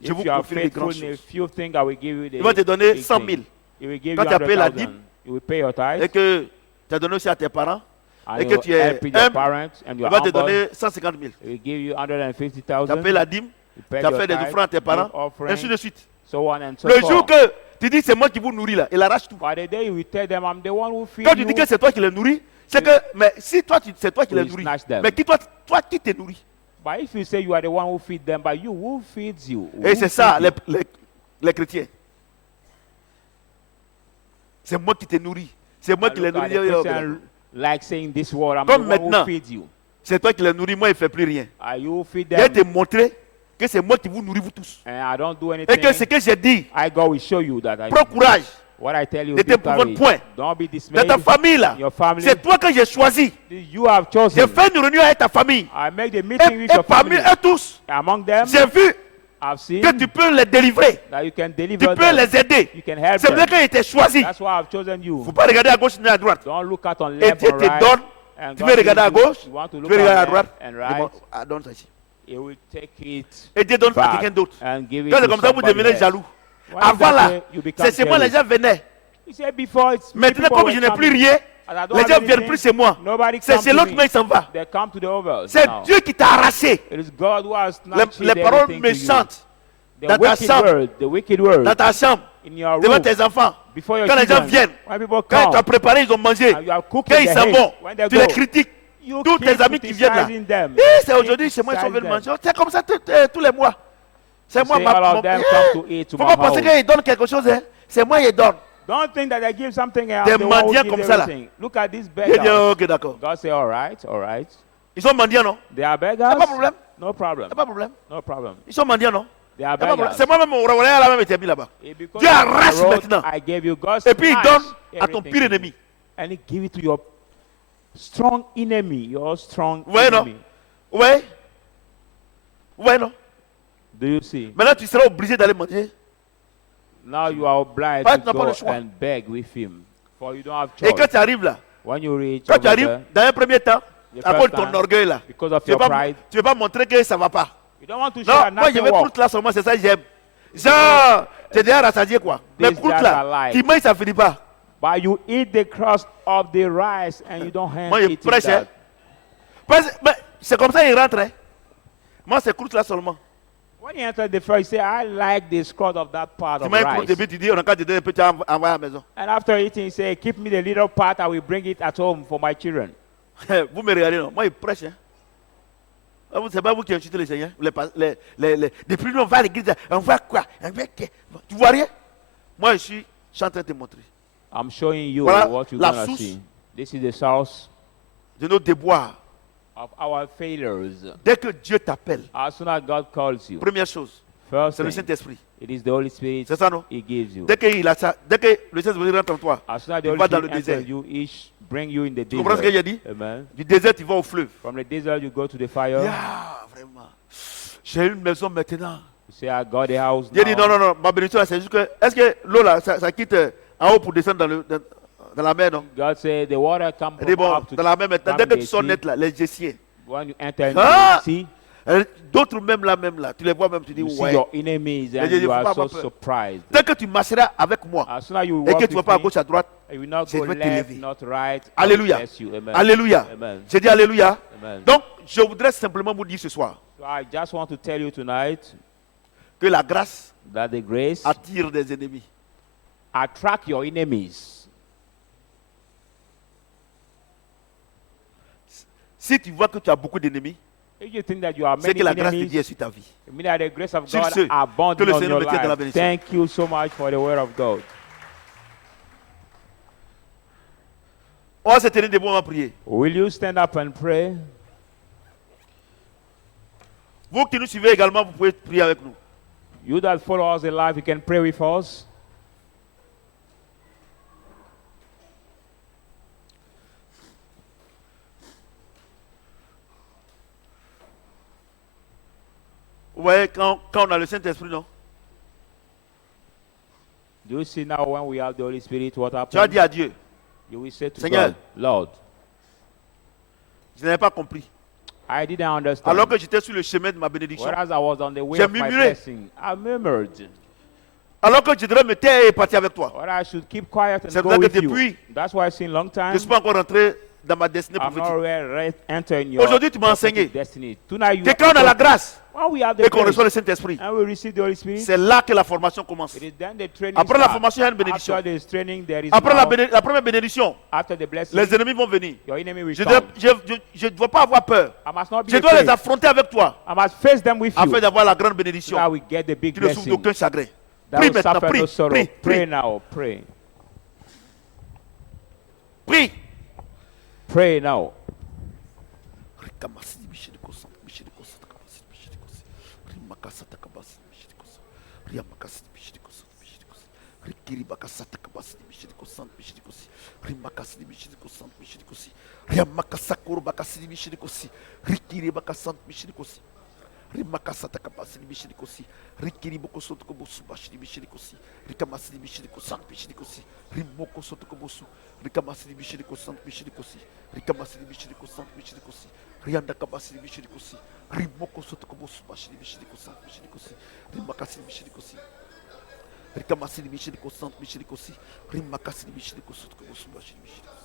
je If vous you are confierai des faithful grandes in a choses. few things, I will give you the Il va te donner big 100 thing. 000. He will give Quand you tu as payé la 100,000. dîme, You will pay your tithe. Et que tu as donné aussi à tes parents, And et you que will tu es help your humble, parents and il your va te humble. donner 150 000. He will give you Tu as 150,000. payé la dîme, You tu pay as your fait des tithe, offrandes à tes parents, give offering, ainsi de suite. so on and so Le jour forth. que tu dis c'est moi qui vous nourris là, il arrache tout. By the day you will tell them, I'm the one who feeds Quand tu you. dis que c'est toi qui les nourris, c'est que, mais si toi c'est toi qui les will nourris, snatch them. mais toi qui te nourris. But if you say you are the one who feeds them, but you, who feeds you? Et Who c'est ça feeds you? les chrétiens. C'est moi qui te nourris. C'est moi I qui les look at nourris. the Christian like saying this word, I'm Comme the one who maintenant. feeds you. C'est toi qui les nourris, moi il ne fait plus rien. Are you feed Je vais them? te montrer que c'est moi qui vous nourris vous tous. And I don't do Et que ce anything. que j'ai dit, God will show you that. prends courage. What I tell you, Ne be te prouve courage. point. Don't be Dans dismayed. ta famille là, Your family, c'est toi que j'ai choisi. you have chosen. J'ai fait une réunion avec ta famille. I make the meeting with Et your parmi family. eux tous, Among them, j'ai vu I've seen que tu peux les délivrer. that you can Tu deliver peux them. les aider. You can help C'est vrai them. qu'il était choisi. That's why I've chosen Il ne you. faut pas regarder à gauche ni à droite. Don't look at on Et left Dieu or te right. donne. And Tu God veux regarder à gives you- gauche, you want to tu look veux regarder à at droite. left and Et bon, right. donne ça ici. He will take it Et Dieu donne à back quelqu'un d'autre. and give it Quand c'est to comme ça, vous somebody devenez else. jaloux. When Avant that là, way, you become c'est seulement les jealous. gens venaient. He said before it's Maintenant, people comme were je n'ai plus coming. rien, As I don't les have gens viennent anything, plus chez moi. nobody C'est comes chez to l'autre, me. mais il s'en va. They come to the overs C'est now. Dieu qui t'a arraché. It is God who has snatched Les paroles everything to you. méchantes The dans ta wicked chambre, word, the wicked word dans ta chambre, in your devant room, tes enfants. before your Quand les gens children, viennent, when people quand tu as come, préparé, ils ont mangé. and you are cooking Quand ils the s'en hate, vont, when they tu les go, critiques. you Tous keep tes amis qui viennent là. criticizing them. C'est aujourd'hui, chez moi, ils sont venus Criticize manger. C'est comme ça tous les mois. C'est moi, Say all of them come to eat to faut my pas penser house. qu'ils donnent quelque chose. Hein. C'est moi qui donne. Don't think that they give something else. Des They won't mendiants give comme ça, là. everything. Look at this J'ai dit, beggar. ok, d'accord. God say, all right, all right. Ils sont mendiants, non? They are Il n'y beggars. a pas de problème. No problem. Il n'y a pas de problème. No problem. Ils sont mendiants, non? They are Y a pas de problème. beggars. C'est moi-même, on revenait à la même établi là-bas. Et because Dieu of arrache the road maintenant. I gave you, God Et puis il snatched donne à ton everything pire to you. ennemi. And he give it to your strong enemy, your strong Ouais, non? enemy. Ouais. Ouais, non? Do you see? Maintenant, tu seras obligé d'aller mendier. Now you are obliged Ouais, to tu n'as pas go le choix. and beg with him. For you don't have Et quand choice. tu arrives là, When you reach quand tu over arrives, there, dans un premier temps, the à cause first de ton time, orgueil là, because of tu ne your pride, veux pas montrer que ça ne va pas. you don't want to show Non, that moi je nothing vais works. croûte là seulement, c'est ça que j'aime. Genre, t'es déjà rassasié quoi. Mais These croûte guys là, are like- qui mange, ça finit pas. But you eat the crust of the rice and you don't hand Moi je eat prêche. Hein. Mais c'est comme ça qu'il rentre. Hein. Moi c'est croûte là seulement. When you enter the first, you say, I like the crust of that part Tu of manges croûte et rice. puis tu dis, on a qu'à te donner un peu, tu vas envoyer à la maison. And after eating, you say, keep me the little part, I will bring it at home for my children. Vous me regardez, non? Moi je prêche. Hein. C'est pas vous qui insultez les seigneurs. Depuis nous, on va à l'église, on va quoi? Tu vois rien? Moi je suis en train de te montrer. I'm showing you Voilà what you're la going to source. see. This is the source De nos déboires. of our failures. Dès que Dieu t'appelle, As soon as God calls you, première chose, first c'est le thing, Saint-Esprit. it is the Holy Spirit C'est ça, non? He gives you. Dès que le Saint-Esprit rentre en toi, As soon as the tu Holy vas dans le Spirit désert. enters you, each bring you in the Tu comprends ce que j'ai desert. dit? Amen. Du désert, tu vas au fleuve. From the desert, you go to the fire. Yeah, vraiment. J'ai une maison maintenant. You say, I got a house J'ai dit non, now. non, non, ma bénédiction, là, c'est juste que. Est-ce que l'eau là, ça quitte en haut pour descendre dans la mer, non? God said, the water come Elle dit bon, up to dans la mer maintenant, from dès que the tu sors sea. net là, les Égyptiens. When you enter into Ah! the sea, D'autres même là, tu les vois même, tu dis you see ouais. your enemies and Dit, you faut are pas so avoir peur. surprised. Dès que tu marcheras avec moi As soon as you et walk que tu ne vas with pas à me, gauche, à droite, you will not je go vais left, t'élever. not right. I will Alléluia. bless you. Amen. Alléluia. Amen. J'ai dit Alléluia. Amen. Donc, je voudrais simplement vous dire ce soir So I just want to tell you tonight que la grâce that the grace attire des ennemis. attract your enemies. Si tu vois que tu as beaucoup d'ennemis, If you think that you have c'est many que la grâce de Dieu est enemies, sur ta vie. it means that the grace of Sur God ce, abounds que le on Seigneur your me tienne dans la life. bénédiction. Thank you so much for the word of God. On va se tenir debout, on va prier. Will you stand up and pray? Vous qui nous suivez également, vous pouvez prier avec nous. You that follow us in life, you can pray with us. Vous voyez, quand on a le Saint-Esprit, non? Do you see now when we have the Holy Spirit, what Tu as happens? dit à Dieu, You will say to Seigneur, God, Lord, je n'avais pas compris. I didn't understand. Alors que j'étais sur le chemin de ma bénédiction. Whereas I was on the way J'ai of my murmuré. blessing, I murmured. Alors que je devrais me taire et partir avec toi. Or I should keep quiet and C'est go vrai que with you. depuis, That's why I've seen long je time. ne suis pas encore rentré dans ma destinée I'm not prophétique. entering your Aujourd'hui, tu m'as prophetic enseigné destiny. Tonight, you Que quand on a la grâce when we have the et qu'on grace reçoit le Saint-Esprit, and we receive the Holy Spirit, c'est là que la formation commence. it is then the training Après la starts. formation, il y a une bénédiction. After this training, there is Après now, la première bénédiction, after the blessing, les ennemis vont venir. your enemy will Je come. ne dois pas avoir peur. I must not be Je dois les afraid. affronter avec toi I must face them with you afin d'avoir la grande so bénédiction. that we get the big Tu ne souffres blessing. d'aucun chagrin. That Prie will maintenant, suffer no prie, sorrow. prie, Pray prie, now, pray. prie. Pray now. Rimakasata kapasini bishirikosi. Rikiriboko sotokobosu bashiri bishirikosi. Rikamasini bishiriko sant bishirikosi. Rimoko sotokobosu. Rikamasini bishiriko sant bishirikosi. Rikamasini bishiriko sant bishirikosi. Rianda kapasini bishirikosi. Rimoko sotokobosu bashiri bishiriko sant bishirikosi. Rimakasini bishirikosi. Rikamasini bishiriko sant bishirikosi. Rimakasini bishiriko sotokobosu bashiri bishirikosi.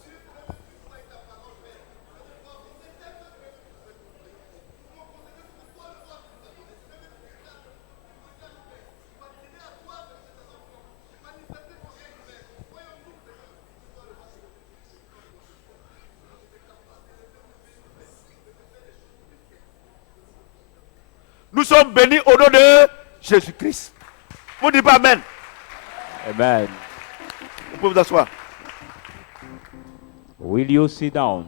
Nous sommes bénis au nom de Jésus-Christ. Vous dites pas Amen. Amen. Vous pouvez vous asseoir. Will you sit down?